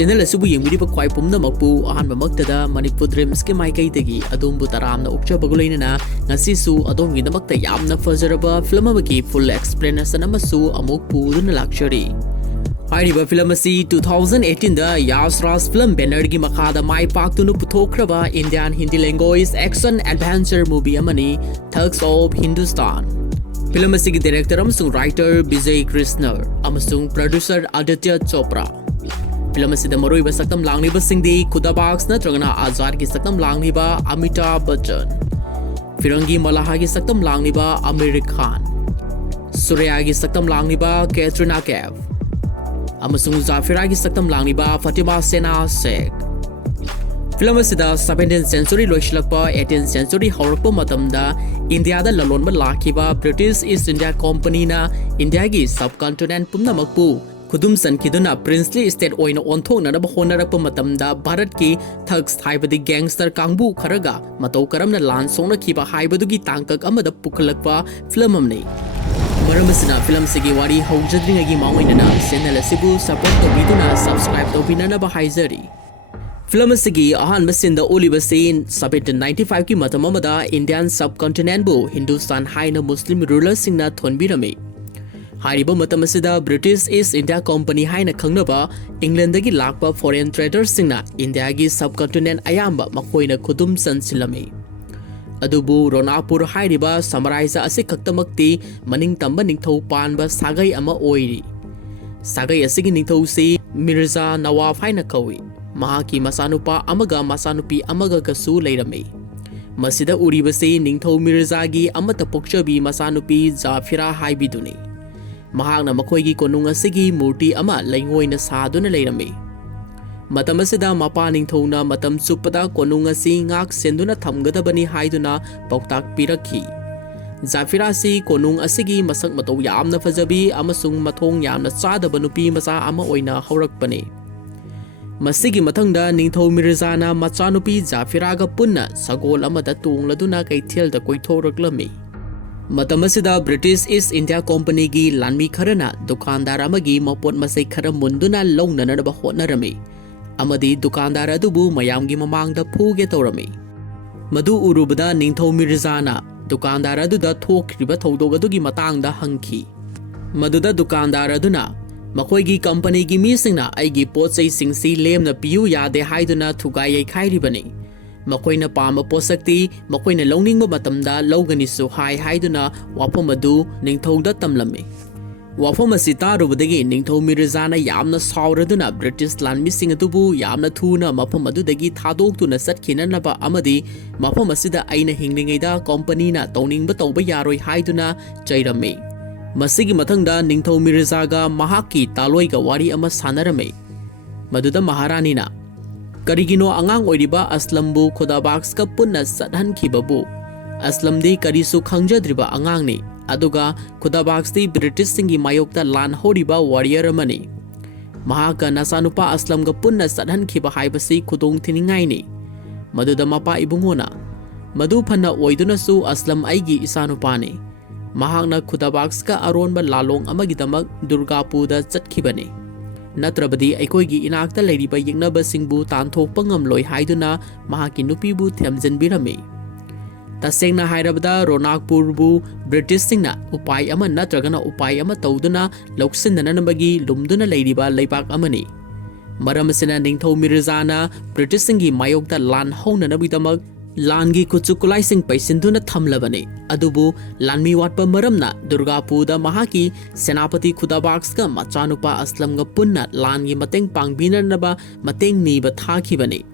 Channel असुबु येंबिरिबा ख्वाइ पुमनमकपु अहानबमक्तदा मणिपुर ड्रीम्सके माइकैदगी अदोमबु तरामना उक्चबगु लैनना ngasisu adongidamaktha yamna fazaraba film amagi full explanation amasu amuk puduna lakchari hairiba film asi 2018 da Yash Raj film banner gi makhada mai paktunu puthokraba Indian Hindi language action adventure movie amani Thugs of Hindustan film asigi director amasung writer Vijay Krishna amasung producer Aditya Chopra film asida maroiba saktam langniba singdi Khudabaks natragana Azad gi saktam langniba Amitabh Bachchan Firangi Malaha ki saktam langniba Amir Khan Surya ki saktam langniba Katrina Kaif amasung Zafira ki saktam langniba Fatima Sena Sheikh film asida 17th century loislakpa 18th century haurakpa matamda India da lalonba lakhiba British East India Company na India gi subcontinent pumnamakpu Kudum Sankiduna princely state oina onthonanaba honarakpa matamda Bharat ki thugs haibadi gangster kangbu kharaga matau karamna lan songna khiba haibadugi tangkak amada pukhalakpa film amni maramasina film sigi wari haujadringa gi maoinana channel asibu support tobiduna subscribe tobinana ba haizari film asigi ahan masinda oliba scene 1795 ki matamamada Indian subcontinent bu Hindustan haina Muslim rulers singna thonbirame Hariba matam asida British East India Company haina khangnaba England dagi lakpa foreign traders singna India gi subcontinent ayamba makoina khudum sansilame adubu Ronapur hairiba samaraiza ase khaktamakti maning tamba ningthau panba sagai ama oiri sagai asigi ningthau se Mirza Nawab haina kawi mahaki masanupa amaga masanupi amaga gasu leirame masida uriba se ningthau Mirza gi amata pokchabi masanupi Zafira haibiduni Mahagna makoigi konung asigi murti ama laingoina saduna leirame matam asida mapa ningthona matam supada konung asi ngak senduna thamgadabani haiduna pauktak pirakhi Zafira si konung asigi masak matau yamna fajabi amasung mathong yamna chadaba nupi macha ama oina haurakpane masigi mathangda ningthau Mirza na machanupi Zafira ga punna sagol amada tungladuna kaithel da koithoraklame Matamasida British East India Company gi lanmi kharana dukandar amagi mapot masai khara munduna longnanaba hotnarame amadi dukandar adubu mayamgi mamangda phuge tawrame madu urubada ningthau Mirza na dukandar aduda thokriba thodog adugi matangda hangki maduda dukandar aduna makoigi company gi misingna aigi potsai singsi lemna piu yade haiduna thugai khairibane makoina pama posakti makoina longning matamda logani su hai haiduna wafam adu ningthauda tamlame wafam asita rubadagi ningthau Mirza na yamna sauraduna British landmi sing atubu yamna thuna mafam adudagi thadoktuna satkinanaba amadi mafam asida aina hinglingaida company na tawningba tawba yaroi haiduna chairame masigi mathangda ningthau Mirza ga mahaki taloi ga wari ama sanarame maduda maharani na Karigino angang oiriba Aslambu Khudabaks ka punna sadhan khibabu Aslamdi karisu khangjadriba angang ni aduga Khudabaks di British singi mayokta lan horiba warrior amani mahaka nasanupa Aslam ga punna sadhan khiba haibasi khudong thiningai ni maduda mapa ibungona madu phanna oiduna su Aslam aigi isanupa ni mahakna Khudabaks ka aronba lalong amagidamak Durgapur chatkibani Natrabadi aikoigi inakta leiriba yengnaba singbu tanthokpa ngamloi haiduna mahaki nupibu thamjanbirame tasengna hairabada Ronakpur bu British singna upai ama natragana upai ama tawduna loksindananabagi lumduna leiriba leibak amani maramasina ningthau Mirza na British singi mayokta lan honanabidamak Langi kuchukulai sing paisinduna thamlabane adubu lanmi watpa maramna Durgapur da mahaki senapati Khudabaks ka machanupa Aslam ga punna langi mateng pangbinanaba mateng niba thakibane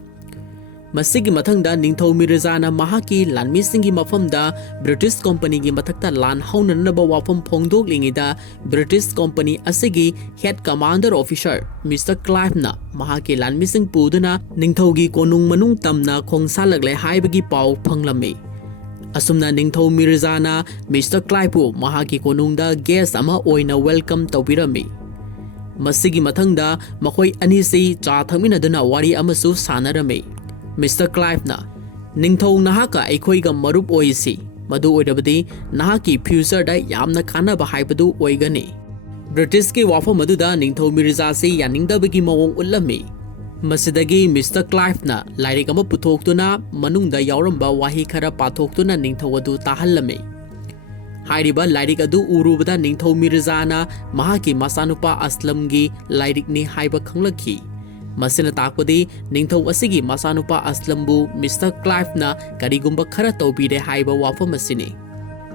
masigi mathangda ningthau Mirza na mahaki lanmi singi mafamda British Company gi mathakta lan haunanaba wafam phongdok lingida British Company asigi head commander officer Mr Clive na mahaki lanmi sing puduna ningthau gi konung manung tamna khongsalakle haibagi pau phanglame asumna ningthau Mirza na Mr Clive mahaki konungda guest ama oina welcome tawbirame masigi mathangda makhoi anisi cha thaminaduna wari amasu sanarame Mr. Clive na ningthau nahaka aikhoiga marup oisi madu oidabadi nahaki future da yamna kanaba haibadu oigani British ki wafam aduda ningthau Mirza se yaningdabagi mawong ullame ꯃꯁꯤꯗꯒꯤ mister ꯀ꯭ꯂꯥꯏꯚꯅ ꯂꯥꯏꯔꯤꯛ ꯑꯃ ꯄꯨꯊꯣꯛꯇꯨꯅ ꯃꯅꯨꯡꯗ ꯌꯥꯎꯔꯝꯕ ꯋꯥꯍꯩ ꯈꯔ ꯄꯥꯊꯣꯛꯇꯨꯅ ꯅꯤꯡꯊꯧ ꯑꯗꯨ ꯇꯥꯍꯜꯂꯝꯃꯤ꯫ ꯍꯥꯏꯔꯤꯕ ꯂꯥꯏꯔꯤꯛ ꯑꯗꯨ ꯎꯔꯨꯕꯗ ꯅꯤꯡꯊꯧ ꯃꯤꯔꯖꯥꯅ ꯃꯍꯥꯛꯀꯤ ꯃꯆꯥꯅꯨꯄꯥ ꯑꯁꯂꯝꯒꯤ ꯂꯥꯏꯔꯤꯛꯅꯤ ꯍꯥꯏꯕ ꯈꯪꯂꯛꯈꯤ꯫ ꯃꯁꯤꯅ ꯇꯥꯛꯄꯗꯤ ꯅꯤꯡꯊꯧ ꯑꯁꯤꯒꯤ ꯃꯆꯥꯅꯨꯄꯥ ꯑꯁꯂꯝꯕꯨ ꯃꯤꯁꯇꯔ ꯀ꯭ꯂꯥꯏꯚꯅ ꯀꯔꯤꯒꯨꯝꯕ ꯈꯔ ꯇꯧꯕꯤꯔꯦ ꯍꯥꯏꯕ ꯋꯥꯐꯝ ꯑꯁꯤꯅꯤ꯫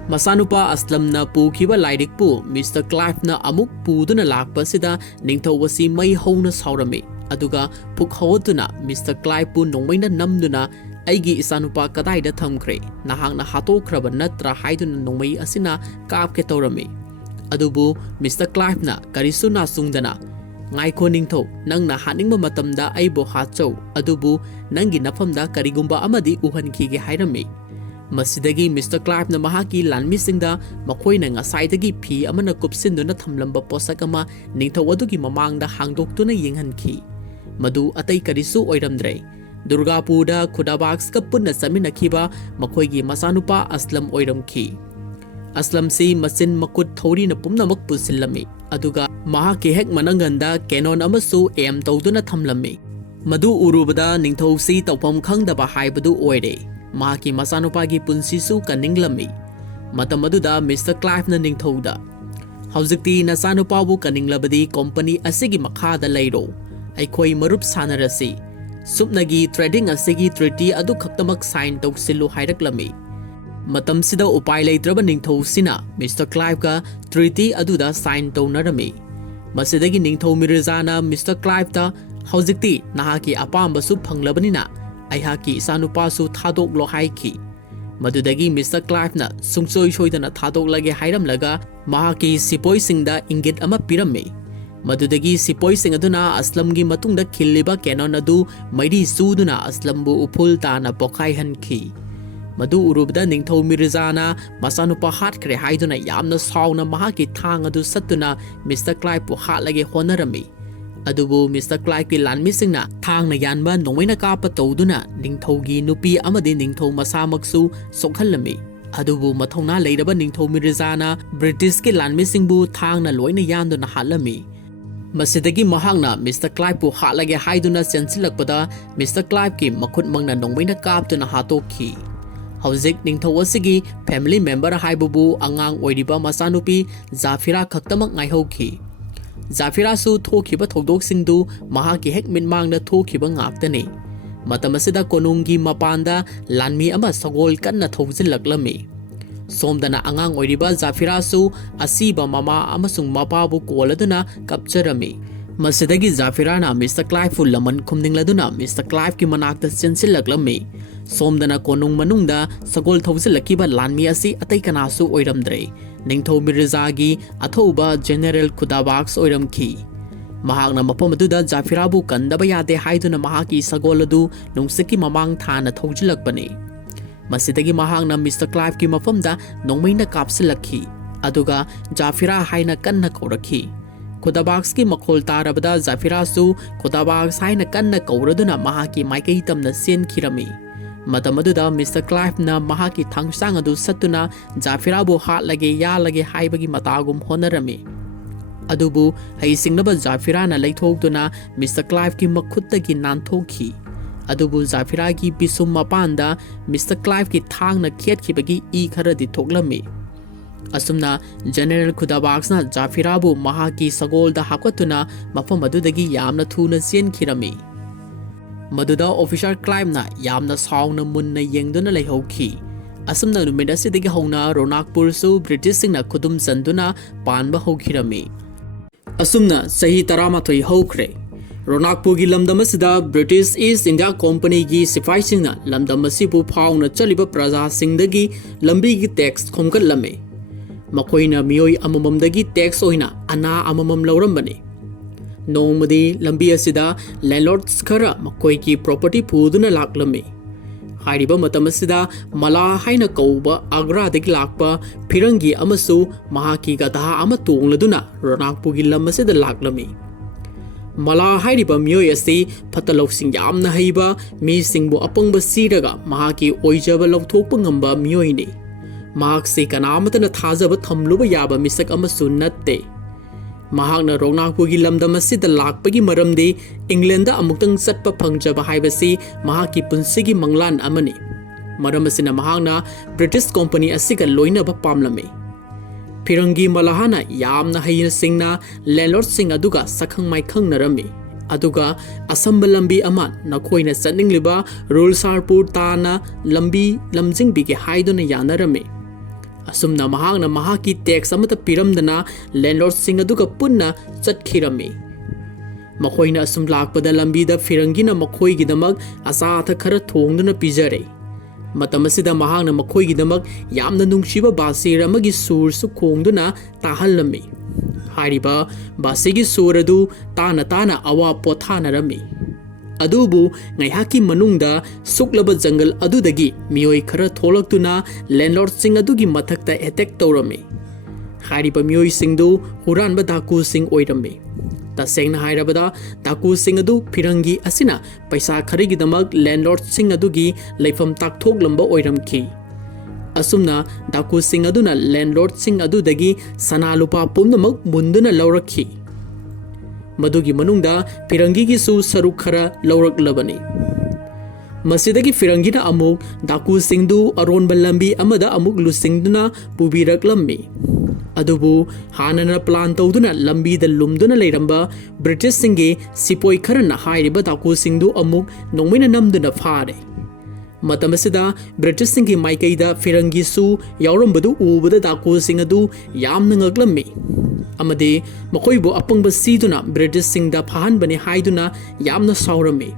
ꯃꯆꯥꯅꯨꯄꯥ ꯑꯁꯂꯝꯅ ꯄꯨꯈꯤꯕ ꯂꯥꯏꯔꯤꯛꯄꯨ ꯃꯤꯁꯇꯔ ꯀ꯭ꯂꯥꯏꯚꯅ ꯑꯃꯨꯛ ꯄꯨꯗꯨꯅ ꯂꯥꯛꯄꯁꯤꯗ ꯅꯤꯡꯊꯧ ꯑꯁꯤ ꯃꯩ ꯍꯧꯅ ꯁꯥꯎꯔꯝꯃꯤ꯫ ꯑꯗꯨꯒ ꯄꯨꯛ ꯍꯧꯒꯠꯇꯨꯅ ꯃꯤꯁꯇꯔ ꯀ꯭ꯂꯥꯏꯚꯄꯨ ꯅꯣꯡꯃꯩꯅ ꯅꯝꯗꯨꯅ ꯑꯩꯒꯤ ꯏꯆꯥꯅꯨꯄꯥ ꯀꯗꯥꯏꯗ ꯊꯝꯈ꯭ꯔꯦ? ꯅꯍꯥꯛꯅ ꯍꯥꯠꯇꯣꯛꯈ꯭ꯔꯕ ꯅꯠꯇ꯭ꯔꯥ ꯍꯥꯏꯗꯨꯅ ꯅꯣꯡꯃꯩ ꯑꯁꯤꯅ ꯀꯥꯞꯀꯦ ꯇꯧꯔꯝꯃꯤ꯫ ꯑꯗꯨꯕꯨ ꯃꯤꯁꯇꯔ ꯀ꯭ꯂꯥꯏꯚꯅ ꯀꯔꯤꯁꯨ ꯅꯥꯆꯨꯡꯗꯅ ꯉꯥꯏꯈꯣ ꯅꯤꯡꯊꯧ, ꯅꯪꯅ ꯍꯥꯠꯅꯤꯡꯕ ꯃꯇꯝꯗ ꯑꯩꯕꯨ ꯍꯥꯠꯆꯧ, ꯑꯗꯨꯕꯨ ꯅꯪꯒꯤ ꯅꯐꯝꯗ ꯀꯔꯤꯒꯨꯝꯕ ꯑꯃꯗꯤ ꯎꯍꯟꯈꯤꯒꯦ ꯍꯥꯏꯔꯝꯃꯤ꯫ ꯃꯁꯤꯗꯒꯤ ꯃꯤꯁꯇꯔ ꯀ꯭ꯂꯥꯏꯚꯅ ꯃꯍꯥꯛꯀꯤ ꯂꯥꯟꯃꯤꯁꯤꯡꯗ ꯃꯈꯣꯏꯅ ꯉꯁꯥꯏꯗꯒꯤ ꯐꯤ ꯑꯃꯅ ꯀꯨꯞꯁꯤꯟꯗꯨꯅ ꯊꯝꯂꯝꯕ ꯄꯣꯠꯁꯛ ꯑꯃ ꯅꯤꯡꯊꯧ ꯑꯗꯨꯒꯤ ꯃꯃꯥꯡꯗ ꯍꯥꯡꯗꯣꯛꯇꯨꯅ ꯌꯦꯡꯍꯟꯈꯤ꯫ ꯃꯗꯨ ꯑꯇꯩ ꯀꯔꯤꯁꯨ ꯑꯣꯏꯔꯝꯗ꯭ꯔꯦ, ꯗꯨꯔꯒꯥꯄꯨꯔꯗ ꯈꯨꯗꯥꯕꯥꯛꯁꯀ ꯄꯨꯟꯅ ꯆꯠꯃꯤꯟꯅꯈꯤꯕ ꯃꯈꯣꯏꯒꯤ ꯃꯆꯥꯅꯨꯄꯥ ꯑꯁꯂꯝ ꯑꯣꯏꯔꯝꯈꯤ꯫ ꯑꯁꯂꯝꯁꯤ ꯃꯆꯤꯟ ꯃꯈꯨꯠ ꯊꯧꯔꯤꯅ ꯄꯨꯝꯅꯃꯛ ꯄꯨꯟꯁꯤꯜꯂꯝꯃꯤ, ꯑꯗꯨꯒ ꯃꯍꯥꯛꯀꯤ ꯍꯦꯛ ꯃꯅꯪꯒꯟꯗ ꯀꯦꯅꯣꯟ ꯑꯃꯁꯨ ꯑꯦꯝ ꯇꯧꯗꯨꯅ ꯊꯝꯂꯝꯃꯤ꯫ ꯃꯗꯨ ꯎꯔꯨꯕꯗ ꯅꯤꯡꯊꯧꯁꯤ ꯇꯧꯐꯝ ꯈꯪꯗꯕ ꯍꯥꯏꯕꯗꯨ ꯑꯣꯏꯔꯦ꯫ ꯃꯍꯥꯛꯀꯤ ꯃꯆꯥꯅꯨꯄꯥꯒꯤ ꯄꯨꯟꯁꯤꯁꯨ ꯀꯟꯅꯤꯡꯂꯝꯃꯤ꯫ ꯃꯇꯝ ꯑꯗꯨꯗ ꯃꯤꯁꯇꯔ ꯀ꯭ꯂꯥꯏꯚꯅ ꯅꯤꯡꯊꯧꯗ ꯍꯧꯖꯤꯛꯇꯤ ꯅꯆꯥꯅꯨꯄꯥꯕꯨ ꯀꯟꯅꯤꯡꯂꯕꯗꯤ ꯀꯣꯝꯄꯅꯤ ꯑꯁꯤꯒꯤ ꯃꯈꯥꯗ ꯂꯩꯔꯣ, ꯑꯩꯈꯣꯏ ꯃꯔꯨꯞ ꯁꯥꯟꯅꯔꯁꯤ, ꯁꯨꯞꯅꯒꯤ ꯇ꯭ꯔꯦꯗꯤꯡ ꯑꯁꯤꯒꯤ ꯇ꯭ꯔꯤꯇꯤ ꯑꯗꯨ ꯈꯛꯇꯃꯛ ꯁꯥꯏꯟ ꯇꯧꯁꯤꯜꯂꯨ ꯍꯥꯏꯔꯛꯂꯝꯃꯤ꯫ ꯃꯇꯝꯁꯤꯗ ꯎꯄꯥꯏ ꯂꯩꯇ꯭ꯔꯕ ꯅꯤꯡꯊꯧꯁꯤꯅ ꯃꯤꯁꯇꯔ ꯀ꯭ꯂꯥꯏꯚꯒ ꯇ꯭ꯔꯤꯇꯤ ꯑꯗꯨꯗ ꯁꯥꯏꯟ ꯇꯧꯅꯔꯝꯃꯤ꯫ ꯃꯁꯤꯗꯒꯤ ꯅꯤꯡꯊꯧ ꯃꯤꯔꯖꯥꯅ ꯃꯤꯁꯇꯔ ꯀ꯭ꯂꯥꯏꯚꯇ ꯍꯧꯖꯤꯛꯇꯤ ꯅꯍꯥꯛꯀꯤ ꯑꯄꯥꯝꯕꯁꯨ ꯐꯪꯂꯕꯅꯤꯅ ꯑꯩꯍꯥꯛꯀꯤ ꯏꯆꯥꯅꯨꯄꯥꯁꯨ ꯊꯥꯗꯣꯛꯂꯣ ꯍꯥꯏꯈꯤ꯫ ꯃꯗꯨꯗꯒꯤ ꯃꯤꯁꯇꯔ ꯀ꯭ꯂꯥꯏꯚꯅ ꯁꯨꯡꯁꯣꯏ ꯁꯣꯏꯗꯅ ꯊꯥꯗꯣꯛꯂꯒꯦ ꯍꯥꯏꯔꯝꯂꯒ ꯃꯍꯥꯛꯀꯤ ꯁꯤꯄꯣꯏꯁꯤꯡꯗ ꯏꯪꯒꯤꯠ ꯑꯃ ꯄꯤꯔꯝꯃꯤ꯫ ꯃꯗꯨꯗꯒꯤ ꯁꯤꯄꯣꯏꯁꯤꯡ ꯑꯗꯨꯅ ꯑꯁꯂꯝꯒꯤ ꯃꯇꯨꯡꯗ ꯈꯤꯜꯂꯤꯕ ꯀꯦꯅꯣꯟ ꯑꯗꯨ ꯃꯩꯔꯤ ꯆꯨꯗꯨꯅ ꯑꯁꯂꯝꯕꯨ ꯎꯐꯨꯜ ꯇꯥꯅ ꯄꯣꯈꯥꯏꯍꯟꯈꯤ꯫ ꯃꯗꯨ ꯎꯔꯨꯕꯗ ꯅꯤꯡꯊꯧ ꯃꯤꯔꯖꯥꯅ ꯃꯆꯥꯅꯨꯄꯥ ꯍꯥꯠꯈ꯭ꯔꯦ ꯍꯥꯏꯗꯨꯅ ꯌꯥꯝꯅ ꯁꯥꯎꯅ ꯃꯍꯥꯛꯀꯤ ꯊꯥꯡ ꯑꯗꯨ ꯁꯠꯇꯨꯅ ꯃꯤꯁꯇꯔ ꯀ꯭ꯂꯥꯏꯚꯄꯨ ꯍꯥꯠꯂꯒꯦ ꯍꯣꯠꯅꯔꯝꯃꯤ꯫ ꯑꯗꯨꯕꯨ ꯃꯤꯁꯇꯔ ꯀ꯭ꯂꯥꯏꯚꯀꯤ ꯂꯥꯟꯃꯤꯁꯤꯡꯅ ꯊꯥꯡꯅ ꯌꯥꯟꯕ ꯅꯣꯡꯃꯩꯅ ꯀꯥꯞꯄ ꯇꯧꯗꯨꯅ ꯅꯤꯡꯊꯧꯒꯤ ꯅꯨꯄꯤ ꯑꯃꯗꯤ ꯅꯤꯡꯊꯧ ꯃꯁꯥꯃꯛꯁꯨ ꯁꯣꯛꯍꯜꯂꯝꯃꯤ꯫ ꯑꯗꯨꯕꯨ ꯃꯊꯧꯅꯥ ꯂꯩꯔꯕ ꯅꯤꯡꯊꯧ ꯃꯤꯔꯖꯥꯅ ꯕ꯭ꯔꯤꯇꯤꯁꯀꯤ ꯂꯥꯟꯃꯤꯁꯤꯡꯕꯨ ꯊꯥꯡꯅ ꯂꯣꯏꯅ ꯌꯥꯟꯗꯨꯅ ꯍꯥꯠꯂꯝꯃꯤ꯫ ꯃꯁꯤꯗꯒꯤ ꯃꯍꯥꯛꯅ ꯃꯤꯁꯇꯔ ꯀ꯭ꯂꯥꯏꯚꯄꯨ ꯍꯥꯠꯂꯒꯦ ꯍꯥꯏꯗꯨꯅ ꯆꯦꯟꯁꯤꯜꯂꯛꯄꯗ ꯃꯤꯁꯇꯔ ꯀ꯭ꯂꯥꯏꯚꯀꯤ ꯃꯈꯨꯠꯃꯛꯅ ꯅꯣꯡꯃꯩꯅ ꯀꯥꯞꯇꯨꯅ ꯍꯥꯠꯇꯣꯛꯈꯤ꯫ ꯍꯧꯖꯤꯛ ꯅꯤꯡꯊꯧ ꯑꯁꯤꯒꯤ ꯐꯦꯃꯤꯂꯤ ꯃꯦꯝꯕꯔ ꯍꯥꯏꯕꯕꯨ ꯑꯉꯥꯡ ꯑꯣꯏꯔꯤꯕ ꯃꯆꯥꯅꯨꯄꯤ ꯖꯥꯐꯤꯔꯥ ꯈꯛꯇꯃꯛ ꯉꯥꯏꯍꯧꯈꯤ꯫ ꯖꯥꯐꯤꯔꯥꯁꯨ ꯊꯣꯛꯈꯤꯕ ꯊꯧꯗꯣꯛꯁꯤꯡꯗꯨ ꯃꯍꯥꯛꯀꯤ ꯍꯦꯛ ꯃꯤꯠꯃꯥꯡꯗ ꯊꯣꯛꯈꯤꯕ ꯉꯥꯛꯇꯅꯤ꯫ ꯃꯇꯝ ꯑꯁꯤꯗ ꯀꯣꯅꯨꯡꯒꯤ ꯃꯄꯥꯟꯗ ꯂꯥꯟꯃꯤ ꯑꯃ ꯁꯒꯣꯜ ꯀꯟꯅ ꯊꯧꯖꯤꯜꯂꯛꯂꯝꯃꯤ꯫ ꯁꯣꯝꯗꯅ ꯑꯉꯥꯡ ꯑꯣꯏꯔꯤꯕ ꯖꯥꯐꯤꯔꯥꯁꯨ ꯑꯁꯤꯕ ꯃꯃꯥ ꯑꯃꯁꯨꯡ ꯃꯄꯥꯕꯨ ꯀꯣꯜꯂꯗꯨꯅ ꯀꯞꯆꯔꯝꯃꯤ꯫ ꯃꯁꯤꯗꯒꯤ ꯖꯥꯐꯤꯔꯥꯅ ꯃꯤꯁꯇꯔ ꯀ꯭ꯂꯥꯏꯚꯄꯨ ꯂꯃꯟ ꯈꯨꯝꯅꯤꯡꯂꯗꯨꯅ ꯃꯤꯁꯇꯔ ꯀ꯭ꯂꯥꯏꯚꯀꯤ ꯃꯅꯥꯛꯇ ꯆꯦꯟꯁꯤꯜꯂꯛꯂꯝꯃꯤ꯫ ꯁꯣꯝꯗꯅ ꯀꯣꯅꯨꯡ ꯃꯅꯨꯡꯗ ꯁꯒꯣꯜ ꯊꯧꯖꯤꯜꯂꯛꯈꯤꯕ ꯂꯥꯟꯃꯤ ꯑꯁꯤ ꯑꯇꯩ ꯀꯅꯥꯁꯨ ꯑꯣꯏꯔꯝꯗ꯭ꯔꯦ, ꯅꯤꯡꯊꯧ ꯃꯤꯔꯖꯥꯒꯤ ꯑꯊꯧꯕ ꯖꯦꯅꯔꯦꯜ ꯈꯨꯗꯥꯕꯥꯛꯁ ꯑꯣꯏꯔꯝꯈꯤ꯫ ꯃꯍꯥꯛꯅ ꯃꯐꯝ ꯑꯗꯨꯗ ꯖꯥꯐꯤꯔꯥꯕꯨ ꯀꯟꯗꯕ ꯌꯥꯗꯦ ꯍꯥꯏꯗꯨꯅ ꯃꯍꯥꯛꯀꯤ ꯁꯒꯣꯜ ꯑꯗꯨ ꯅꯨꯡꯁꯤꯠꯀꯤ ꯃꯃꯥꯡ ꯊꯥꯅ ꯊꯧꯖꯤꯜꯂꯛꯄꯅꯤ꯫ ꯃꯁꯤꯗꯒꯤ ꯃꯍꯥꯛꯅ ꯃꯤꯁꯇꯔ ꯀ꯭ꯂꯥꯏꯚꯀꯤ ꯃꯐꯝꯗ ꯅꯣꯡꯃꯩꯅ ꯀꯥꯞꯁꯤꯜꯂꯛꯈꯤ, ꯑꯗꯨꯒ ꯖꯥꯐꯤꯔꯥ ꯍꯥꯏꯅ ꯀꯟꯅ ꯀꯧꯔꯛꯈꯤ꯫ ꯈꯨꯗꯥꯕꯥꯛꯁꯀꯤ ꯃꯈꯣꯜ ꯇꯥꯔꯕꯗ ꯖꯥꯐꯤꯔꯥꯁꯨ ꯈꯨꯗꯥꯕꯥꯛꯁ ꯍꯥꯏꯅ ꯀꯟꯅ ꯀꯧꯔꯗꯨꯅ ꯃꯍꯥꯛꯀꯤ ꯃꯥꯏꯀꯩ ꯇꯝꯅ ꯆꯦꯟꯈꯤꯔꯝꯃꯤ꯫ ꯃꯇꯝ ꯑꯗꯨꯗ ꯃꯤꯁꯇꯔ ꯀ꯭ꯂꯥꯏꯚꯅ ꯃꯍꯥꯛꯀꯤ ꯊꯥꯡꯁꯥꯡ ꯑꯗꯨ ꯁꯠꯇꯨꯅ ꯖꯥꯐꯤꯔꯥꯕꯨ ꯍꯥꯠꯂꯒꯦ ꯌꯥꯜꯂꯒꯦ ꯍꯥꯏꯕꯒꯤ ꯃꯇꯥꯒꯨꯝ ꯍꯣꯠꯅꯔꯝꯃꯤ꯫ ꯑꯗꯨꯕꯨ ꯍꯩꯁꯤꯡꯂꯕ ꯖꯥꯐꯤꯔꯥꯅ ꯂꯩꯊꯣꯛꯇꯨꯅ ꯃꯤꯁꯇꯔ ꯀ꯭ꯂꯥꯏꯚꯀꯤ ꯃꯈꯨꯠꯇꯒꯤ ꯅꯥꯟꯊꯣꯛꯈꯤ꯫ ꯑꯗꯨꯕꯨ ꯖꯥꯐꯤꯔꯥꯒꯤ ꯄꯤꯁꯨꯝ ꯃꯄꯥꯟꯗ ꯃꯤꯁꯇꯔ ꯀ꯭ꯂꯥꯏꯚꯀꯤ ꯊꯥꯡꯅ ꯈꯦꯠꯈꯤꯕꯒꯤ ꯏ ꯈꯔꯗꯤ ꯊꯣꯛꯂꯝꯃꯤ꯫ ꯑꯁꯨꯝꯅ ꯖꯦꯅꯔꯦꯜ ꯈꯨꯗꯥꯕꯥꯛꯁꯅ ꯖꯥꯐꯤꯔꯥꯕꯨ ꯃꯍꯥꯛꯀꯤ ꯁꯒꯣꯜꯗ ꯍꯥꯞꯀꯠꯇꯨꯅ ꯃꯐꯝ ꯑꯗꯨꯗꯒꯤ ꯌꯥꯝꯅ ꯊꯨꯅ ꯆꯦꯟꯈꯤꯔꯝꯃꯤ꯫ ꯃꯗꯨꯗ ꯑꯣꯐꯤꯁꯥꯔ ꯀ꯭ꯂꯥꯏꯚꯅ ꯌꯥꯝꯅ ꯁꯥꯎꯅ ꯃꯨꯟꯅ ꯌꯦꯡꯗꯨꯅ ꯂꯩꯍꯧꯈꯤ꯫ ꯑꯁꯨꯝꯅ ꯅꯨꯃꯤꯠ ꯑꯁꯤꯗꯒꯤ ꯍꯧꯅ ꯔꯣꯅꯥꯛꯄꯨꯔꯁꯨ ꯕ꯭ꯔꯤꯇꯤꯁꯁꯤꯡꯅ ꯈꯨꯗꯨꯝ ꯆꯟꯗꯨꯅ ꯄꯥꯟꯕ ꯍꯧꯈꯤꯔꯝꯃꯤ꯫ ꯑꯁꯨꯝꯅ ꯆꯍꯤ 13 ꯍꯧꯈ꯭ꯔꯦ꯫ ꯔꯣꯅꯥꯛꯄꯨꯔꯒꯤ ꯂꯝꯗꯝ ꯑꯁꯤꯗ ꯕ꯭ꯔꯤꯇꯤꯁ ꯏꯁ ꯏꯟꯗꯤꯌꯥ ꯀꯣꯝꯄꯅꯤꯒꯤ ꯁꯤꯐꯥꯏꯁꯤꯡꯅ ꯂꯝꯗꯝ ꯑꯁꯤꯕꯨ ꯐꯥꯎꯅ ꯆꯠꯂꯤꯕ ꯄ꯭ꯔꯖꯥꯁꯤꯡꯗꯒꯤ ꯂꯝꯕꯤꯒꯤ ꯇꯦꯛꯁ ꯈꯣꯝꯒꯠꯂꯝꯃꯤ꯫ ꯃꯈꯣꯏꯅ ꯃꯤꯑꯣꯏ ꯑꯃꯃꯝꯗꯒꯤ ꯇꯦꯛꯁ ꯑꯣꯏꯅ ꯑꯅꯥ ꯑꯃꯃꯝ ꯂꯧꯔꯝꯕꯅꯤ꯫ ꯅꯣꯡꯃꯗꯤ ꯂꯝꯕꯤ ꯑꯁꯤꯗ ꯂꯦꯟꯂꯣꯔꯗꯁ ꯈꯔ ꯃꯈꯣꯏꯒꯤ ꯄ꯭ꯔꯣꯄꯔꯇꯤ ꯄꯨꯗꯨꯅ ꯂꯥꯛꯂꯝꯃꯤ꯫ ꯍꯥꯏꯔꯤꯕ ꯃꯇꯝ ꯑꯁꯤꯗ ꯃꯂꯥ ꯍꯥꯏꯅ ꯀꯧꯕ ꯑꯒ꯭ꯔꯥꯗꯒꯤ ꯂꯥꯛꯄ ꯐꯤꯔꯪꯒꯤ ꯑꯃꯁꯨ ꯃꯍꯥꯛꯀꯤ ꯒꯙꯥ ꯑꯃ ꯇꯣꯡꯂꯗꯨꯅ ꯔꯣꯅꯥꯛꯄꯨꯔꯒꯤ ꯂꯝ ꯑꯁꯤꯗ ꯂꯥꯛꯂꯝꯃꯤ꯫ ꯃꯂꯥ ꯍꯥꯏꯔꯤꯕ ꯃꯤꯑꯣꯏ ꯑꯁꯤ ꯐꯠꯇ ꯂꯧꯁꯤꯡ ꯌꯥꯝꯅ ꯍꯩꯕ, ꯃꯤꯁꯤꯡꯕꯨ ꯑꯄꯪꯕ ꯁꯤꯔꯒ ꯃꯍꯥꯛꯀꯤ ꯑꯣꯏꯖꯕ ꯂꯧꯊꯣꯛꯄ ꯉꯝꯕ ꯃꯤꯑꯣꯏꯅꯤ꯫ ꯃꯍꯥꯛꯁꯤ ꯀꯅꯥꯃꯠꯇꯅ ꯊꯥꯖꯕ ꯊꯝꯂꯨꯕ ꯌꯥꯕ ꯃꯤꯁꯛ ꯑꯃꯁꯨ ꯅꯠꯇꯦ꯫ ꯃꯍꯥꯛꯅ ꯔꯣꯛꯅꯥꯛꯄꯨꯔꯒꯤ ꯂꯝꯗꯝ ꯑꯁꯤꯗ ꯂꯥꯛꯄꯒꯤ ꯃꯔꯝꯗꯤ ꯏꯪꯂꯦꯟꯗ ꯑꯃꯨꯛꯇꯪ ꯆꯠꯄ ꯐꯪꯖꯕ ꯍꯥꯏꯕꯁꯤ ꯃꯍꯥꯛꯀꯤ ꯄꯨꯟꯁꯤꯒꯤ ꯃꯪꯂꯥꯟ ꯑꯃꯅꯤ꯫ ꯃꯔꯝ ꯑꯁꯤꯅ ꯃꯍꯥꯛꯅ ꯕ꯭ꯔꯤꯇꯤꯁ ꯀꯣꯝꯄꯅꯤ ꯑꯁꯤꯒ ꯂꯣꯏꯅꯕ ꯄꯥꯝꯂꯝꯃꯤ꯫ ꯐꯤꯔꯪꯒꯤ ꯃꯂꯍꯥꯅ ꯌꯥꯝꯅ ꯍꯩꯅ ꯁꯤꯡꯅ ꯂꯦꯟꯂꯣꯔꯗꯁꯤꯡ ꯑꯗꯨꯒ ꯁꯛꯈꯪ ꯃꯥꯏꯈꯪꯅꯔꯝꯃꯤ, ꯑꯗꯨꯒ ꯑꯁꯝꯕ ꯂꯝꯕꯤ ꯑꯃ ꯅꯈꯣꯏꯅ ꯆꯠꯅꯤꯡꯂꯤꯕ ꯔꯨꯜꯁꯥꯔꯄꯨꯔ ꯇꯥꯅ ꯂꯝꯕꯤ ꯂꯝꯖꯤꯡꯕꯤꯒꯦ ꯍꯥꯏꯗꯨꯅ ꯌꯥꯅꯔꯝꯃꯤ꯫ ꯑꯁꯨꯝꯅ ꯃꯍꯥꯛꯅ ꯃꯍꯥꯛꯀꯤ ꯇꯦꯛꯁ ꯑꯃꯠꯇ ꯄꯤꯔꯝꯗꯅ ꯂꯦꯟꯂꯣꯔꯗꯁꯤꯡ ꯑꯗꯨꯒ ꯄꯨꯟꯅ ꯆꯠꯈꯤꯔꯝꯃꯤ꯫ ꯃꯈꯣꯏꯅ ꯑꯁꯨꯝ ꯂꯥꯛꯄꯗ ꯂꯝꯕꯤꯗ ꯐꯤꯔꯪꯒꯤꯅ ꯃꯈꯣꯏꯒꯤꯗꯃꯛ ꯑꯆꯥ ꯑꯊꯛ ꯈꯔ ꯊꯣꯡꯗꯨꯅ ꯄꯤꯖꯔꯦ꯫ ꯃꯇꯝ ꯑꯁꯤꯗ ꯃꯍꯥꯛꯅ ꯃꯈꯣꯏꯒꯤꯗꯃꯛ ꯌꯥꯝꯅ ꯅꯨꯡꯁꯤꯕ ꯕꯥꯁꯤꯔ ꯑꯃꯒꯤ ꯁꯨꯔꯁꯨ ꯈꯣꯡꯗꯨꯅ ꯇꯥꯍꯜꯂꯝꯃꯤ꯫ ꯍꯥꯏꯔꯤꯕ ꯕꯥꯁꯤꯒꯤ ꯁꯨꯔ ꯑꯗꯨ ꯇꯥꯅ ꯇꯥꯅ ꯑꯋꯥ ꯄꯣꯊꯥꯅꯔꯝꯃꯤ꯫ ꯑꯗꯨꯕꯨ ꯉꯥꯏꯍꯥꯛꯀꯤ ꯃꯅꯨꯡꯗ ꯁꯨꯛꯂꯕ ꯖꯪꯒꯜ ꯑꯗꯨꯗꯒꯤ ꯃꯤꯑꯣꯏ ꯈꯔ ꯊꯣꯛꯂꯛꯇꯨꯅ ꯂꯦꯟꯂꯣꯔꯗꯁꯤꯡ ꯑꯗꯨꯒꯤ ꯃꯊꯛꯇ ꯑꯦꯇꯦꯛ ꯇꯧꯔꯝꯃꯤ꯫ ꯍꯥꯏꯔꯤꯕ ꯃꯤꯑꯣꯏꯁꯤꯡꯗꯨ ꯍꯨꯔꯥꯟꯕ ꯗꯥꯀꯨꯁꯤꯡ ꯑꯣꯏꯔꯝꯃꯤ꯫ ꯇꯁꯦꯡꯅ ꯍꯥꯏꯔꯕꯗ ꯗꯥꯀꯨꯁꯤꯡ ꯑꯗꯨ ꯐꯤꯔꯪꯒꯤ ꯑꯁꯤꯅ ꯄꯩꯁꯥ ꯈꯔꯒꯤꯗꯃꯛ ꯂꯦꯟꯂꯣꯔꯗꯁꯤꯡ ꯑꯗꯨꯒꯤ ꯂꯩꯐꯝ ꯇꯥꯛꯊꯣꯛꯂꯝꯕ ꯑꯣꯏꯔꯝꯈꯤ꯫ ꯑꯁꯨꯝꯅ ꯗꯥꯀꯨꯁꯤꯡ ꯑꯗꯨꯅ ꯂꯦꯟꯂꯣꯔꯗꯁꯤꯡ ꯑꯗꯨꯗꯒꯤ ꯁꯅꯥ ꯂꯨꯄꯥ ꯄꯨꯝꯅꯃꯛ ꯃꯨꯟꯗꯨꯅ ꯂꯧꯔꯛꯈꯤ꯫ ꯃꯗꯨꯒꯤ ꯃꯅꯨꯡꯗ ꯐꯤꯔꯪꯒꯤꯒꯤꯁꯨ ꯁꯔꯨꯛ ꯈꯔ ꯂꯧꯔꯛꯂꯕꯅꯤ꯫ ꯃꯁꯤꯗꯒꯤ ꯐꯤꯔꯪꯒꯤꯅ ꯑꯃꯨꯛ ꯗꯥꯀꯨꯁꯤꯡꯗꯨ ꯑꯔꯣꯟꯕ ꯂꯝꯕꯤ ꯑꯃꯗ ꯑꯃꯨꯛ ꯂꯨꯆꯤꯡꯗꯨꯅ ꯄꯨꯕꯤꯔꯛꯂꯝꯃꯤ꯫ ꯑꯗꯨꯕꯨ ꯍꯥꯟꯅꯅ ꯄ꯭ꯂꯥꯟ ꯇꯧꯗꯨꯅ ꯂꯝꯕꯤꯗ ꯂꯨꯝꯗꯨꯅ ꯂꯩꯔꯝꯕ ꯕ꯭ꯔꯤꯇꯤꯁꯁꯤꯡꯒꯤ ꯁꯤꯄꯣꯏ ꯈꯔꯅ ꯍꯥꯏꯔꯤꯕ ꯗꯥꯀꯨꯁꯤꯡꯗꯨ ꯑꯃꯨꯛ ꯅꯣꯡꯃꯩꯅ ꯅꯝꯗꯨꯅ ꯐꯥꯔꯦ꯫ ꯃꯇꯝ ꯑꯁꯤꯗ ꯕ꯭ꯔꯤꯇꯤꯁꯁꯤꯡꯒꯤ ꯃꯥꯏꯀꯩꯗ ꯐꯤꯔꯪꯒꯤꯁꯨ ꯌꯥꯎꯔꯝꯕꯗꯨ ꯎꯕꯗ ꯗꯥꯀꯨꯁꯤꯡ ꯑꯗꯨ ꯌꯥꯝꯅ ꯉꯛꯂꯝꯃꯤ, ꯑꯃꯗꯤ ꯃꯈꯣꯏꯕꯨ ꯑꯄꯪꯕ ꯁꯤꯗꯨꯅ ꯕ꯭ꯔꯤꯇꯤꯁꯁꯤꯡꯗ ꯐꯥꯍꯟꯕꯅꯤ ꯍꯥꯏꯗꯨꯅ ꯌꯥꯝꯅ ꯁꯥꯎꯔꯝꯃꯤ꯫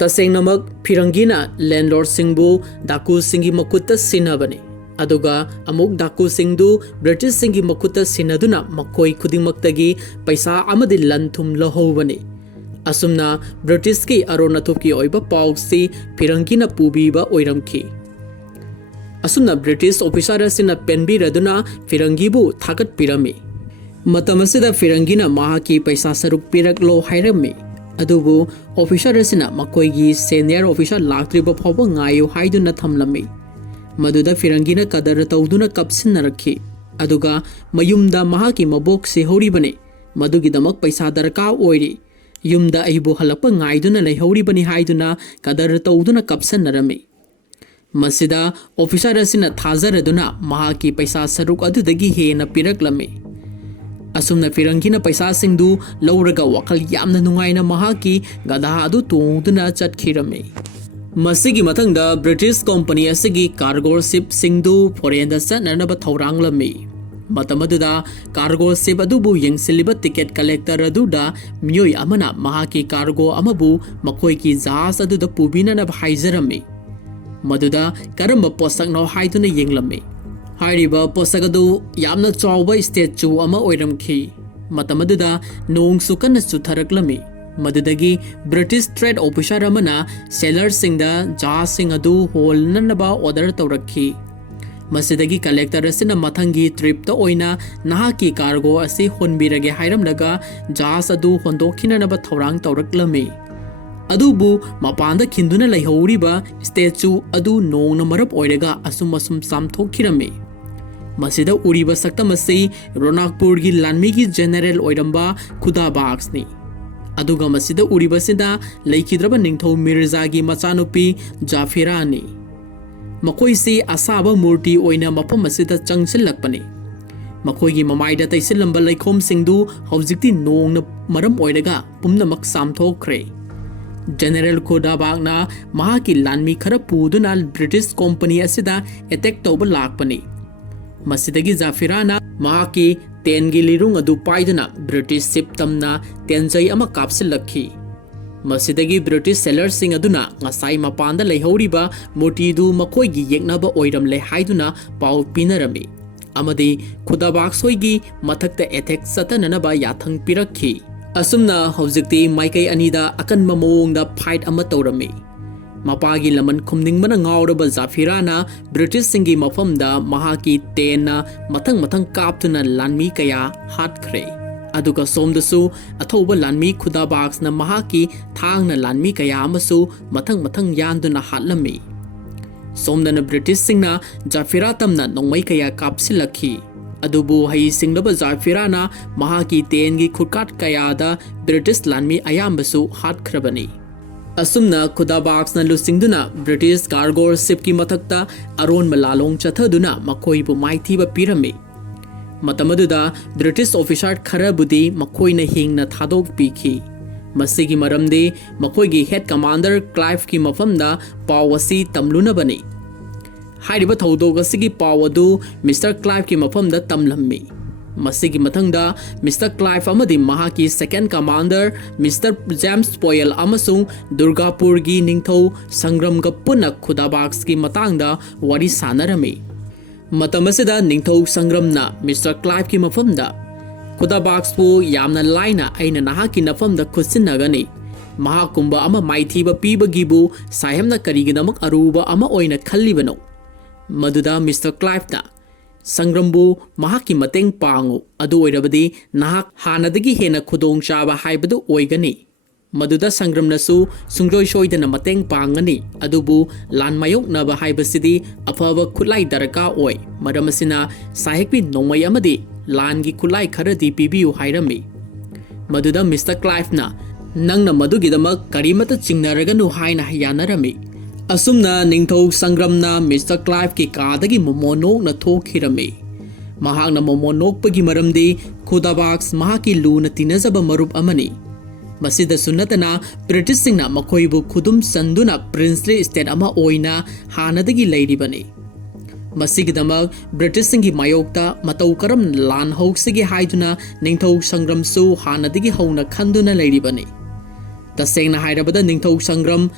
ꯇꯁꯦꯡꯅꯃꯛ ꯐꯤꯔꯪꯒꯤꯅ ꯂꯦꯟꯂꯣꯔꯗꯁꯤꯡꯕꯨ ꯗꯥꯀꯨꯁꯤꯡꯒꯤ ꯃꯈꯨꯠꯇ ꯁꯤꯟꯅꯕꯅꯤ, ꯑꯗꯨꯒ ꯑꯃꯨꯛ ꯗꯥꯀꯨꯁꯤꯡꯗꯨ ꯕ꯭ꯔꯤꯇꯤꯁꯁꯤꯡꯒꯤ ꯃꯈꯨꯠꯇ ꯁꯤꯟꯅꯗꯨꯅ ꯃꯈꯣꯏ ꯈꯨꯗꯤꯡꯃꯛꯇꯒꯤ ꯄꯩꯁꯥ ꯑꯃꯗꯤ ꯂꯟ ꯊꯨꯝ ꯂꯧꯍꯧꯕꯅꯤ꯫ ꯑꯁꯨꯝꯅ ꯕ꯭ꯔꯤꯇꯤꯁꯀꯤ ꯑꯔꯣꯟ ꯑꯊꯨꯞꯀꯤ ꯑꯣꯏꯕ ꯄꯥꯎꯁꯤ ꯐꯤꯔꯪꯒꯤꯅ ꯄꯨꯕꯤꯕ ꯑꯣꯏꯔꯝꯈꯤ꯫ ꯑꯁꯨꯝꯅ ꯕ꯭ꯔꯤꯇꯤꯁ ꯑꯣꯐꯤꯁꯥꯔ ꯑꯁꯤꯅ ꯄꯦꯟꯕꯤꯔꯗꯨꯅ ꯐꯤꯔꯪꯒꯤꯕꯨ ꯊꯥꯒꯠꯄꯤꯔꯝꯃꯤ꯫ ꯃꯇꯝ ꯑꯁꯤꯗ ꯐꯤꯔꯪꯒꯤꯅ ꯃꯍꯥꯛꯀꯤ ꯄꯩꯁꯥ ꯁꯔꯨꯛ ꯄꯤꯔꯛꯂꯣ ꯍꯥꯏꯔꯝꯃꯤ, ꯑꯗꯨꯕꯨ ꯑꯣꯐꯤꯁꯥꯔ ꯑꯁꯤꯅ ꯃꯈꯣꯏꯒꯤ ꯁꯦꯅꯤꯌꯔ ꯑꯣꯐꯤꯁꯥꯔ ꯂꯥꯛꯇ꯭ꯔꯤꯕ ꯐꯥꯎꯕ ꯉꯥꯏꯌꯨ ꯍꯥꯏꯗꯨꯅ ꯊꯝꯂꯝꯃꯤ꯫ ꯃꯗꯨꯗ ꯐꯤꯔꯪꯒꯤꯅ ꯀꯗꯔ ꯇꯧꯗꯨꯅ ꯀꯞꯁꯤꯟꯅꯔꯛꯈꯤ, ꯑꯗꯨꯒ ꯃꯌꯨꯝꯗ ꯃꯍꯥꯛꯀꯤ ꯃꯕꯣꯛ ꯁꯤꯍꯧꯔꯤꯕꯅꯤ, ꯃꯗꯨꯒꯤꯗꯃꯛ ꯄꯩꯁꯥ ꯗꯔꯀꯥꯔ ꯑꯣꯏꯔꯤ, ꯌꯨꯝꯗ ꯑꯩꯕꯨ ꯍꯜꯂꯛꯄ ꯉꯥꯏꯗꯨꯅ ꯂꯩꯍꯧꯔꯤꯕꯅꯤ ꯍꯥꯏꯗꯨꯅ ꯀꯗꯔ ꯇꯧꯗꯨꯅ ꯀꯞꯁꯟꯅꯔꯝꯃꯤ꯫ ꯃꯁꯤꯗ ꯑꯣꯐꯤꯁꯥꯔ ꯑꯁꯤꯅ ꯊꯥꯖꯔꯗꯨꯅ ꯃꯍꯥꯛꯀꯤ ꯄꯩꯁꯥ ꯁꯔꯨꯛ ꯑꯗꯨꯗꯒꯤ ꯍꯦꯟꯅ ꯄꯤꯔꯛꯂꯝꯃꯤ꯫ ꯑꯁꯨꯝꯅ ꯐꯤꯔꯪꯒꯤꯅ ꯄꯩꯁꯥꯁꯤꯡꯗꯨ ꯂꯧꯔꯒ ꯋꯥꯈꯜ ꯌꯥꯝꯅ ꯅꯨꯡꯉꯥꯏꯅ ꯃꯍꯥꯛꯀꯤ ꯒꯙꯥ ꯑꯗꯨ ꯇꯣꯡꯗꯨꯅ ꯆꯠꯈꯤꯔꯝꯃꯤ꯫ ꯃꯁꯤꯒꯤ ꯃꯊꯪꯗ ꯕ꯭ꯔꯤꯇꯤꯁ ꯀꯣꯝꯄꯅꯤ ꯑꯁꯤꯒꯤ ꯀꯥꯔꯒꯣ ꯁꯤꯞꯁꯤꯡꯗꯨ ꯐꯣꯔꯦꯟꯗ ꯆꯠꯅꯅꯕ ꯊꯧꯔꯥꯡꯂꯝꯃꯤ꯫ ꯃꯇꯝ ꯑꯗꯨꯗ ꯀꯥꯔꯒꯣ ꯁꯤꯞ ꯑꯗꯨꯕꯨ ꯌꯦꯡꯁꯤꯜꯂꯤꯕ ꯇꯤꯀꯦꯠ ꯀꯂꯦꯛꯇꯔ ꯑꯗꯨꯗ ꯃꯤꯑꯣꯏ ꯑꯃꯅ ꯃꯍꯥꯛꯀꯤ ꯀꯥꯔꯒꯣ ꯑꯃꯕꯨ ꯃꯈꯣꯏꯒꯤ ꯖꯍꯥꯖ ꯑꯗꯨꯗ ꯄꯨꯕꯤꯅꯅꯕ ꯍꯥꯏꯖꯔꯝꯃꯤ꯫ ꯃꯗꯨꯗ ꯀꯔꯝꯕ ꯄꯣꯠꯁꯛꯅꯣ ꯍꯥꯏꯗꯨꯅ ꯌꯦꯡꯂꯝꯃꯤ꯫ ꯍꯥꯏꯔꯤꯕ ꯄꯣꯠꯁꯛ ꯑꯗꯨ ꯌꯥꯝꯅ ꯆꯥꯎꯕ ꯁ꯭ꯇꯦꯆꯨ ꯑꯃ ꯑꯣꯏꯔꯝꯈꯤ꯫ ꯃꯇꯝ ꯑꯗꯨꯗ ꯅꯣꯡꯁꯨ ꯀꯟꯅ ꯆꯨꯊꯔꯛꯂꯝꯃꯤ꯫ ꯃꯗꯨꯗꯒꯤ ꯕ꯭ꯔꯤꯇꯤꯁ ꯇ꯭ꯔꯦꯗ ꯑꯣꯐꯤꯁꯥꯔ ꯑꯃꯅ ꯁꯦꯂꯔꯁꯤꯡꯗ ꯖꯍꯥꯖꯁꯤꯡ ꯑꯗꯨ ꯍꯣꯜꯅꯅꯕ ꯑꯣꯔꯗꯔ ꯇꯧꯔꯛꯈꯤ꯫ ꯃꯁꯤꯗꯒꯤ ꯀꯂꯦꯛꯇꯔ ꯑꯁꯤꯅ ꯃꯊꯪꯒꯤ ꯇ꯭ꯔꯤꯞꯇ ꯑꯣꯏꯅ ꯅꯍꯥꯛꯀꯤ ꯀꯥꯔꯒꯣ ꯑꯁꯤ ꯍꯣꯟꯕꯤꯔꯒꯦ ꯍꯥꯏꯔꯝꯂꯒ ꯖꯍꯥꯖ ꯑꯗꯨ ꯍꯣꯟꯗꯣꯛꯈꯤꯅꯅꯕ ꯊꯧꯔꯥꯡ ꯇꯧꯔꯛꯂꯝꯃꯤ꯫ ꯑꯗꯨꯕꯨ ꯃꯄꯥꯟꯗ ꯈꯤꯟꯗꯨꯅ ꯂꯩꯍꯧꯔꯤꯕ ꯁ꯭ꯇꯦꯆꯨ ꯑꯗꯨ ꯅꯣꯡꯅ ꯃꯔꯝ ꯑꯣꯏꯔꯒ ꯑꯁꯨꯝ ꯆꯥꯝꯊꯣꯛꯈꯤꯔꯝꯃꯤ꯫ ꯃꯁꯤꯗ ꯎꯔꯤꯕ ꯁꯛꯇꯝ ꯑꯁꯤ ꯔꯣꯅꯥꯛꯄꯨꯔꯒꯤ ꯂꯥꯟꯃꯤꯒꯤ ꯖꯦꯅꯔꯦꯜ ꯑꯣꯏꯔꯝꯕ ꯈꯨꯗꯥꯕꯥꯛꯁꯅꯤ, ꯑꯗꯨꯒ ꯃꯁꯤꯗ ꯎꯔꯤꯕꯁꯤꯅ ꯂꯩꯈꯤꯗ꯭ꯔꯕ ꯅꯤꯡꯊꯧ ꯃꯤꯔꯖꯥꯒꯤ ꯃꯆꯥꯅꯨꯄꯤ ꯖꯥꯐꯤꯔꯥꯅꯤ꯫ ꯃꯈꯣꯏꯁꯤ ꯑꯁꯥꯕ ꯃꯨꯔꯇꯤ ꯑꯣꯏꯅ ꯃꯐꯝ ꯑꯁꯤꯗ ꯆꯪꯁꯤꯜꯂꯛꯄꯅꯤ꯫ ꯃꯈꯣꯏꯒꯤ ꯃꯃꯥꯏꯗ ꯇꯩꯁꯤꯜꯂꯝꯕ ꯂꯩꯈꯣꯝꯁꯤꯡꯗꯨ ꯍꯧꯖꯤꯛꯇꯤ ꯅꯣꯡꯅ ꯃꯔꯝ ꯑꯣꯏꯔꯒ ꯄꯨꯝꯅꯃꯛ ꯆꯥꯝꯊꯣꯛꯈ꯭ꯔꯦ꯫ ꯖꯦꯅꯔꯦꯜ ꯈꯨꯗꯥꯕꯥꯛꯅ ꯃꯍꯥꯛꯀꯤ ꯂꯥꯟꯃꯤ ꯈꯔ ꯄꯨꯗꯨꯅ ꯕ꯭ꯔꯤꯇꯤꯁ ꯀꯣꯝꯄꯅꯤ ꯑꯁꯤꯗ ꯑꯦꯇꯦꯛ ꯇꯧꯕ ꯂꯥꯛꯄꯅꯤ꯫ ꯃꯁꯤꯗꯒꯤ ꯖꯥꯐꯤꯔꯥꯅ ꯃꯍꯥꯛꯀꯤ ꯇꯦꯟꯒꯤ ꯂꯤꯔꯨꯡ ꯑꯗꯨ ꯄꯥꯏꯗꯨꯅ ꯕ꯭ꯔꯤꯇꯤꯁ ꯁꯤꯞ ꯇꯝꯅ ꯇꯦꯟꯖꯩ ꯑꯃ ꯀꯥꯞꯁꯤꯜꯂꯛꯈꯤ꯫ ꯃꯁꯤꯗꯒꯤ ꯕ꯭ꯔꯤꯇꯤꯁ ꯁꯦꯂꯔꯁꯤꯡ ꯑꯗꯨꯅ ꯉꯁꯥꯏ ꯃꯄꯥꯟꯗ ꯂꯩꯍꯧꯔꯤꯕ ꯃꯨꯔꯇꯤꯗꯨ ꯃꯈꯣꯏꯒꯤ ꯌꯦꯛꯅꯕ ꯑꯣꯏꯔꯝꯂꯦ ꯍꯥꯏꯗꯨꯅ ꯄꯥꯎ ꯄꯤꯅꯔꯝꯃꯤ, ꯑꯃꯗꯤ ꯈꯨꯗꯥꯕꯥꯛꯁꯣꯏꯒꯤ ꯃꯊꯛꯇ ꯑꯦꯇꯦꯛ ꯆꯠꯊꯅꯅꯕ ꯌꯥꯊꯪ ꯄꯤꯔꯛꯈꯤ꯫ ꯑꯁꯨꯝꯅ ꯍꯧꯖꯤꯛꯇꯤ ꯃꯥꯏꯀꯩ ꯑꯅꯤꯗ ꯑꯀꯟꯕ ꯃꯑꯣꯡꯗ ꯐꯥꯏꯠ ꯑꯃ ꯇꯧꯔꯝꯃꯤ꯫ ꯃꯄꯥꯒꯤ ꯂꯃꯟ ꯈꯨꯝꯅꯤꯡꯕꯅ ꯉꯥꯎꯔꯕ ꯖꯥꯐꯤꯔꯥꯅ ꯕ꯭ꯔꯤꯇꯤꯁꯁꯤꯡꯒꯤ ꯃꯐꯝꯗ ꯃꯍꯥꯛꯀꯤ ꯇꯦꯟꯅ ꯃꯊꯪ ꯀꯥꯞꯇꯨꯅ ꯂꯥꯟꯃꯤ ꯀꯌꯥ ꯍꯥꯠꯈ꯭ꯔꯦ, ꯑꯗꯨꯒ ꯁꯣꯝꯗꯁꯨ ꯑꯊꯧꯕ ꯂꯥꯟꯃꯤ ꯈꯨꯗꯥꯕꯥꯛꯁꯅ ꯃꯍꯥꯛꯀꯤ ꯊꯥꯡꯅ ꯂꯥꯟꯃꯤ ꯀꯌꯥ ꯑꯃꯁꯨ ꯃꯊꯪ ꯌꯥꯟꯗꯨꯅ ꯍꯥꯠꯂꯝꯃꯤ꯫ ꯁꯣꯝꯗꯅ ꯕ꯭ꯔꯤꯇꯤꯁꯁꯤꯡꯅ ꯖꯥꯐꯤꯔꯥ ꯇꯝꯅ ꯅꯣꯡꯃꯩ ꯀꯌꯥ ꯀꯥꯞꯁꯤꯜꯂꯛꯈꯤ, अदुबु हई सिंगलबा जाफिराना महाकी तेनगी खुटकाट कयादा ब्रिटिश लानमी अयाम्बसु हाटख्रबनी असुमना खुदाबाक्सना लुसिंगदुना ब्रिटिश कार्गो शिप की मथक्ता अरोन मलालोंग चथदुना मखोइबु माइथीबा पिरमी मतमदुदा ब्रिटिश ऑफिसर खरबुदी मखोइना हिंगना थादोक पिखी मसिगी मरमदे मखोइगी हेड कमांडर क्लाइव की मफमदा पावसी तमलुनबनी हाइरिबा थौदोग असिगी पावदु मिस्टर क्लाइव की मफमदा तमलम्मी मसिगी मथंगदा मिस्टर क्लाइव अमदी महाकी second commander mister James Poyle अमसुंग दुर्गापुर की निंगथौ संग्रम का पुनः खुदाबाक्स की मतंगदा वारी सानरमी मतमसिदा निंगथौ संग्रमना मिस्टर क्लाइव की मफमदा खुदाबाक्सपु यामना लाइना आइना नाहाकी नफमदा खुसिनगनी महाकुंभ अमा माइथीबा पीबगीबु सायमना करिगिदमक अरूबा अमा ओइना खल्लिबनो मदुदा मिस्टर क्लाइवना संग्रमबु महाकी मतेंग पांगु अदु ओइरबदी नाहाक हानदगी हेना खुदोंग चाबा हाइबदु ओइगनी मदुदा संग्रमनसु सुंग्रोय सोइदना मतेंग पांगनी अदुबु लान मायोक्नबा हाइबसिदी अफबा खुलाई दरका ओइ मरमसिना साहेक्पि नोंमय अमदी लान की खुलाई खरदी पीबियु हाइरमी मदुदा मिस्टर क्लाइवना नंगना मदुगिदमक करीमत चिंगनरगनु हाइना यानरमी असुमना निंगथौ संग्रमना मिस्टर क्लाइव की कादगी मोमोनोक न थोखिरमी महाकना मोमोनोकपगी मरमदी खुदाबाक्स महाकी लूना तिनजब मरुप अमनी मसिदा सुन्नतना ब्रिटिश सिंगना मखोइबु खुदुम संदुना प्रिंसली स्टेट अमा ओइना हानदगी लैरिबनी मसिगिदमक ब्रिटिश सिंगी मायोक्ता मतौ करम लान हौक्सिगी हाइदुना निंगथौ संग्रमसु हानदगी हौना खंदुना लैरिबनी तसेंगना हाइरबदा निंगथौ संग्रम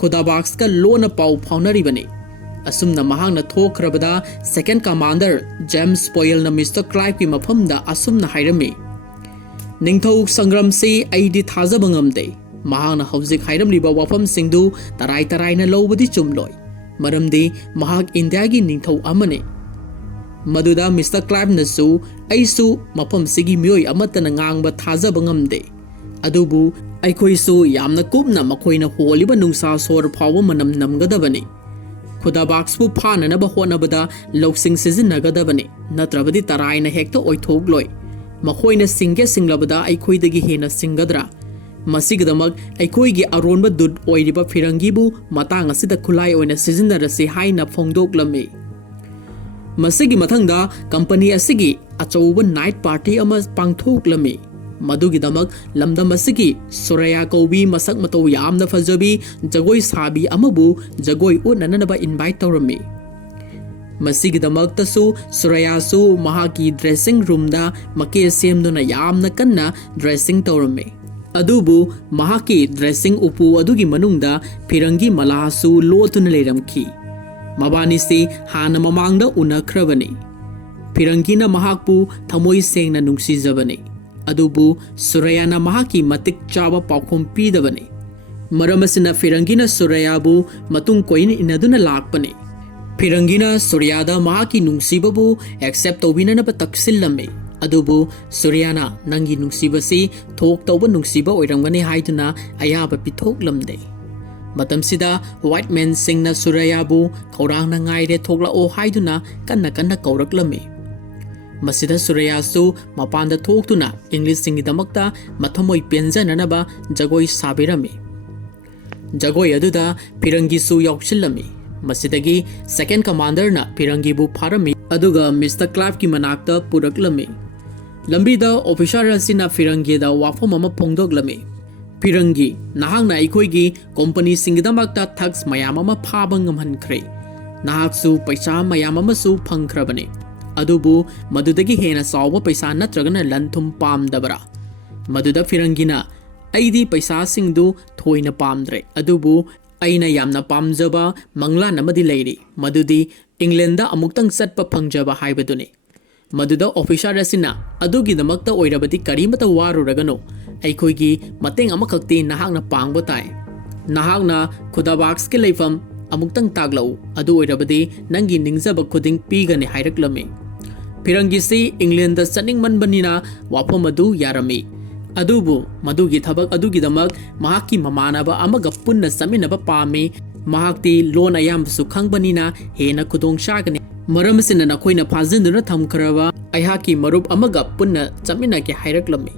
खुदाबाक्स का लोन पाउ फाउनरिबनी असुमना महांगना थोखरबदा सेकेंड कमांडर जेम्स पोयल न मिस्टर क्लाइव की मफमदा असुमना हाइरमी निंगथौ संग्रम से आइदी थाजबंगमदे महांगना हौजिक हाइरमलिबा वाफम सिंधु तराई तराइना लौबदी चुमलोय मरमदी महाक इंडिया की निंगथौ अमने मदुदा मिस्टर क्लाइव नसु आइसु मफम सिगी मियोय अमतना ngang थाजबंगमदे अदुबु अखोइसु यामना कुपना मखोइना होलिबा नुंसा सोर फाव मनम नमगदबनी खुदाबाक्सपु फाननबा होनबदा लौसिंग सिजिनगदबनी नत्रबदी तराइना हेक्ता ओइथोगलोय मखोइना सिंगे सिंगलबदा अखोइदगी हेना सिंगदरा मसिगदमक अखोइगी अरोनबा दुद ओइरिबा फिरंगीबु मतांग असिदा खुलाई ओइना सिजिनरसि हाइना फोंदोकलमी मसिगी मथंगदा कंपनी असिगी अचौबा नाइट पार्टी अमा पांगथोकलमी मदुगिदमक लमदम असिगी सुरया कौबी मसक मतौ यामना फजबी जगोई साबी अमबु जगोई उनननबा इनवाइट तौरमी मसिगिदमक तसु सुरयासु महाकी ड्रेसिंग रूमदा मके सेमदुना यामना कन्ना ड्रेसिंग तौरमी अदुबु महाकी ड्रेसिंग उपु अदुगी मनुंगदा फिरंगी मलासु लोतुना लेरमखी मबानिसे हाना ममांगदा उनख्रबनी फिरंगीना महाकपु थमोई सेंगना नुंगसिजबनी अदुबु सुरयाना महाकी मतिक चावा पाखोम पीदबनी मरमसिना फिरंगीना सुरयाबु मतुंग कोइन इनदुना लाकपनी फिरंगीना सुरयादा महाकी नुंगसिबबु एक्सेप्ट तौबिननब तक्सिल्लमे अदुबु सुरयाना नंगी नुंगसिबसी थोक तौबा नुंगसिबा ओइरंगनी हाइदुना अयाबा पिथोकलमदे मतमसिदा व्हाइट मैन सिंगना सुरयाबु खौरांगना ngaire थोकलाओ हाइदुना कन्ना कन्ना कौरकलमे मसिदा सुरयासु मपानदा थोक्तुना English सिंगिदमक्ता मथमोई पेंजननबा Jagoi साबिरमी Jagoi अदुदा फिरंगीसु यौचिल्लमी मसिदगी second कमांडरना फिरंगीबु फारमी अदुगा mister Clive की मनाक्ता पुरकलमी लंबीदा ऑफिसर असिना फिरंगीदा वाफम अमा फोंदोकलमी फिरंगी नाहांगना अखोइगी कंपनी सिंगिदमक्ता थग्स मयाम अमा फाबा ngamhankhre नाहाकसु पैसा मयाम अमासु फंख्रबने अदुबु मदुदगी हेना साउबा पैसा नत्रगना लंथुम पामदबरा मदुदा फिरंगीना अइदी पैसा सिंगदु थोइना पामद्रे अदुबु अइना यामना पामजबा मंगला नमदि लेरी मदुदी इंग्लैंडदा अमुक्तंग चटपा फंगजबा हाइबदुने मदुदा ऑफिसर असिना अदुगिदमक्ता ओइरबदी करीमता वारुरगनो अखोइगी मतेंग अमखक्ति नाहाकना पांगबा ताई नाहाकना खुदाबाक्स के लेफम अमुक्तंग तागलाउ अदु ओइरबदी नंगी निंगजब खुदिंग पीगने हाइरक्लमे फिरंगीसी इंग्लैंडदा चनिंग मनबनिना वाफम अदु यारमी अदुबु मदुगी थबक अदुगिदमक महाकी ममानबा अमगा पुन्ना समिनबा पामे महाक्ति लोन अयामसु खंगबनिना हेना खुदोंग शागने मरमसिना नखोइना फाजिंदुना थमखरबा ꯑꯩꯍꯥꯛꯀꯤ ꯃꯔꯨꯞ ꯑꯃꯒ ꯄꯨꯟꯅ ꯆꯠꯃꯤꯟꯅꯒꯦ ꯍꯥꯏꯔꯛꯂꯝꯃꯤ꯫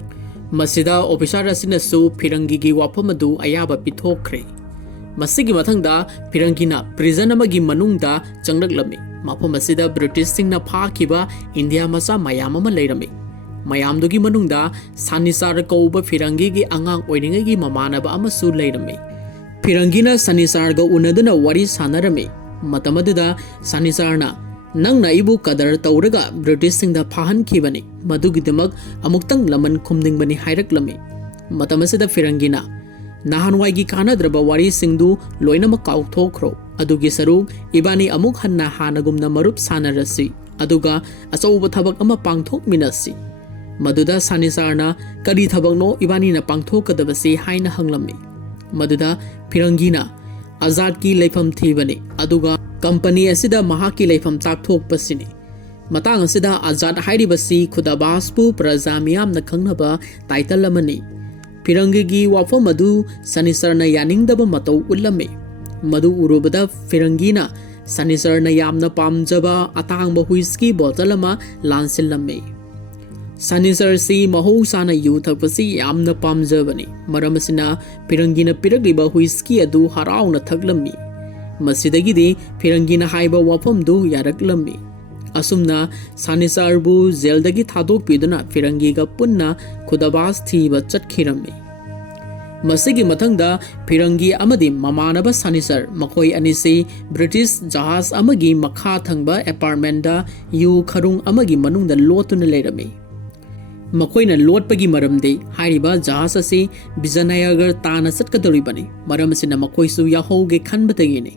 ꯃꯁꯤꯗ ꯑꯣꯐꯤꯁꯥꯔ ꯑꯁꯤꯅꯁꯨ ꯐꯤꯔꯪꯒꯤꯒꯤ ꯋꯥꯐꯝ ꯑꯗꯨ ꯑꯌꯥꯕ ꯄꯤꯊꯣꯛꯈ꯭ꯔꯦ꯫ ꯃꯁꯤꯒꯤ ꯃꯊꯪꯗ ꯐꯤꯔꯪꯒꯤꯅ ꯄ꯭ꯔꯤꯖꯟ ꯑꯃꯒꯤ ꯃꯅꯨꯡꯗ ꯆꯪꯂꯛꯂꯝꯃꯤ꯫ ꯃꯐꯝ ꯑꯁꯤꯗ ꯕ꯭ꯔꯤꯇꯤꯁꯁꯤꯡꯅ ꯐꯥꯈꯤꯕ ꯏꯟꯗꯤꯌꯥ ꯃꯆꯥ ꯃꯌꯥꯝ ꯑꯃ ꯂꯩꯔꯝꯃꯤ꯫ ꯃꯌꯥꯝꯗꯨꯒꯤ ꯃꯅꯨꯡꯗ ꯁꯥꯅꯤꯆꯥꯔ ꯀꯧꯕ ꯐꯤꯔꯪꯒꯤꯒꯤ ꯑꯉꯥꯡ ꯑꯣꯏꯔꯤꯉꯩꯒꯤ ꯃꯃꯥꯟꯅꯕ ꯑꯃꯁꯨ ꯂꯩꯔꯝꯃꯤ꯫ ꯐꯤꯔꯪꯒꯤꯅ ꯁꯥꯅꯤꯆꯥꯔꯒ ꯎꯅꯗꯨꯅ ꯋꯥꯔꯤ ꯁꯥꯅꯔꯝꯃꯤ꯫ ꯃꯇꯝ ꯑꯗꯨꯗ ꯁꯥꯅꯤꯆꯥꯔꯅ ꯅꯪꯅ ꯑꯩꯕꯨ ꯀꯗꯔ ꯇꯧꯔꯒ ꯕ꯭ꯔꯤꯇꯤꯁꯁꯤꯡꯗ ꯐꯥꯍꯟꯈꯤꯕꯅꯤ, ꯃꯗꯨꯒꯤꯗꯃꯛ ꯑꯃꯨꯛꯇꯪ ꯂꯃꯟ ꯈꯨꯝꯅꯤꯡꯕꯅꯤ ꯍꯥꯏꯔꯛꯂꯝꯃꯤ꯫ ꯃꯇꯝ ꯑꯁꯤꯗ ꯐꯤꯔꯪꯒꯤꯅ ꯅꯍꯥꯟꯋꯥꯏꯒꯤ ꯀꯥꯟꯅꯗ꯭ꯔꯕ ꯋꯥꯔꯤꯁꯤꯡꯗꯨ ꯂꯣꯏꯅꯃꯛ ꯀꯥꯎꯊꯣꯛꯈ꯭ꯔꯣ, ꯑꯗꯨꯒꯤ ꯁꯔꯨꯛ ꯏꯕꯥꯅꯤ ꯑꯃꯨꯛ ꯍꯟꯅ ꯍꯥꯟꯅꯒꯨꯝꯅ ꯃꯔꯨꯞ ꯁꯥꯅꯔꯁꯤ, ꯑꯗꯨꯒ ꯑꯆꯧꯕ ꯊꯕꯛ ꯑꯃ ꯄꯥꯡꯊꯣꯛꯃꯤꯟꯅꯁꯤ꯫ ꯃꯗꯨꯗ ꯁꯥꯅꯤꯆꯥꯔꯅ ꯀꯔꯤ ꯊꯕꯛꯅꯣ ꯏꯕꯥꯅꯤꯅ ꯄꯥꯡꯊꯣꯛꯀꯗꯕꯁꯤ ꯍꯥꯏꯅ ꯍꯪꯂꯝꯃꯤ꯫ ꯃꯗꯨꯗ ꯐꯤꯔꯪꯒꯤꯅ ꯑꯖꯥꯗꯀꯤ ꯂꯩꯐꯝ ꯊꯤꯕꯅꯤ, ꯑꯗꯨꯒ ꯀꯝꯄꯅꯤ ꯑꯁꯤꯗ ꯃꯍꯥꯛꯀꯤ ꯂꯩꯐꯝ ꯇꯥꯛꯊꯣꯛꯄꯁꯤꯅꯤ꯫ ꯃꯇꯥꯡ ꯑꯁꯤꯗ ꯑꯖꯥꯗ ꯍꯥꯏꯔꯤꯕꯁꯤ ꯈꯨꯗꯥꯕꯥꯁꯄꯨ ꯄ꯭ꯔꯖꯥ ꯃꯤꯌꯥꯝꯅ ꯈꯪꯅꯕ ꯇꯥꯏꯇꯜ ꯑꯃꯅꯤ꯫ ꯐꯤꯔꯪꯒꯤꯒꯤ ꯋꯥꯐꯝ ꯑꯗꯨ ꯁꯥꯅꯤꯆꯥꯔꯅ ꯌꯥꯅꯤꯡꯗꯕ ꯃꯇꯧ ꯎꯠꯂꯝꯃꯤ꯫ ꯃꯗꯨ ꯎꯔꯨꯕꯗ ꯐꯤꯔꯪꯒꯤꯅ ꯁꯥꯅꯤꯆꯥꯔꯅ ꯌꯥꯝꯅ ꯄꯥꯝꯖꯕ ꯑꯇꯥꯡꯕ ꯍꯨꯏꯁꯀꯤ ꯕꯣꯇꯜ ꯑꯃ ꯂꯥꯟꯁꯤꯜꯂꯝꯃꯤ꯫ ꯁꯥꯅꯤꯆꯥꯔꯁꯤ ꯃꯍꯧꯁꯥꯅ ꯌꯨ ꯊꯛꯄꯁꯤ ꯌꯥꯝꯅ ꯄꯥꯝꯖꯕꯅꯤ, ꯃꯔꯝ ꯑꯁꯤꯅ ꯐꯤꯔꯪꯒꯤꯅ ꯄꯤꯔꯛꯂꯤꯕ ꯍꯨꯏꯁꯀꯤ ꯑꯗꯨ ꯍꯔꯥꯎꯅ ꯊꯛꯂꯝꯃꯤ꯫ ꯃꯁꯤꯗꯒꯤꯗꯤ ꯐꯤꯔꯪꯒꯤꯅ ꯍꯥꯏꯕ ꯋꯥꯐꯝꯗꯨ ꯌꯥꯔꯛꯂꯝꯃꯤ꯫ ꯑꯁꯨꯝꯅ ꯁꯥꯅꯤꯆꯥꯔꯕꯨ ꯖꯦꯜꯗꯒꯤ ꯊꯥꯗꯣꯛꯄꯤꯗꯨꯅ ꯐꯤꯔꯪꯒꯤꯒ ꯄꯨꯟꯅ ꯈꯨꯗꯥꯕꯥꯁ ꯊꯤꯕ ꯆꯠꯈꯤꯔꯝꯃꯤ꯫ ꯃꯁꯤꯒꯤ ꯃꯊꯪꯗ ꯐꯤꯔꯪꯒꯤ ꯑꯃꯗꯤ ꯃꯃꯥꯟꯅꯕ ꯁꯥꯅꯤꯆꯥꯔ ꯃꯈꯣꯏ ꯑꯅꯤꯁꯤ ꯕ꯭ꯔꯤꯇꯤꯁ ꯖꯍꯥꯖ ꯑꯃꯒꯤ ꯃꯈꯥ ꯊꯪꯕ ꯑꯦꯄꯥꯔꯠꯃꯦꯟꯗ ꯌꯨ ꯈꯔꯨꯡ ꯑꯃꯒꯤ ꯃꯅꯨꯡꯗ ꯂꯣꯠꯇꯨꯅ ꯂꯩꯔꯝꯃꯤ꯫ ꯃꯈꯣꯏꯅ ꯂꯣꯠꯄꯒꯤ ꯃꯔꯝꯗꯤ ꯍꯥꯏꯔꯤꯕ ꯖꯍꯥꯖ ꯑꯁꯤ ꯕꯤꯖꯌꯅꯒꯔ ꯇꯥꯟꯅ ꯆꯠꯀꯗꯧꯔꯤꯕꯅꯤ, ꯃꯔꯝ ꯑꯁꯤꯅ ꯃꯈꯣꯏꯁꯨ ꯌꯥꯎꯍꯧꯒꯦ ꯈꯟꯕꯗꯒꯤꯅꯤ꯫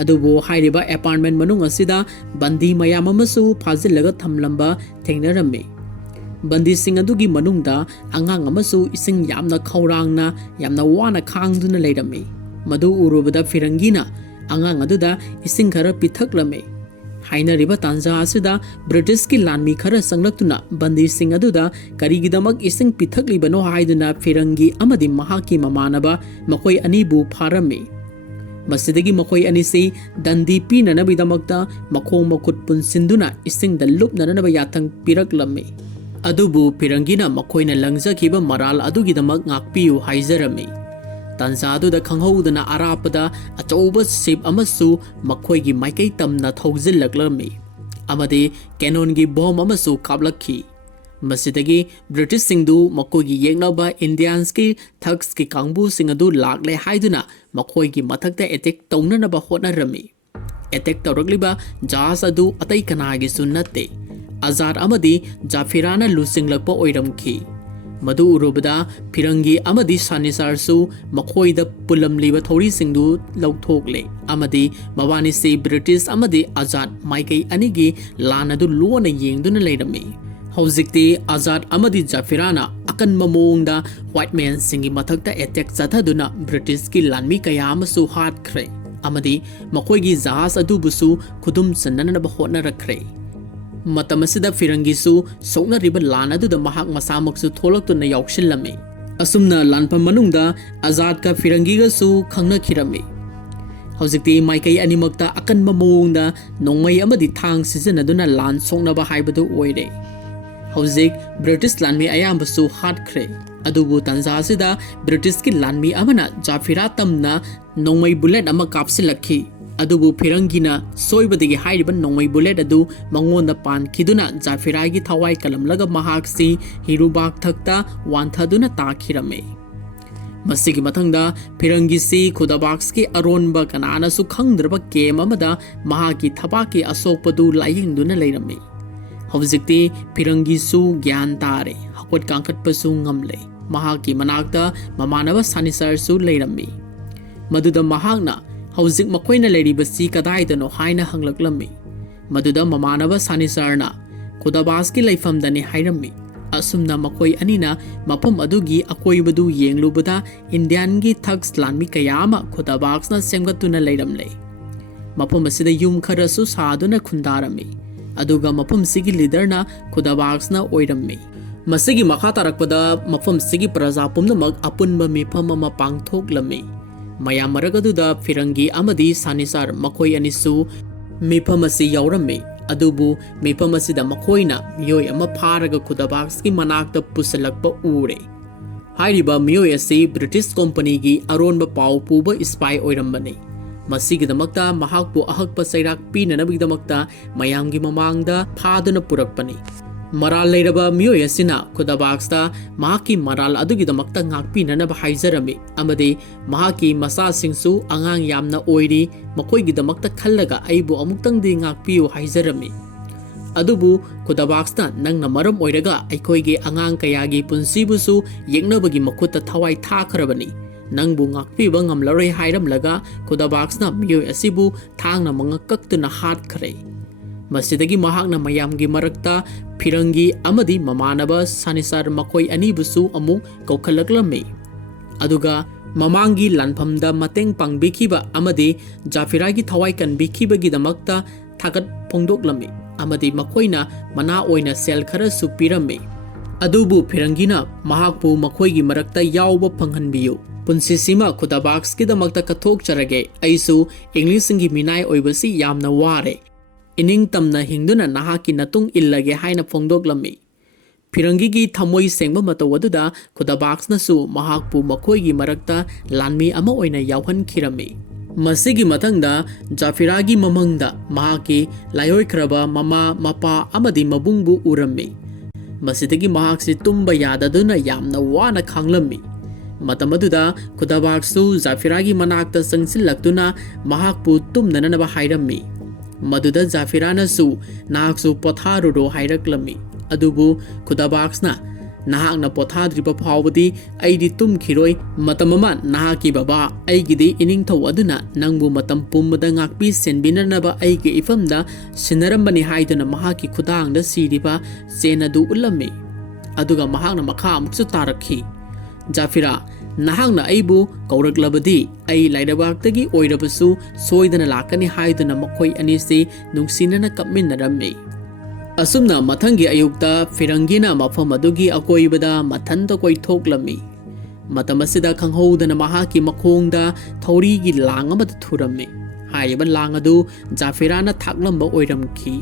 ꯑꯗꯨꯕꯨ ꯍꯥꯏꯔꯤꯕ ꯑꯦꯄꯥꯔꯠꯃꯦꯟ ꯃꯅꯨꯡ ꯑꯁꯤꯗ ꯕꯟꯗꯤ ꯃꯌꯥꯝ ꯑꯃꯁꯨ ꯐꯥꯖꯤꯜꯂꯒ ꯊꯝꯂꯝꯕ ꯊꯦꯡꯅꯔꯝꯃꯤ꯫ ꯕꯟꯗꯤꯁꯤꯡ ꯑꯗꯨꯒꯤ ꯃꯅꯨꯡꯗ ꯑꯉꯥꯡ ꯑꯃꯁꯨ ꯏꯁꯤꯡ ꯌꯥꯝꯅ ꯈꯧꯔꯥꯡꯅ ꯌꯥꯝꯅ ꯋꯥꯅ ꯈꯥꯡꯗꯨꯅ ꯂꯩꯔꯝꯃꯤ꯫ ꯃꯗꯨ ꯎꯔꯨꯕꯗ ꯐꯤꯔꯪꯒꯤꯅ ꯑꯉꯥꯡ ꯑꯗꯨꯗ ꯏꯁꯤꯡ ꯈꯔ ꯄꯤꯊꯛꯂꯝꯃꯤ꯫ ꯍꯥꯏꯅꯔꯤꯕ ꯇꯥꯟꯖꯥ ꯑꯁꯤꯗ ꯕ꯭ꯔꯤꯇꯤꯁꯀꯤ ꯂꯥꯟꯃꯤ ꯈꯔ ꯆꯪꯂꯛꯇꯨꯅ ꯕꯟꯗꯤꯁꯤꯡ ꯑꯗꯨꯗ ꯀꯔꯤꯒꯤꯗꯃꯛ ꯏꯁꯤꯡ ꯄꯤꯊꯛꯂꯤꯕꯅꯣ ꯍꯥꯏꯗꯨꯅ ꯐꯤꯔꯪꯒꯤ ꯑꯃꯗꯤ ꯃꯍꯥꯛꯀꯤ ꯃꯃꯥꯟꯅꯕ ꯃꯈꯣꯏ ꯑꯅꯤꯕꯨ ꯐꯥꯔꯝꯃꯤ꯫ ꯃꯁꯤꯗꯒꯤ ꯃꯈꯣꯏ ꯑꯅꯤꯁꯤ ꯗꯟꯗꯤ ꯄꯤꯅꯅꯕꯒꯤꯗꯃꯛꯇ ꯃꯈꯣꯡ ꯃꯈꯨꯠ ꯄꯨꯟꯁꯤꯟꯗꯨꯅ ꯏꯁꯤꯡꯗ ꯂꯨꯞꯅꯅꯕ ꯌꯥꯊꯪ ꯄꯤꯔꯛꯂꯝꯃꯤ꯫ ꯑꯗꯨꯕꯨ ꯐꯤꯔꯪꯒꯤꯅ ꯃꯈꯣꯏꯅ ꯂꯪꯖꯈꯤꯕ ꯃꯔꯥꯜ ꯑꯗꯨꯒꯤꯗꯃꯛ ꯉꯥꯛꯄꯤꯌꯨ ꯍꯥꯏꯖꯔꯝꯃꯤ꯫ ꯇꯥꯟꯖꯥ ꯑꯗꯨꯗ ꯈꯪꯍꯧꯗꯅ ꯑꯔꯥꯞꯄꯗ ꯑꯆꯧꯕ ꯁꯤꯞ ꯑꯃꯁꯨ ꯃꯈꯣꯏꯒꯤ ꯃꯥꯏꯀꯩ ꯇꯝꯅ ꯊꯧꯖꯤꯜꯂꯛꯂꯝꯃꯤ, ꯑꯃꯗꯤ ꯀꯦꯅꯣꯟꯒꯤ ꯕꯣꯝ ꯑꯃꯁꯨ ꯀꯥꯞꯂꯛꯈꯤ꯫ ꯃꯁꯤꯗꯒꯤ ꯕ꯭ꯔꯤꯇꯤꯁꯁꯤꯡꯗꯨ ꯃꯈꯣꯏꯒꯤ ꯌꯦꯛꯅꯕ ꯏꯟꯗꯤꯌꯥꯟꯁꯀꯤ ꯊꯛꯁꯀꯤ ꯀꯥꯡꯕꯨꯁꯤꯡ ꯑꯗꯨ ꯂꯥꯛꯂꯦ ꯍꯥꯏꯗꯨꯅ ꯃꯈꯣꯏꯒꯤ ꯃꯊꯛꯇ ꯑꯦꯇꯦꯛ ꯇꯧꯅꯅꯕ ꯍꯣꯠꯅꯔꯝꯃꯤ꯫ ꯑꯦꯇꯦꯛ ꯇꯧꯔꯛꯂꯤꯕ ꯖꯍꯥꯖ ꯑꯗꯨ ꯑꯇꯩ ꯀꯅꯥꯒꯤꯁꯨ ꯅꯠꯇꯦ, ꯑꯖꯥꯗ ꯑꯃꯗꯤ ꯖꯥꯐꯤꯔꯥꯅ ꯂꯨꯆꯤꯡꯂꯛꯄ ꯑꯣꯏꯔꯝꯈꯤ꯫ ꯃꯗꯨ ꯎꯔꯨꯕꯗ ꯐꯤꯔꯪꯒꯤ ꯑꯃꯗꯤ ꯁꯥꯅꯤꯆꯥꯔꯁꯨ ꯃꯈꯣꯏꯗ ꯄꯨꯜꯂꯝꯂꯤꯕ ꯊꯧꯔꯤꯁꯤꯡꯗꯨ ꯂꯧꯊꯣꯛꯂꯦ, ꯑꯃꯗꯤ ꯃꯕꯥꯅꯤꯁꯤ ꯕ꯭ꯔꯤꯇꯤꯁ ꯑꯃꯗꯤ ꯑꯖꯥꯗ ꯃꯥꯏꯀꯩ ꯑꯅꯤꯒꯤ ꯂꯥꯟ ꯑꯗꯨ ꯂꯣꯟꯅ ꯌꯦꯡꯗꯨꯅ ꯂꯩꯔꯝꯃꯤ꯫ ꯍꯧꯖꯤꯛꯇꯤ ꯑꯖꯥꯗ ꯑꯃꯗꯤ ꯖꯥꯐꯤꯔꯥꯅ ꯑꯀꯟꯕ ꯃꯑꯣꯡꯗ ꯋꯥꯏꯠꯃꯦꯟꯁꯤꯡꯒꯤ ꯃꯊꯛꯇ ꯑꯦꯇꯦꯛ ꯆꯠꯊꯗꯨꯅ ꯕ꯭ꯔꯤꯇꯤꯁꯀꯤ ꯂꯥꯟꯃꯤ ꯀꯌꯥ ꯑꯃꯁꯨ ꯍꯥꯠꯈ꯭ꯔꯦ, ꯑꯃꯗꯤ ꯃꯈꯣꯏꯒꯤ ꯖꯍꯥꯖ ꯑꯗꯨꯕꯨꯁꯨ ꯈꯨꯗꯨꯝ ꯆꯟꯅꯅꯕ ꯍꯣꯠꯅꯔꯛꯈ꯭ꯔꯦ꯫ ꯃꯇꯝ ꯑꯁꯤꯗ ꯐꯤꯔꯪꯒꯤꯁꯨ ꯁꯣꯛꯅꯔꯤꯕ ꯂꯥꯟ ꯑꯗꯨꯗ ꯃꯍꯥꯛ ꯃꯁꯥꯃꯛꯁꯨ ꯊꯣꯛꯂꯛꯇꯨꯅ ꯌꯥꯎꯁꯤꯜꯂꯝꯃꯤ꯫ ꯑꯁꯨꯝꯅ ꯂꯥꯟꯐꯝ ꯃꯅꯨꯡꯗ ꯑꯖꯥꯗꯀ ꯐꯤꯔꯪꯒꯤꯒꯁꯨ ꯈꯪꯅꯈꯤꯔꯝꯃꯤ꯫ ꯍꯧꯖꯤꯛꯇꯤ ꯃꯥꯏꯀꯩ ꯑꯅꯤꯃꯛꯇ ꯑꯀꯟꯕ ꯃꯑꯣꯡꯗ ꯅꯣꯡꯃꯩ ꯑꯃꯗꯤ ꯊꯥꯡ ꯁꯤꯖꯤꯟꯅꯗꯨꯅ ꯂꯥꯟ ꯁꯣꯛꯅꯕ ꯍꯥꯏꯕꯗꯨ ꯑꯣꯏꯔꯦ꯫ ꯍꯧꯖꯤꯛ ꯕ꯭ꯔꯤꯇꯤꯁ ꯂꯥꯟꯃꯤ ꯑꯌꯥꯝꯕꯁꯨ ꯍꯥꯠꯈ꯭ꯔꯦ꯫ ꯑꯗꯨꯕꯨ ꯇꯥꯟꯖꯥ ꯑꯁꯤꯗ ꯕ꯭ꯔꯤꯇꯤꯁꯀꯤ ꯂꯥꯟꯃꯤ ꯑꯃꯅ ꯖꯥꯐꯤꯔꯥ ꯇꯝꯅ ꯅꯣꯡꯃꯩ ꯕꯨꯂꯦꯠ ꯑꯃ ꯀꯥꯞꯁꯤꯜꯂꯛꯈꯤ꯫ ꯑꯗꯨꯕꯨ ꯐꯤꯔꯪꯒꯤꯅ ꯁꯣꯏꯕꯗꯒꯤ ꯍꯥꯏꯔꯤꯕ ꯅꯣꯡꯃꯩ ꯕꯨꯂꯦꯠ ꯑꯗꯨ ꯃꯉꯣꯟꯗ ꯄꯥꯟꯈꯤꯗꯨꯅ ꯖꯥꯐꯤꯔꯥꯒꯤ ꯊꯋꯥꯏ ꯀꯜꯂꯝꯂꯒ ꯃꯍꯥꯛꯁꯤ ꯍꯤꯔꯨꯕꯥꯛꯊꯛꯇ ꯋꯥꯟꯊꯗꯨꯅ ꯇꯥꯈꯤꯔꯝꯃꯤ꯫ ꯃꯁꯤꯒꯤ ꯃꯊꯪꯗ ꯐꯤꯔꯪꯒꯤꯁꯤ ꯈꯨꯗꯥꯕꯥꯛꯁꯀꯤ ꯑꯔꯣꯟꯕ ꯀꯅꯥꯅꯁꯨ ꯈꯪꯗ꯭ꯔꯕ ꯀꯦꯝ ꯑꯃꯗ ꯃꯍꯥꯛꯀꯤ ꯊꯕꯥꯛꯀꯤ ꯑꯁꯣꯛꯄꯗꯨ ꯂꯥꯌꯦꯡꯗꯨꯅ ꯂꯩꯔꯝꯃꯤ꯫ ꯍꯧꯖꯤꯛꯇꯤ ꯐꯤꯔꯪꯒꯤꯁꯨ ꯒ꯭ꯌꯥꯟ ꯇꯥꯔꯦ, ꯍꯧꯒꯠ ꯀꯥꯡꯈꯠꯄꯁꯨ ꯉꯝꯂꯦ꯫ ꯃꯍꯥꯛꯀꯤ ꯃꯅꯥꯛꯇ ꯃꯃꯥꯟꯅꯕ ꯁꯥꯅꯤꯆꯥꯔꯁꯨ ꯂꯩꯔꯝꯃꯤ꯫ ꯃꯗꯨꯗ ꯃꯍꯥꯛꯅ ꯍꯧꯖꯤꯛ ꯃꯈꯣꯏꯅ ꯂꯩꯔꯤꯕꯁꯤ ꯀꯗꯥꯏꯗꯅꯣ ꯍꯥꯏꯅ ꯍꯪꯂꯛꯂꯝꯃꯤ꯫ ꯃꯗꯨꯗ ꯃꯃꯥꯟꯅꯕ ꯁꯥꯅꯤꯆꯥꯔꯅ ꯈꯨꯗꯥꯕꯥꯁꯀꯤ ꯂꯩꯐꯝꯗꯅꯤ ꯍꯥꯏꯔꯝꯃꯤ꯫ ꯑꯁꯨꯝꯅ ꯃꯈꯣꯏ ꯑꯅꯤꯅ ꯃꯐꯝ ꯑꯗꯨꯒꯤ ꯑꯀꯣꯏꯕꯗꯨ ꯌꯦꯡꯂꯨꯕꯗ ꯏꯟꯗꯤꯌꯥꯟꯒꯤ ꯊꯛꯁ ꯂꯥꯟꯃꯤ ꯀꯌꯥ ꯑꯃ ꯈꯨꯗꯥꯕꯥꯛꯁꯅ ꯁꯦꯝꯒꯠꯇꯨꯅ ꯂꯩꯔꯝꯂꯦ꯫ ꯃꯐꯝ ꯑꯁꯤꯗ ꯌꯨꯝ ꯈꯔꯁꯨ ꯁꯥꯗꯨꯅ ꯈꯨꯟꯗꯥꯔꯝꯃꯤ, ꯑꯗꯨꯒ ꯃꯐꯝꯁꯤꯒꯤ ꯂꯤꯗꯔꯅ ꯈꯨꯗꯥꯕꯥꯛꯁꯅ ꯑꯣꯏꯔꯝꯃꯤ꯫ ꯃꯁꯤꯒꯤ ꯃꯈꯥ ꯇꯥꯔꯛꯄꯗ ꯃꯐꯝꯁꯤꯒꯤ ꯄ꯭ꯔꯖꯥ ꯄꯨꯝꯅꯃꯛ ꯑꯄꯨꯟꯕ ꯃꯤꯐꯝ ꯑꯃ ꯄꯥꯡꯊꯣꯛꯂꯝꯃꯤ꯫ ꯃꯌꯥꯝ ꯃꯔꯛ ꯑꯗꯨꯗ ꯐꯤꯔꯪꯒꯤ ꯑꯃꯗꯤ ꯁꯥꯅꯤꯆꯥꯔ ꯃꯈꯣꯏ ꯑꯅꯤꯁꯨ ꯃꯤꯐꯝ ꯑꯁꯤ ꯌꯥꯎꯔꯝꯃꯤ꯫ अदुबु मीफम असिदा मखोइना मियोय अमा फारगा खुदाबाक्सकी मनाक्ता पुसलकपा उरे हाइरिबा मियोय असि ब्रिटिश कंपनी की अरोनबा पाउ पुबा स्पाई ओइरम्बने मसिगिदमक्ता महाकपु अहक्पा सैराक पीननबगिदमक्ता मयामगी ममांगदा फादुना पुरकपनि मराल लेरबा मियोय असिना खुदाबाक्सता महाकी मराल अदुगिदमक्ता ngakpinanaba हाइजरमी अमदि महाकी मसासिंगसु आंगांग यामना ओइरी मखोइगिदमक्ता खल्लगा अइबु अमुक्तंगदि ngakpiyu हाइजरमी अदुबु खुदाबाक्सना नंगना मरम ओइरगा अइखोइगे आंगांग कयागी पुंसिबुसु येंगनबगी मखुता थवाई थाखरबनी नंगबु ngakpiba ngamlaroi hairamlaga खुदाबाक्सना मियोय असिबु थांगना मंगकक्तुना हाटखरे मसिदगी महाकना मयामगी मरक्ता फिरंगी अमदी ममानबा सानिसार मखोई अनिबुसु अमु कौखलकलमे अदुगा ममांगी लानफमदा मतेंग पांगबिखिबा अमदी जाफिरागी थवाई कनबिखिबगिदमक्ता थागत फोंदोकलमे अमदी मखोइना मना ओइना सेल खरसु पिरमे अदुबु फिरंगीना महाकपु मखोइगी मरक्ता यावबा फंगहनबियु पुंसिसिमा खुदाबाक्सकिदमक्ता कथोकचरगे अइसु इंग्लिशंगी मिनाय ओइबसि यामना वारे इनिंग तमना हिंदुना नहाकी नतुंग इल्लगे हाइना फोंदोकलमी फिरंगीगी थमोई सेंबा मतवदुदा खुदाबाक्सनसु महाकपु मखोइगी मरक्ता लानमी अमा ओइना यावहनखिरमी मसिगी मतंगदा जाफिरागी ममंगदा महाकी लायोइख्रबा ममा मपा अमदी मबुंगबु उरम्मी मसिदगी महाकसि तुम्बा याददुना यामना वाना खांगलम्मी मतमदुदा खुदाबाक्सु जाफिरागी मनाक्ता संगसिल्लक्तुना महाकपु तुम्नननबा हाइरम्मी मदुदा जाफिरानसु नाहकसु पोथारुरो हाइरक्लमी अदुबु खुदाबाक्सना नाहकना पोथाद्रिबा फावबदी अइदि तुमखिरोय मतममा नाहकी बाबा अइगिदि इनिंगथौ अदुना नंगबु मतम पुमदा ngakpi senbinanaba अइगे इफमदा सिनरम्बनि हाइदुना महाकी खुदांगदा सिरिबा सेनदु उल्लम्मी अदुगा महाकना मखा अमुक्सु तारखी जाफिरा नहांगना अइबु कौरक्लबदी अइ लाइरबाक्तगी ओइरबसु सोइदना लाकनि हाइदुना मखोइ अनिसि नुंसिनना कपमिनरम्मे असुमना मथंगी अयुक्ता फिरंगीना मफम अदुगी अकोइबदा मथंत कोइथोकलम्मी मतमसिदा खंगहौदना महाकी मखोंगदा थौरीगी लांग अमद थुरम्मे हाइबा लांग अदु जाफिराना थाकलम्बा ओइरमखी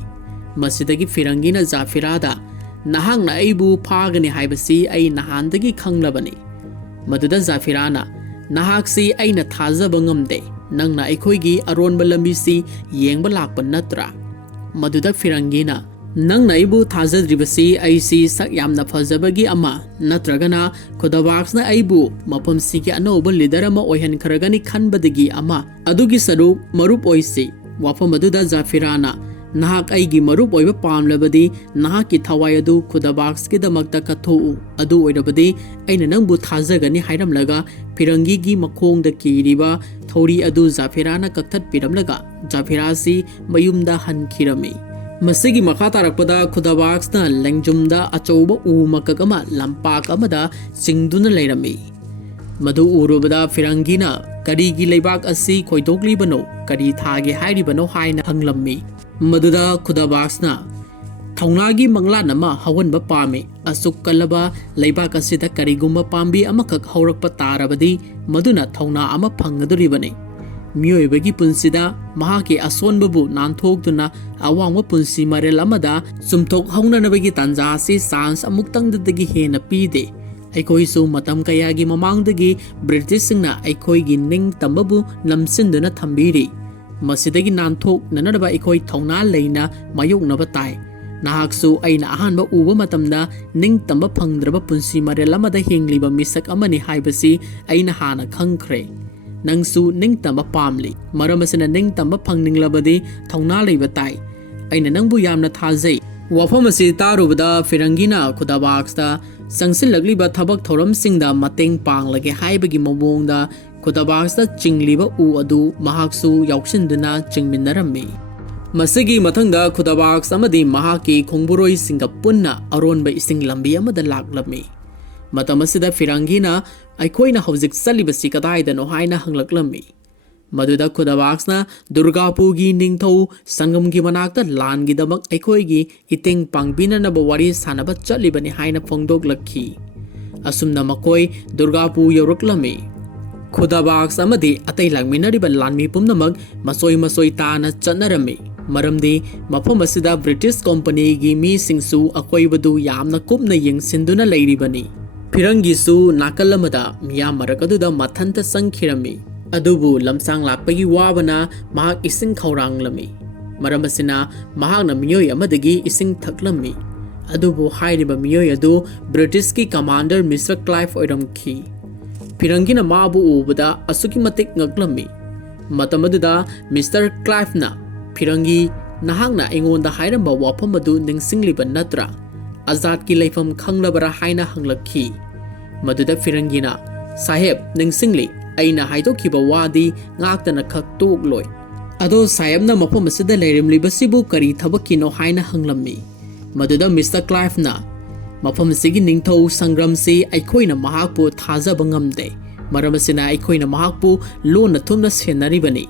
मसिदगी फिरंगीना जाफिरादा नहांगना अइबु फागनि हाइबसि अइ नहानदगी खंगलबनी मदुदा जाफिराना नहाकसी अइना थाजबा ngamde नंगना अइखोइगी अरोनबा लंबिसि येंबा लाकपा नत्रा मदुदा फिरंगीना नंगना अइबु थाजद्रिबसि अइसि सक यामना फजबगी अमा नत्रगना खुदाबाक्सना अइबु मफमसिगी अनौबा लीडर अमा ओइहनखरगनि खनबदगी अमा अदुगी सरुक मरुप ओइसि वाफम मदुदा जाफिराना नहाक अइगी मरुप ओइबा पामलबदी नहाकी थवाई अदु खुदाबाक्सकिदमक्ता कथोउ अदु ओइरबदी अइना नंगबु थाजगनि हाइरमलगा फिरंगीगी मखोंगदा कीरिबा थौरी अदु जाफिराना कक्थत पिरमलगा जाफिरासी मयुमदा हनखिरमी मसिगी मखा तारकपदा खुदाबाक्सना लेंगजुमदा अचौबा उ मकक अमा लंपाक अमदा सिंगदुना लेरमी मधु उरुबदा फिरंगीना करीगी लेबाक असि खोइदोकलिबनो करी थागे हाइरिबनो हाइना हंगलम्मी मदुदा खुदाबाक्सना थौनागी मंगलान अमा हवनबा पामे असुक कलबा लेबाक असिदा करीगुम्बा पाम्बी अमखक हौरकपा तारबदी मदुना थौना अमा फंगदुरिबने मियोइबगी पुंसिदा महाके असोनबबु नानथोक्तुना अवांगबा पुंसि मरेल अमदा सुमथोक हौननबगी तंजासी सांस अमुक्तंगदगी हेना पीदे अइखोइसु मतम कयागी ममांगदगी ब्रिटिशसिंगना अइखोइगी निंग तंबबु लमसिंदुना थंबीरी मसिदगी नानथोक ननरबा अइखोइ थौना लेना मायोगनबा ताइ नाहकसु अइना अहानबा उबा मतमदा निंग तंबा फंगद्रबा पुंसि मरेल अमदा हिंगलिबा मिसक अमनि हाइबसि अइना हाना खंखरे नंगसु निंग तंबा पामली मरमसना निंग तंबा फंगनिंगलबदी थौना लेबा ताइ अइना नंगबु यामना थाजै वाफम असि तारुबदा फिरंगीना खुदाबाक्सदा संगसिलगलिबा थबक थौरमसिंगदा मतेंग पांगलगे हाइबगी मबोंगदा खुदाबाक्सदा चिंगलिबा उ अदु महाकसु यावसिनदुना चिंगमिनरम्मी मसिगी मथंगदा खुदाबाक्स अमदी महाकी खोंगबुरोई सिंगा पुन्ना अरोनबा इसिंग लंबी अमदा लाकलम्मी मतमसिदा फिरंगीना अइखोइना हौजिक चलिबसि कदाइदनो हाइना हंगलकलम्मी मदुदा खुदाबाक्सना दुर्गापुगी निंगथौ संगमगी मनाक्ता लानगिदमक अइखोइगी इतेंग पांगबिननबा वारी सानबा चलिबनि हाइना फोंदोकलखी असुमना मकोइ दुर्गापु यौरकलम्मी खुदाबाक्स अमदी अतै लांगमिनरिबा लानमी पुमनमक मसोइ मसोइ ताना चनरम्मी ꯃꯔꯝꯗꯤ ꯃꯐꯝ ꯑꯁꯤꯗ ꯕ꯭ꯔꯤꯇꯤꯁ ꯀꯝꯄꯅꯤꯒꯤ ꯃꯤꯁꯤꯡꯁꯨ ꯑꯀꯣꯏꯕꯗꯨ ꯌꯥꯝꯅ ꯀꯨꯞꯅ ꯌꯦꯡꯁꯤꯟꯗꯨꯅ ꯂꯩꯔꯤꯕꯅꯤ꯫ ꯐꯤꯔꯪꯒꯤꯁꯨ ꯅꯥꯀꯜ ꯑꯃꯗ ꯃꯤꯌꯥꯝ ꯃꯔꯛ ꯑꯗꯨꯗ ꯃꯊꯟꯇ ꯆꯪꯈꯤꯔꯝꯃꯤ꯫ ꯑꯗꯨꯕꯨ ꯂꯝꯁꯥꯡ ꯂꯥꯛꯄꯒꯤ ꯋꯥꯕꯅ ꯃꯍꯥꯛ ꯏꯁꯤꯡ ꯈꯧꯔꯥꯡꯂꯝꯃꯤ꯫ ꯃꯔꯝ ꯑꯁꯤꯅ ꯃꯍꯥꯛꯅ ꯃꯤꯑꯣꯏ ꯑꯃꯗꯒꯤ ꯏꯁꯤꯡ ꯊꯛꯂꯝꯃꯤ꯫ ꯑꯗꯨꯕꯨ ꯍꯥꯏꯔꯤꯕ ꯃꯤꯑꯣꯏ ꯑꯗꯨ ꯕ꯭ꯔꯤꯇꯤꯁꯀꯤ ꯀꯃꯥꯟꯗꯔ ꯃꯤꯁꯇꯔ ꯀ꯭ꯂꯥꯏꯚ ꯑꯣꯏꯔꯝꯈꯤ꯫ ꯐꯤꯔꯪꯒꯤꯅ ꯃꯥꯕꯨ ꯎꯕꯗ ꯑꯁꯨꯛꯀꯤ ꯃꯇꯤꯛ ꯉꯛꯂꯝꯃꯤ꯫ ꯃꯇꯝ ꯑꯗꯨꯗ ꯃꯤꯁꯇꯔ ꯀ꯭ꯂꯥꯏꯚꯅ "ꯐꯤꯔꯪꯒꯤ, ꯅꯍꯥꯛꯅ ꯑꯩꯉꯣꯟꯗ ꯍꯥꯏꯔꯝꯕ ꯋꯥꯐꯝ ꯑꯗꯨ ꯅꯤꯡꯁꯤꯡꯂꯤꯕ ꯅꯠꯇ꯭ꯔꯥ? ꯑꯖꯥꯗꯀꯤ ꯂꯩꯐꯝ ꯈꯪꯂꯕꯔꯥ?" ꯍꯥꯏꯅ ꯍꯪꯂꯛꯈꯤ꯫ ꯃꯗꯨꯗ ꯐꯤꯔꯪꯒꯤꯅ "ꯁꯥꯍꯦꯕ, ꯅꯤꯡꯁꯤꯡꯂꯤ, ꯑꯩꯅ ꯍꯥꯏꯗꯣꯛꯈꯤꯕ ꯋꯥꯗꯤ ꯉꯥꯛꯇꯅ ꯈꯛ ꯇꯣꯛꯂꯣꯏ꯫ ꯑꯗꯣ ꯁꯥꯍꯦꯕꯅ ꯃꯐꯝ ꯑꯁꯤꯗ ꯂꯩꯔꯝꯂꯤꯕꯁꯤꯕꯨ ꯀꯔꯤ ꯊꯕꯛꯀꯤꯅꯣ?" ꯍꯥꯏꯅ ꯍꯪꯂꯝꯃꯤ꯫ ꯃꯗꯨꯗ ꯃꯤꯁꯇꯔ ꯀ꯭ꯂꯥꯏꯚꯅ "ꯃꯐꯝ ꯑꯁꯤꯒꯤ ꯅꯤꯡꯊꯧ ꯁꯪꯒ꯭ꯔꯝꯁꯤ ꯑꯩꯈꯣꯏꯅ ꯃꯍꯥꯛꯄꯨ ꯊꯥꯖꯕ ꯉꯝꯗꯦ꯫ ꯃꯔꯝ ꯑꯁꯤꯅ ꯑꯩꯈꯣꯏꯅ ꯃꯍꯥꯛꯄꯨ ꯂꯣꯟꯅ ꯊꯨꯝꯅ ꯁꯦꯟꯅꯔꯤꯕꯅꯤ."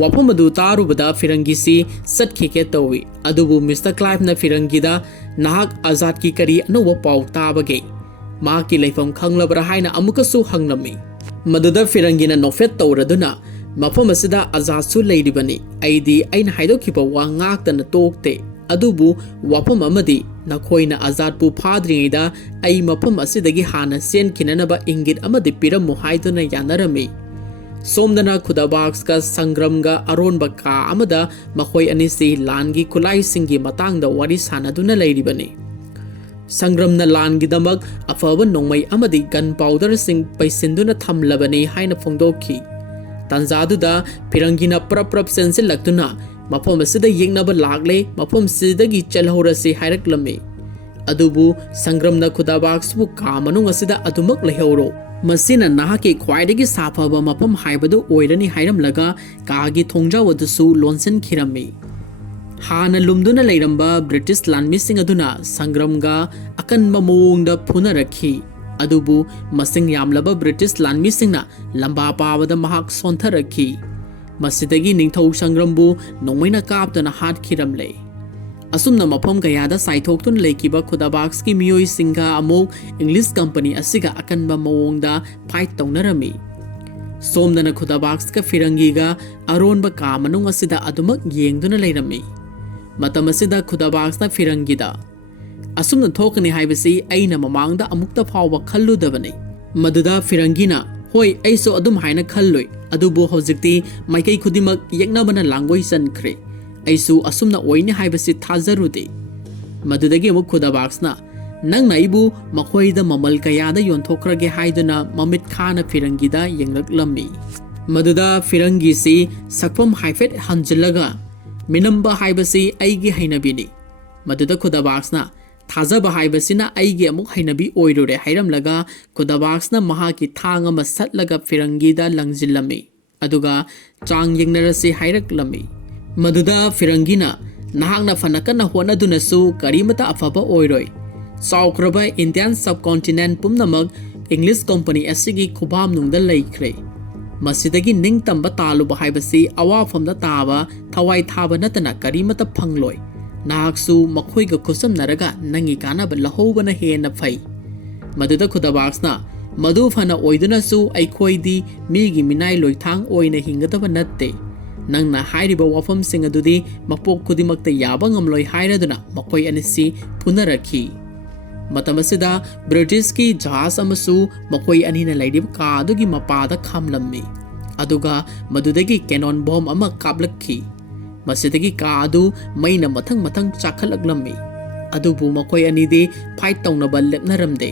ꯋꯥꯐꯝ ꯑꯗꯨ ꯇꯥꯔꯨꯕꯗ ꯐꯤꯔꯪꯒꯤꯁꯤ ꯆꯠꯈꯤꯒꯦ ꯇꯧꯏ꯫ ꯑꯗꯨꯕꯨ ꯃꯤꯁꯇꯔ ꯀ꯭ꯂꯥꯏꯚꯅ ꯐꯤꯔꯪꯒꯤꯗ "ꯅꯍꯥꯛ ꯑꯖꯥꯗꯀꯤ ꯀꯔꯤ ꯑꯅꯧꯕ ꯄꯥꯎ ꯇꯥꯕꯒꯦ? ꯃꯍꯥꯛꯀꯤ ꯂꯩꯐꯝ ꯈꯪꯂꯕꯔꯥ?" ꯍꯥꯏꯅ ꯑꯃꯨꯛꯀꯁꯨ ꯍꯪꯂꯝꯃꯤ꯫ ꯃꯗꯨꯗ ꯐꯤꯔꯪꯒꯤꯅ ꯅꯣꯛꯐꯦꯠ ꯇꯧꯔꯗꯨꯅ "ꯃꯐꯝ ꯑꯁꯤꯗ ꯑꯖꯥꯗꯁꯨ ꯂꯩꯔꯤꯕꯅꯤ꯫ ꯑꯩꯅ ꯍꯥꯏꯗꯣꯛꯈꯤꯕ ꯋꯥ ꯉꯥꯛꯇꯅ ꯇꯣꯛꯇꯦ꯫ ꯑꯗꯨꯕꯨ ꯋꯥꯐꯝ ꯑꯃꯗꯤ ꯅꯈꯣꯏꯅ ꯑꯖꯥꯗꯄꯨ ꯐꯥꯗ꯭ꯔꯤꯉꯩꯗ ꯑꯩ ꯃꯐꯝ ꯑꯁꯤꯗꯒꯤ ꯍꯥꯟꯅ ꯆꯦꯟꯈꯤꯅꯅꯕ ꯏꯪꯒꯤꯠ ꯑꯃꯗꯤ ꯄꯤꯔꯝꯃꯨ ꯍꯥꯏꯗꯨꯅ ꯌꯥꯅꯔꯝꯃꯤ꯫ ꯁꯣꯝꯗꯅ ꯈꯨꯗꯥꯕꯥꯛꯁꯀ ꯁꯪꯒ꯭ꯔꯝꯒ ꯑꯔꯣꯟꯕ ꯀꯥ ꯑꯃꯗ ꯃꯈꯣꯏ ꯑꯅꯤꯁꯤ ꯂꯥꯟꯒꯤ ꯈꯨꯠꯂꯥꯏꯁꯤꯡꯒꯤ ꯃꯇꯥꯡꯗ ꯋꯥꯔꯤ ꯁꯥꯅꯗꯨꯅ ꯂꯩꯔꯤꯕꯅꯤ꯫ ꯁꯪꯒ꯭ꯔꯝꯅ ꯂꯥꯟꯒꯤꯗꯃꯛ ꯑꯐꯕ ꯅꯣꯡꯃꯩ ꯑꯃꯗꯤ ꯒꯟ ꯄꯥꯎꯗꯔꯁꯤꯡ ꯄꯩꯁꯤꯟꯗꯨꯅ ꯊꯝꯂꯕꯅꯤ ꯍꯥꯏꯅ ꯐꯣꯡꯗꯣꯛꯈꯤ꯫ ꯇꯥꯟꯖꯥꯗꯨꯗ ꯐꯤꯔꯪꯒꯤꯅ ꯄ꯭ꯔꯞ ꯆꯦꯟꯁꯤꯜꯂꯛꯇꯨꯅ "ꯃꯐꯝ ꯑꯁꯤꯗ ꯌꯦꯛꯅꯕ ꯂꯥꯛꯂꯦ, ꯃꯐꯝꯁꯤꯗꯒꯤ ꯆꯠꯍꯧꯔꯁꯤ" ꯍꯥꯏꯔꯛꯂꯝꯃꯤ꯫ ꯑꯗꯨꯕꯨ ꯁꯪꯒ꯭ꯔꯝꯅ ꯈꯨꯗꯥꯕꯥꯛꯁꯄꯨ "ꯀꯥ ꯃꯅꯨꯡ ꯑꯁꯤꯗ ꯑꯗꯨꯃꯛ ꯂꯩꯍꯧꯔꯣ, ꯃꯁꯤꯅ ꯅꯍꯥꯛꯀꯤ ꯈ꯭ꯋꯥꯏꯗꯒꯤ ꯁꯥꯐꯕ ꯃꯐꯝ ꯍꯥꯏꯕꯗꯨ ꯑꯣꯏꯔꯅꯤ" ꯍꯥꯏꯔꯝꯂꯒ ꯀꯥꯒꯤ ꯊꯣꯡꯖꯥꯎ ꯑꯗꯨꯁꯨ ꯂꯣꯟꯁꯤꯟꯈꯤꯔꯝꯃꯤ꯫ ꯍꯥꯟꯅ ꯂꯨꯝꯗꯨꯅ ꯂꯩꯔꯝꯕ ꯕ꯭ꯔꯤꯇꯤꯁ ꯂꯥꯟꯃꯤꯁꯤꯡ ꯑꯗꯨꯅ ꯁꯪꯒ꯭ꯔꯝꯒ ꯑꯀꯟꯕ ꯃꯑꯣꯡꯗ ꯐꯨꯅꯔꯛꯈꯤ꯫ ꯑꯗꯨꯕꯨ ꯃꯁꯤꯡ ꯌꯥꯝꯂꯕ ꯕ꯭ꯔꯤꯇꯤꯁ ꯂꯥꯟꯃꯤꯁꯤꯡꯅ ꯂꯝꯕꯥ ꯄꯥꯕꯗ ꯃꯍꯥꯛ ꯁꯣꯟꯊꯔꯛꯈꯤ꯫ ꯃꯁꯤꯗꯒꯤ ꯅꯤꯡꯊꯧ ꯁꯪꯒ꯭ꯔꯝꯕꯨ ꯅꯣꯡꯃꯩꯅ ꯀꯥꯞꯇꯨꯅ ꯍꯥꯠꯈꯤꯔꯝꯂꯦ꯫ ꯑꯁꯨꯝꯅ ꯃꯐꯝ ꯀꯌꯥꯗ ꯆꯥꯏꯊꯣꯛꯇꯨꯅ ꯂꯩꯈꯤꯕ ꯈꯨꯗꯥꯕꯥꯛꯁꯀꯤ ꯃꯤꯑꯣꯏꯁꯤꯡꯒ ꯑꯃꯨꯛ ꯏꯪꯂꯤꯁ ꯀꯝꯄꯅꯤ ꯑꯁꯤꯒ ꯑꯀꯟꯕ ꯃꯑꯣꯡꯗ ꯐꯥꯏꯠ ꯇꯧꯅꯔꯝꯃꯤ꯫ ꯁꯣꯝꯗꯅ ꯈꯨꯗꯥꯕꯥꯛꯁꯀ ꯐꯤꯔꯪꯒꯤꯒ ꯑꯔꯣꯟꯕ ꯀꯥ ꯃꯅꯨꯡ ꯑꯁꯤꯗ ꯑꯗꯨꯃꯛ ꯌꯦꯡꯗꯨꯅ ꯂꯩꯔꯝꯃꯤ꯫ ꯃꯇꯝ ꯑꯁꯤꯗ ꯈꯨꯗꯥꯕꯥꯛꯁꯅ ꯐꯤꯔꯪꯒꯤꯗ "ꯑꯁꯨꯝꯅ ꯊꯣꯛꯀꯅꯤ ꯍꯥꯏꯕꯁꯤ ꯑꯩꯅ ꯃꯃꯥꯡꯗ ꯑꯃꯨꯛꯇ ꯐꯥꯎꯕ ꯈꯜꯂꯨꯗꯕꯅꯤ." ꯃꯗꯨꯗ ꯐꯤꯔꯪꯒꯤꯅ "ꯍꯣꯏ, ꯑꯩꯁꯨ ꯑꯗꯨꯝ ꯍꯥꯏꯅ ꯈꯜꯂꯨꯏ꯫ ꯑꯗꯨꯕꯨ ꯍꯧꯖꯤꯛꯇꯤ ꯃꯥꯏꯀꯩ ꯈꯨꯗꯤꯡꯃꯛ ꯌꯦꯛꯅꯕꯅ ꯂꯥꯡꯒꯣꯏ ꯆꯟꯈ꯭ꯔꯦ꯫ ꯑꯩꯁꯨ ꯑꯁꯨꯝꯅ ꯑꯣꯏꯅꯤ ꯍꯥꯏꯕꯁꯤ ꯊꯥꯖꯔꯨꯗꯦ." ꯃꯗꯨꯗꯒꯤ ꯑꯃꯨꯛ ꯈꯨꯗꯥꯕꯥꯛꯁꯅ "ꯅꯪꯅ ꯑꯩꯕꯨ ꯃꯈꯣꯏꯗ ꯃꯃꯜ ꯀꯌꯥꯗ ꯌꯣꯟꯊꯣꯛꯈ꯭ꯔꯒꯦ?" ꯍꯥꯏꯗꯨꯅ ꯃꯃꯤꯠ ꯈꯥꯅ ꯐꯤꯔꯪꯒꯤꯗ ꯌꯦꯡꯂꯛꯂꯝꯃꯤ꯫ ꯃꯗꯨꯗ ꯐꯤꯔꯪꯒꯤꯁꯤ ꯁꯛꯐꯝ ꯍꯥꯏꯐꯦꯠ ꯍꯟꯖꯤꯜꯂꯒ "ꯃꯤꯅꯝꯕ ꯍꯥꯏꯕꯁꯤ ꯑꯩꯒꯤ ꯍꯩꯅꯕꯤꯅꯤ." ꯃꯗꯨꯗ ꯈꯨꯗꯥꯕꯥꯛꯁꯅ "ꯊꯥꯖꯕ ꯍꯥꯏꯕꯁꯤꯅ ꯑꯩꯒꯤ ꯑꯃꯨꯛ ꯍꯩꯅꯕꯤ ꯑꯣꯏꯔꯨꯔꯦ" ꯍꯥꯏꯔꯝꯂꯒ ꯈꯨꯗꯥꯕꯥꯛꯁꯅ ꯃꯍꯥꯛꯀꯤ ꯊꯥꯡ ꯑꯃ ꯁꯠꯂꯒ ꯐꯤꯔꯪꯒꯤꯗ ꯂꯪꯖꯤꯜꯂꯝꯃꯤ꯫ ꯑꯗꯨꯒ "ꯆꯥꯡ ꯌꯦꯡꯅꯔꯁꯤ" ꯍꯥꯏꯔꯛꯂꯝꯃꯤ꯫ ꯃꯗꯨꯗ ꯐꯤꯔꯪꯒꯤꯅ "ꯅꯍꯥꯛꯅ ꯐꯅ ꯀꯟꯅ ꯍꯣꯠꯅꯗꯨꯅꯁꯨ ꯀꯔꯤꯃꯇ ꯑꯐꯕ ꯑꯣꯏꯔꯣꯏ꯫ ꯆꯥꯎꯈ꯭ꯔꯕ ꯏꯟꯗꯤꯌꯥꯟ ꯁꯕꯀꯣꯟꯇꯤꯅꯦꯟꯠ ꯄꯨꯝꯅꯃꯛ ꯏꯪꯂꯤꯁ ꯀꯝꯄꯅꯤ ꯑꯁꯤꯒꯤ ꯈꯨꯐꯝꯅꯨꯡꯗ ꯂꯩꯈ꯭ꯔꯦ꯫ ꯃꯁꯤꯗꯒꯤ ꯅꯤꯡꯇꯝꯕ ꯇꯥꯜꯂꯨꯕ ꯍꯥꯏꯕꯁꯤ ꯑꯋꯥꯐꯝꯗ ꯇꯥꯕ ꯊꯋꯥꯏ ꯊꯥꯕ ꯅꯠꯇꯅ ꯀꯔꯤꯃꯇ ꯐꯪꯂꯣꯏ꯫ ꯅꯍꯥꯛꯁꯨ ꯃꯈꯣꯏꯒ ꯈꯨꯠꯁꯝꯅꯔꯒ ꯅꯪꯒꯤ ꯀꯥꯟꯅꯕ ꯂꯧꯍꯧꯕꯅ ꯍꯦꯟꯅ ꯐꯩ." ꯃꯗꯨꯗ ꯈꯨꯗꯥꯕꯥꯛꯁꯅ "ꯃꯗꯨ ꯐꯅ ꯑꯣꯏꯗꯨꯅꯁꯨ ꯑꯩꯈꯣꯏꯗꯤ ꯃꯤꯒꯤ ꯃꯤꯅꯥꯏ ꯂꯣꯏꯊꯥꯡ ꯑꯣꯏꯅ ꯍꯤꯡꯒꯗꯕ ꯅꯠꯇꯦ꯫ ꯅꯪꯅ ꯍꯥꯏꯔꯤꯕ ꯋꯥꯐꯝꯁꯤꯡ ꯑꯗꯨꯗꯤ ꯃꯄꯣꯛ ꯈꯨꯗꯤꯡꯃꯛꯇ ꯌꯥꯕ ꯉꯝꯂꯣꯏ" ꯍꯥꯏꯔꯗꯨꯅ ꯃꯈꯣꯏ ꯑꯅꯤꯁꯤ ꯐꯨꯅꯔꯛꯈꯤ꯫ ꯃꯇꯝ ꯑꯁꯤꯗ ꯕ꯭ꯔꯤꯇꯤꯁꯀꯤ ꯖꯍꯥꯖ ꯑꯃꯁꯨ ꯃꯈꯣꯏ ꯑꯅꯤꯅ ꯂꯩꯔꯤꯕ ꯀꯥ ꯑꯗꯨꯒꯤ ꯃꯄꯥꯗ ꯈꯥꯝꯂꯝꯃꯤ꯫ ꯑꯗꯨꯒ ꯃꯗꯨꯗꯒꯤ ꯀꯦꯅꯣꯟ ꯕꯣꯝ ꯑꯃ ꯀꯥꯞꯂꯛꯈꯤ꯫ ꯃꯁꯤꯗꯒꯤ ꯀꯥ ꯑꯗꯨ ꯃꯩꯅ ꯃꯊꯪ ꯆꯥꯛꯈꯠꯂꯛꯂꯝꯃꯤ꯫ ꯑꯗꯨꯕꯨ ꯃꯈꯣꯏ ꯑꯅꯤꯗꯤ ꯐꯥꯏꯠ ꯇꯧꯅꯕ ꯂꯦꯞꯅꯔꯝꯗꯦ꯫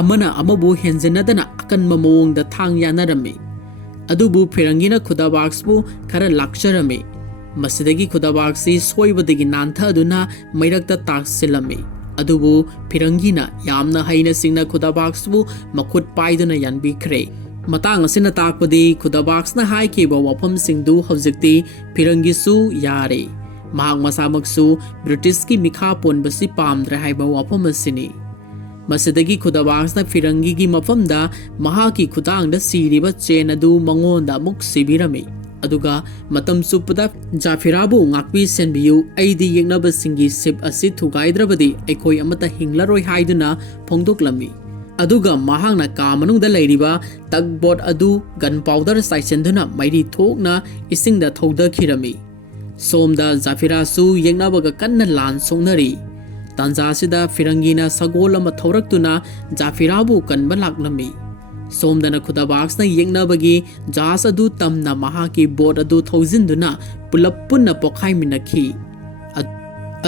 ꯑꯃꯅ ꯑꯃꯕꯨ ꯍꯦꯟꯖꯤꯟꯅꯗꯅ ꯑꯀꯟꯕ ꯃꯑꯣꯡꯗ ꯊꯥꯡ ꯌꯥꯅꯔꯝꯃꯤ꯫ ꯑꯗꯨꯕꯨ ꯐꯤꯔꯪꯒꯤꯅ ꯈꯨꯗꯥꯕꯥꯛꯁꯄꯨ ꯈꯔ ꯂꯥꯛꯆꯔꯝꯃꯤ꯫ ꯃꯁꯤꯗꯒꯤ ꯈꯨꯗꯥꯕꯥꯛꯁꯤ ꯁꯣꯏꯕꯗꯒꯤ ꯅꯥꯟꯊꯗꯨꯅ ꯃꯩꯔꯛꯇ ꯇꯥꯁꯤꯜꯂꯝꯃꯤ꯫ ꯑꯗꯨꯕꯨ ꯐꯤꯔꯪꯒꯤꯅ ꯌꯥꯝꯅ ꯍꯩꯅ ꯁꯤꯡꯅ ꯈꯨꯗꯥꯕꯥꯛꯁꯄꯨ ꯃꯈꯨꯠ ꯄꯥꯏꯗꯨꯅ ꯌꯥꯟꯕꯤꯈ꯭ꯔꯦ꯫ ꯃꯇꯥꯡ ꯑꯁꯤꯅ ꯇꯥꯛꯄꯗꯤ ꯈꯨꯗꯥꯕꯥꯛꯁꯅ ꯍꯥꯏꯈꯤꯕ ꯋꯥꯐꯝꯁꯤꯡꯗꯨ ꯍꯧꯖꯤꯛꯇꯤ ꯐꯤꯔꯪꯒꯤꯁꯨ ꯌꯥꯔꯦ꯫ ꯃꯍꯥꯛ ꯃꯁꯥꯃꯛꯁꯨ ꯕ꯭ꯔꯤꯇꯤꯁꯀꯤ ꯃꯤꯈꯥ ꯄꯣꯟꯕꯁꯤ ꯄꯥꯝꯗ꯭ꯔꯦ ꯍꯥꯏꯕ ꯋꯥꯐꯝ ꯑꯁꯤꯅꯤ꯫ ꯃꯁꯤꯗꯒꯤ ꯈꯨꯗꯥꯕꯥꯛꯁꯅ ꯐꯤꯔꯪꯒꯤꯒꯤ ꯃꯐꯝꯗ ꯃꯍꯥꯛꯀꯤ ꯈꯨꯊꯥꯡꯗ ꯁꯤꯔꯤꯕ ꯆꯦꯟ ꯑꯗꯨ ꯃꯉꯣꯟꯗ ꯑꯃꯨꯛ ꯁꯤꯕꯤꯔꯝꯃꯤ꯫ ꯑꯗꯨꯒ ꯃꯇꯝ ꯆꯨꯞꯄꯗ "ꯖꯥꯐꯤꯔꯥꯕꯨ ꯉꯥꯛꯄꯤ ꯁꯦꯟꯕꯤꯌꯨ, ꯑꯩꯗꯤ ꯌꯦꯛꯅꯕꯁꯤꯡꯒꯤ ꯁꯤꯞ ꯑꯁꯤ ꯊꯨꯒꯥꯏꯗ꯭ꯔꯕꯗꯤ ꯑꯩꯈꯣꯏ ꯑꯃꯠꯇ ꯍꯤꯡꯂꯔꯣꯏ" ꯍꯥꯏꯗꯨꯅ ꯐꯣꯡꯗꯣꯛꯂꯝꯃꯤ꯫ ꯑꯗꯨꯒ ꯃꯍꯥꯛꯅ ꯀꯥ ꯃꯅꯨꯡꯗ ꯂꯩꯔꯤꯕ ꯇꯒꯕꯣꯠ ꯑꯗꯨ ꯒꯟ ꯄꯥꯎꯗꯔ ꯆꯥꯏꯁꯤꯟꯗꯨꯅ ꯃꯩꯔꯤ ꯊꯣꯛꯅ ꯏꯁꯤꯡꯗ ꯊꯧꯗꯈꯤꯔꯝꯃꯤ꯫ सोमदा जाफिरासु येंगनाबगा कन्ना लान सोंगनरी तांजासिदा फिरंगीना सगोल अमा थौरक्तुना जाफिराबु कन्बा लाक्लमी सोमदना खुदाबाक्सना येंगनाबगी जास अदु तमना महाकी बोट अदु थौजिंदुना पुलप पुन्ना पोखाइमिनखी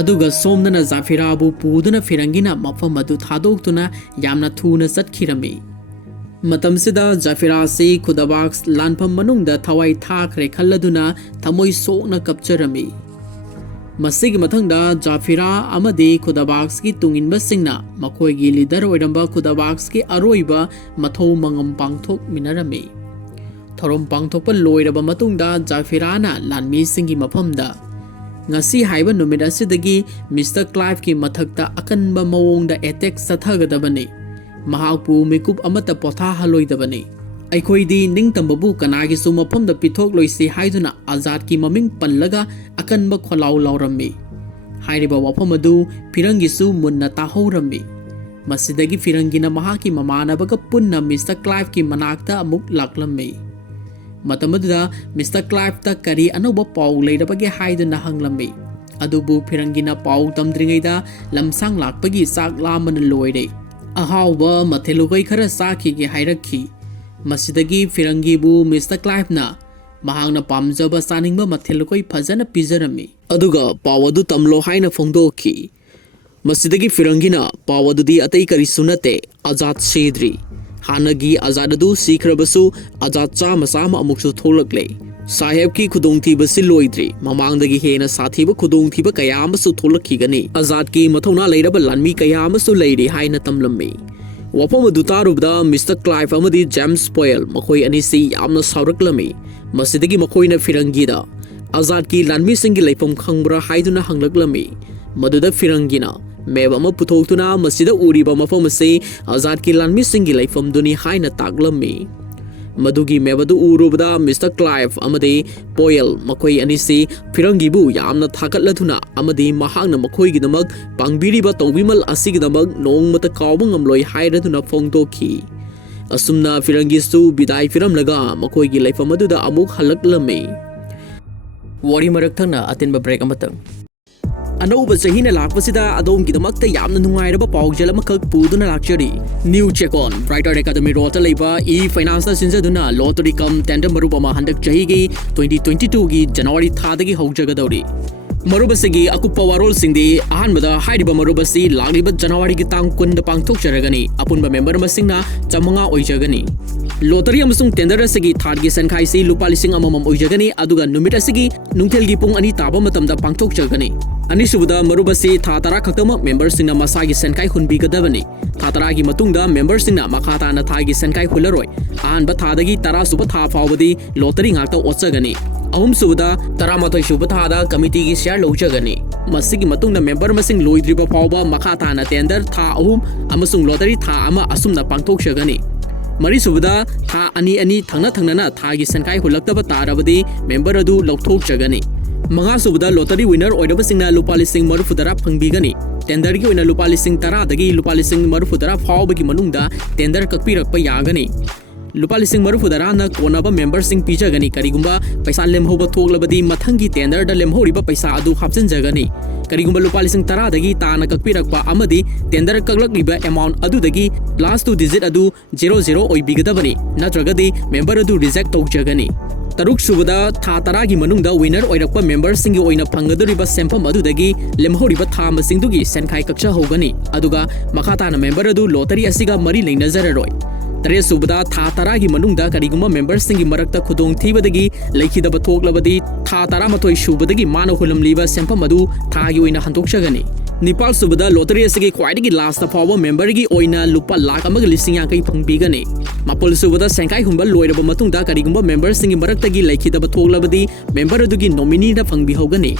अदुगा सोमदना जाफिराबु पुदुना फिरंगीना मफम अदु थादोक्तुना यामना थुना चटखिरमी मतमसिदा जाफिरासी खुदाबाक्स लानफम मनुंगदा थवाई थाखरे खल्लदुना थमोई सोकना कपचरमी मसिगी मथंगदा जाफिरा अमदि खुदाबाक्स की तुंगिनबसिंगना मखोयगी लीडर ओइरंबा खुदाबाक्स की अरोइबा मथौ मंगम पांगथोक मिनरमी theorem पांगथोकपा लोइरबा मतुंगदा जाफिराना लानमीसिंगी मफमदा ngasi haiba numit asidagi Mr. Clive ki mathakta akanba mawongda attack sathagadabani mahakpu mikup amata potha haloidabani aikoidi ningtambabu kanagi su mafamda pithok loisi haiduna azad ki maming pallaga akanba kholaw lawrammi hairiba wafam adu firangi su munna tahorrammi masidagi firangina mahaki mamanabaga punna Mr. Clive ki manakta amuk laklammi मतमदुदा mister Clive ता करी अनौब पाउ लेरबगे हाइदुना हंगलम्मी अदुबु फिरंगिना पाउ तमद्रिंगैदा लमसांग लाकपगी साक लामन लोइरे अहाउब मथेलुगै खरा साखिगे हाइरखी मसिदगी फिरंगीबु mister क्लाइवना महांगना पामजबा सानिंगबा मथेलुगै फजना पिजरमी अदुगा पाउ अदु तमलो हाइना फोंदोखी मसिदगी फिरंगिना पाउ अदुदी अतै करी सुनते आजाद सेद्री हानगी आजाद अदु सीखरबसु आजाद चामा चामा अमुकसु थोलकले साहेब की खुदोंथीबसि लोइद्री ममांगदगी हेना साथीब खुदोंथीब कया अमसु थोलखिगनी आजाद की मथौना लेरब लानमी कया अमसु लेरी हाइना तमलम्मी वफम अदु तारुबदा मिस्टर क्लाइव अमदी जेम्स पोयल मखोय अनिसि यामना सावरकलमी मसिदगी मखोयना फिरंगीदा आजाद की लानमी सिंगी लेफम खंगब्रा हाइदुना हंगलकलमी मदुदा फिरंगीना मेब अमा पुथोक्तुना मसिदा उरिबा मफम से आजाद की लानमी सिंगी लेफम दुनी हाइना तागलम्मी मदुगी मेबदु उरुबदा मिस्टर क्लाइव अमदे पोयल मखोय अनिसि फिरंगीबु यामना थागतलथुना अमदे महांगना मखोयगिदमक पांगबिरिबा तौबिमल असिगिदमक नोंगमत कावबं अमलोय हाइरदुना फोंदोखी असुमना फिरंगीसु बिदाय फिरमलगा मखोयगी लेफम अदुदा अमुक हलकलम्मी वरी मरकथना अतिनबा ब्रेक अमतंग अनौब चहीना लाक्पसिदा अदोमगिदमक्ता यामना नुंगाइरबा पाउजल अमखक पुदुना लाक्चरी new Checkon brighter academy road लेबा ई फाइनेंस सिंजदुना लॉटरी कम टेंडर मरुबमा हंदक चहीगी 2022 की जनवरी थादगी हौजगदौरी मरुबसिगी अकुप्पा वारोल सिंगदी अहानबदा हाइरिबा मरुबसि लागिबा जनवरी की तांग कुंद पांगथोकचरगनी अपुनबा मेंबर मसिंगना चमंगा ओइजगनी लोटरी अमसुंग टेंडर असगी थार्गी सनखाइसी लुपा लिसिंग अममम ओइजगनी अदुगा नुमिट असगी नुंगथेलगी पुंग अनि ताबा मतमदा पांगथोकचगनी अनिसुबदा मरुबसि था तरा खक्तमक मेंबर सिंगना मसागी सनखाइ हुनबिगदबनी था तरागी मतुंगदा मेंबर सिंगना मखाताना थागी सनखाइ हुलरोय अहानबा थादगी तरा सुबा था फावबदी लोटरी ngakta ओचगनी अहुम सुबदा तरा मतोय सुबा थादा कमिटी की शेयर लौजगनी मसिगी मतुंगना मेंबर मसिंग लोइद्रिबा फावबा मखाताना टेंडर था अहुम अमसुंग लोटरी था अमा असुमना पांगथोकचगनी मरी सुबदा था अनि अनि थंगना थंगना थागी सनखाइ हुलक्तबा तारबदी मेंबर अदु लौथोकचगनी मंगा सुबदा लोटरी विनर ओइरबसिंगना लुपा लिसिंग मरुफुदरा फंगबिगनी टेंडर की ओइना लुपा लिसिंग तरा दगी लुपा लिसिंग मरुफुदरा फावबगी मनुंगदा टेंडर ककपिरकपा यागनी लुपा लिसिंग मरुफुदरा न कोनाबा मेंबर सिंग पिजगनी करिगुंबा पैसा लेमहोबा थोकलबदी मथंगी टेंडर द लेमहोरिबा पैसा अदु हापसिनजगनी करिगुंबा लुपा लिसिंग तरा दगी ताना ककपिरकपा अमदी टेंडर ककलकलिबा अमाउंट अदुदगी लास्ट टू डिजिट अदु 00 ओइबिगदबनी नत्रगदी मेंबर अदु रिजेक्ट तौजगनी तरुक सुबदा था तरागी मनुंगदा विनर ओइरकपा मेंबर सिंगी ओइना फंगदरिबा सेंफम अदुदगी लेमहोरिबा था मसिंगदुगी सेनखाइ कक्षा होगनी अदुगा मखाताना मेंबर अदु लोटरी असिगा मरी लेनजररोय तरे सुबदा था तरागी मनुंगदा करिगुमा मेंबर सिंगी मरकता खुदोंग थीबदगी लेखिदबा थोकलबदी था तरा मथोय सुबदगी मानो हुलमलीबा सेंफम अदु थागी ओइना हंतोकचगनी निपाल सुबदा लोटरी असगी ख्वाइदगी लास्ट फाव मेंबर की ओइना लुपा लाख अमग लिसिंग यांकई फंगबिगनी मापल सुबदा सेंखाइ हुंबा लोइरबा मतुंगदा करिगुंबा मेंबर सिंगी मरकतगी लेखिदबा थोकलबदी मेंबर अदुगी नॉमिनी दा फंगबिहौगनी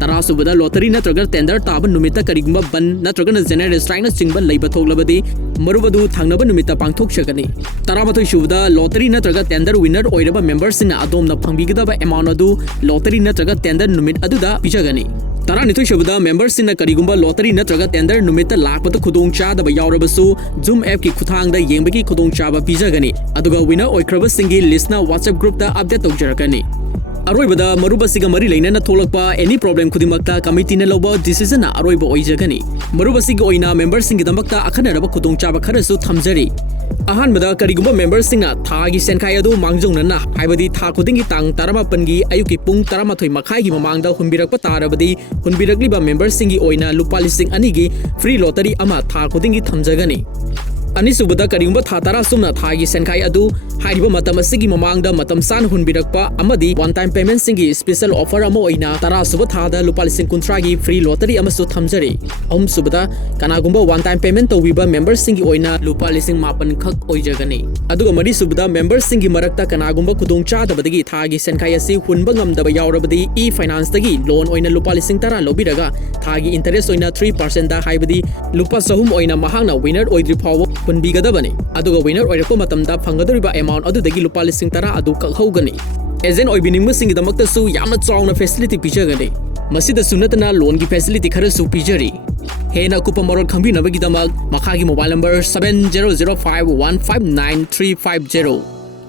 तरा सुबदा लोटरी नत्रगा टेंडर ताबा नुमिता करिगुंबा बन नत्रगा जनरल स्ट्राइक न चिंगबा लेबा थोकलबदी मरुबदु थांगनबा नुमिता पांगथोकचगनी तरा मथोय सुबदा लोटरी नत्रगा टेंडर विनर ओइरबा मेंबर सिंग अदोमना फंगबिगदबा अमाउंट अदु लोटरी नत्रगा टेंडर नुमित अदुदा पिजगनी तरा निथोय सुबदा मेंबर सिंग करिगुंबा लोटरी नत्रगा टेंडर नुमित लाखपत खुदोंग चादबा यावरबसु जूम ऐप की खुथांगदा येंबगी खुदोंग चाबा पिजगनी अदुगा विनर ओइख्रबा सिंगी लिस्टना व्हाट्सएप ग्रुप दा अपडेट तौजरकनी अरोइबदा मरुबसिगा मरी लेना थोलकपा एनी प्रॉब्लम खुदिमक्ता कमिटी ने लौबा डिसीजन अरोइबा ओइजगनी मरुबसिगा ओइना मेंबर सिंगिदमक्ता अखनरबा खुदोंचाबा खरसु थमजरी अहानबदा करिगुंबा मेंबर सिंगना थागी सेनखाय अदु मांगजौनना हाइबदी था खुदिंगी तांग 18 अयुकी पुंग 13 मखाइगी ममांगदा हुनबिरकपा तारबदी हुनबिरकलिबा मेंबर सिंगी ओइना लुपा लिसिंग अनिगी फ्री लॉटरी अमा था खुदिंगी थमजगनी अनिसुबदा करिगुंबा था तारा सुमना थागी सेनखाय अदु हाइरिबा मतम असिगी ममांगदा मतम सान हुनबिरकपा अमदी वन टाइम पेमेंट सिंगी स्पेशल ऑफर अमा ओइना तारा सुबा थादा लुपा लिसिंग कुंथ्रागी फ्री लॉटरी अमसु थमजरी अहुम सुबदा कनागुंबा वन टाइम पेमेंट तौबिबा मेंबर सिंगी ओइना लुपा लिसिंग मापन खक ओइजगनी अदुगा मरी सुबदा मेंबर सिंगी मरकता कनागुंबा खुदोंग चादबदगी थागी सेनखाय असि हुनबा ngamdaba yaurabadi ई फाइनेंस दगी लोन ओइना लुपा लिसिंग तारा लोबिरगा थागी इंटरेस्ट ओइना 3% दा हाइबदी लुपा सहूम ओइना महांगना विनर ओइद्रि फाव हुनबिगदबनी अदुगा विनर ओइरको मतमदा फंगदरिबा अमाउंट अदुदगी लुपा लिसिंग तारा अदु कखौगनी एजेंट ओइबिनिंगसिंगदमक्तसु यामना चावना फैसिलिटी पिजगनी मसिदसु नतना लोन की फैसिलिटी खरसु पिजरी हेना कुपा मरोल खंबिनबगिदमक मखागी मोबाइल नंबर 7005159350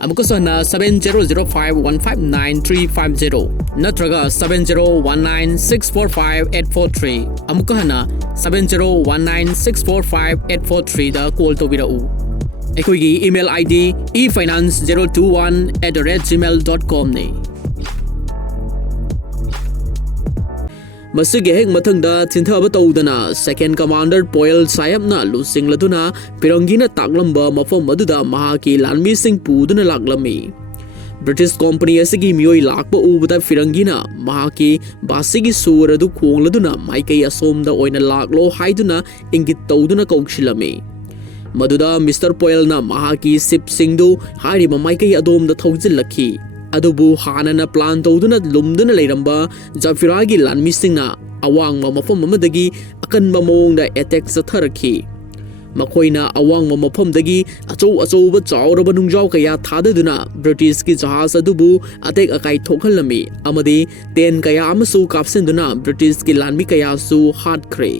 अमुकसना 7005159350 नत्रगा 7019645843 अमुकहना 7019645843 दा कॉल तोबिराउ एकोगी ईमेल आईडी efinance021@gmail.com ने मसिगे हेक मथंगदा चिंथब तौदना सेकेंड कमांडर पोयल सायबना लुसिंगलदुना पिरंगीना तागलंबा मफम मदुदा महाकी लानमी सिंह पुदुना लागलमी ब्रिटिश कंपनी असगी मियोई लाकपा उबदा फिरंगीना महाकी बासिगी सूरदु खोंगलदुना माइकई असोमदा ओइना लागलो हाइदुना इंगित तौदुना कौशिलमी मदुदा मिस्टर पोयलना महाकी सिप सिंगदु हारिबा माइकई अदोमदा थौजिल्लखी अदुबु हानना प्लान तौदुना लुमदुना लेरंबा जाफिरागी लानमिसिंगना अवांगमा मफम अमदगी अकनबा मोंगदा अटैक सथरखी मखोइना अवांगमा मफमदगी अचौ अचौबा चावरबा नुंजाव कया थाददुना ब्रिटिश की जहाज अदुबु अटैक अकाई थोखलमी अमदि तेन कया अमसु कापसिंदुना ब्रिटिश की लानमी कयासु हाटख्रे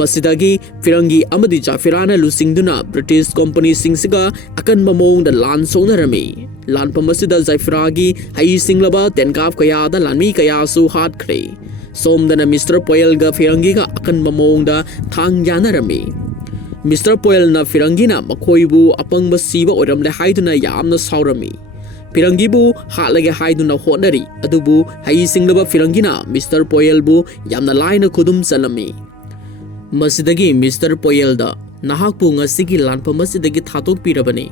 मसिदागी फिरंगी अमदि जाफिराना लुसिंगदुना ब्रिटिश कंपनी सिंगसिगा अकनबा मोंगदा लान सोनरमी लानपम मसिदा जाफिरागी हई सिंगलबा तेनकाफ कयादा लानमी कयासु हाटख्रे सोमदना मिस्टर पोयलगा फिरंगीगा अकनबा मोंगदा थांग यानरमी मिस्टर पोयलना फिरंगीना मखोइबु अपंगबा सीबा ओरमले हाइदुना यामना सावरमी फिरंगीबु हालगे हाइदुना होनरी अदुबु हई सिंगलबा फिरंगीना मिस्टर पोयलबु यामना लाइना खुदुम चलमी मसिदगी मिस्टर पोयलदा नाहाकपु ngasiगी लानपम मसिदगी थातोक पिरबनी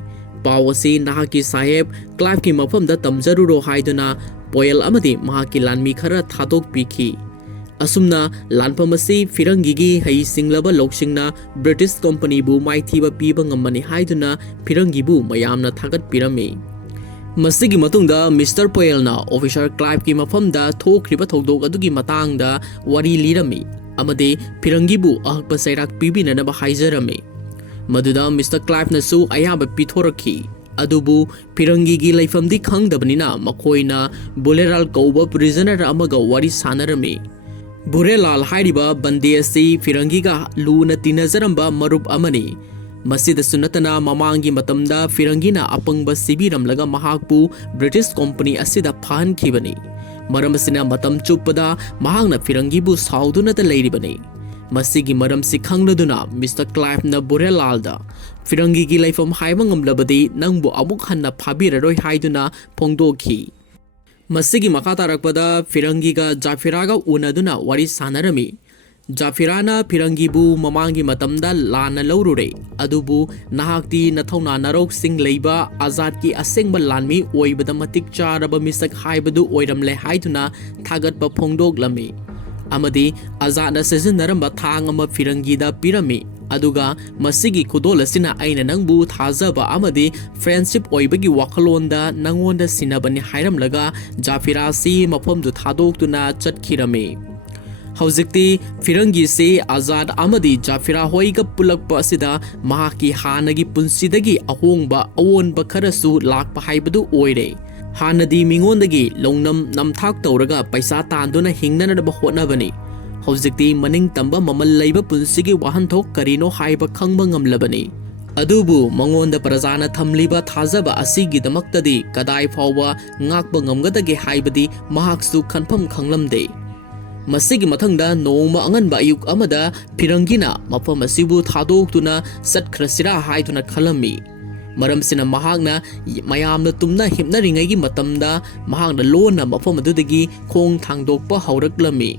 पावसी नाहाकी साहेब क्लाइव की मफमदा तमजरुरो हाइदुना पोयल अमदी महाकी लानमी खरा थातोक पिखी असुमना लानपम असि फिरंगीगी हई सिंगलबा लोकसिंगना ब्रिटिश कंपनी बु माइथीबा पीबा ngमनी हाइदुना फिरंगीबु मयामना थागत पिरमी मसिगी मतुंगदा मिस्टर पोयलना ऑफिसर क्लाइव की मफमदा थोखरिबा थौदोक अदुगी मतांगदा वरी लिरमी अमदे फिरंगीबु अहकपा सैराक पीबिननबा हाइजरमी मदुदा मिस्टर क्लाइवनसु अयाबा पिथोरखी अदुबु फिरंगीगी लैफमदी खंगदबनिना मखोइना बुलेराल कौबा प्रिजनर अमगा वरी सानरमी बुरेलाल हाइरिबा बंदे असि फिरंगीगा लूना तिनजरंबा मरुप अमनी मसिदसु नतना ममांगी मतमदा फिरंगीना अपंगबा सिबिरमलगा महाकपु ब्रिटिश कंपनी असिदा फाहनखिबनी मरमसिना मतम चुपदा महांगना फिरंगीबु साउदुनता लैरिबनी मसिगी मरमसि खंगलदुना मिस्टर क्लाइवना बुरेलालदा फिरंगीगी लैफम हाइबा ngamlabadi नंगबु अमुक हन्ना फाबिररोय हाइदुना फोंदोखी मसिगी मखा तारकपदा फिरंगीगा जाफिरागा उनदुना वरी सानरमी जाफिराना फिरंगीबु ममांगी मतमदा लाना लौरुरे अदुबु नाहाक्ति नथौना नरोक सिंग लैबा आजाद की असेंगबा लानमी ओइबदा मतिक चारबा मिसक हाइबदु ओइरमले हाइदुना थागतबा फोंदोगलमी अमदी आजादना सिजनरंबा थांग अमा फिरंगीदा पिरमी अदुगा मसिगी खुदोल असिना आइना नंगबु थाजबा अमदी फ्रेंडशिप ओइबगी वाखलोंदा नंगोंदा सिनबनी हाइरमलगा जाफिरासी मफमदु थादोक्तुना चटखिरमी हौजिक्ति फिरंगी से आजाद अमदी जाफिरा होइगा पुलकपा असिदा महाकी हानगी पुंसिदगी अहोंगबा अवोनबा खरसु लाकपा हाइबदु ओइरे हानदी मिंगोंदगी लोंगनम नमथाक तौरगा पैसा तांदुना हिंगननबा होटनबनी हौजिक्ति मनिंग तंबा ममल लैबा पुंसिगी वाहनथोक करिनो हाइबा खंगबा ngamlabani ꯑꯗꯨꯕꯨ ꯃꯉꯣꯟꯗ ꯄ꯭ꯔꯖꯥꯅ ꯊꯝꯂꯤꯕ ꯊꯥꯖꯕ ꯑꯁꯤꯒꯤꯗꯃꯛꯇꯗꯤ ꯀꯗꯥꯏ ꯐꯥꯎꯕ ꯉꯥꯛꯄ ꯉꯝꯒꯗꯒꯦ ꯍꯥꯏꯕꯗꯤ ꯃꯍꯥꯛꯁꯨ ꯈꯟꯐꯝ ꯈꯪꯂꯝꯗꯦ꯫ ꯃꯁꯤꯒꯤ ꯃꯊꯪꯗ ꯅꯣꯡꯃ ꯑꯉꯟꯕ ꯑꯌꯨꯛ ꯑꯃꯗ ꯐꯤꯔꯪꯒꯤꯅ ꯃꯐꯝ ꯑꯁꯤꯕꯨ ꯊꯥꯗꯣꯛꯇꯨꯅ ꯆꯠꯈ꯭ꯔꯁꯤꯔꯥ ꯍꯥꯏꯗꯨꯅ ꯈꯜꯂꯝꯃꯤ꯫ ꯃꯔꯝꯁꯤꯅ ꯃꯍꯥꯛꯅ ꯃꯌꯥꯝꯅ ꯇꯨꯝꯅ ꯍꯤꯞꯅꯔꯤꯉꯩꯒꯤ ꯃꯇꯝꯗ ꯃꯍꯥꯛꯅ ꯂꯣꯟꯅ ꯃꯐꯝ ꯑꯗꯨꯗꯒꯤ ꯈꯣꯡ ꯊꯥꯡꯗꯣꯛꯄ ꯍꯧꯔꯛꯂꯝꯃꯤ꯫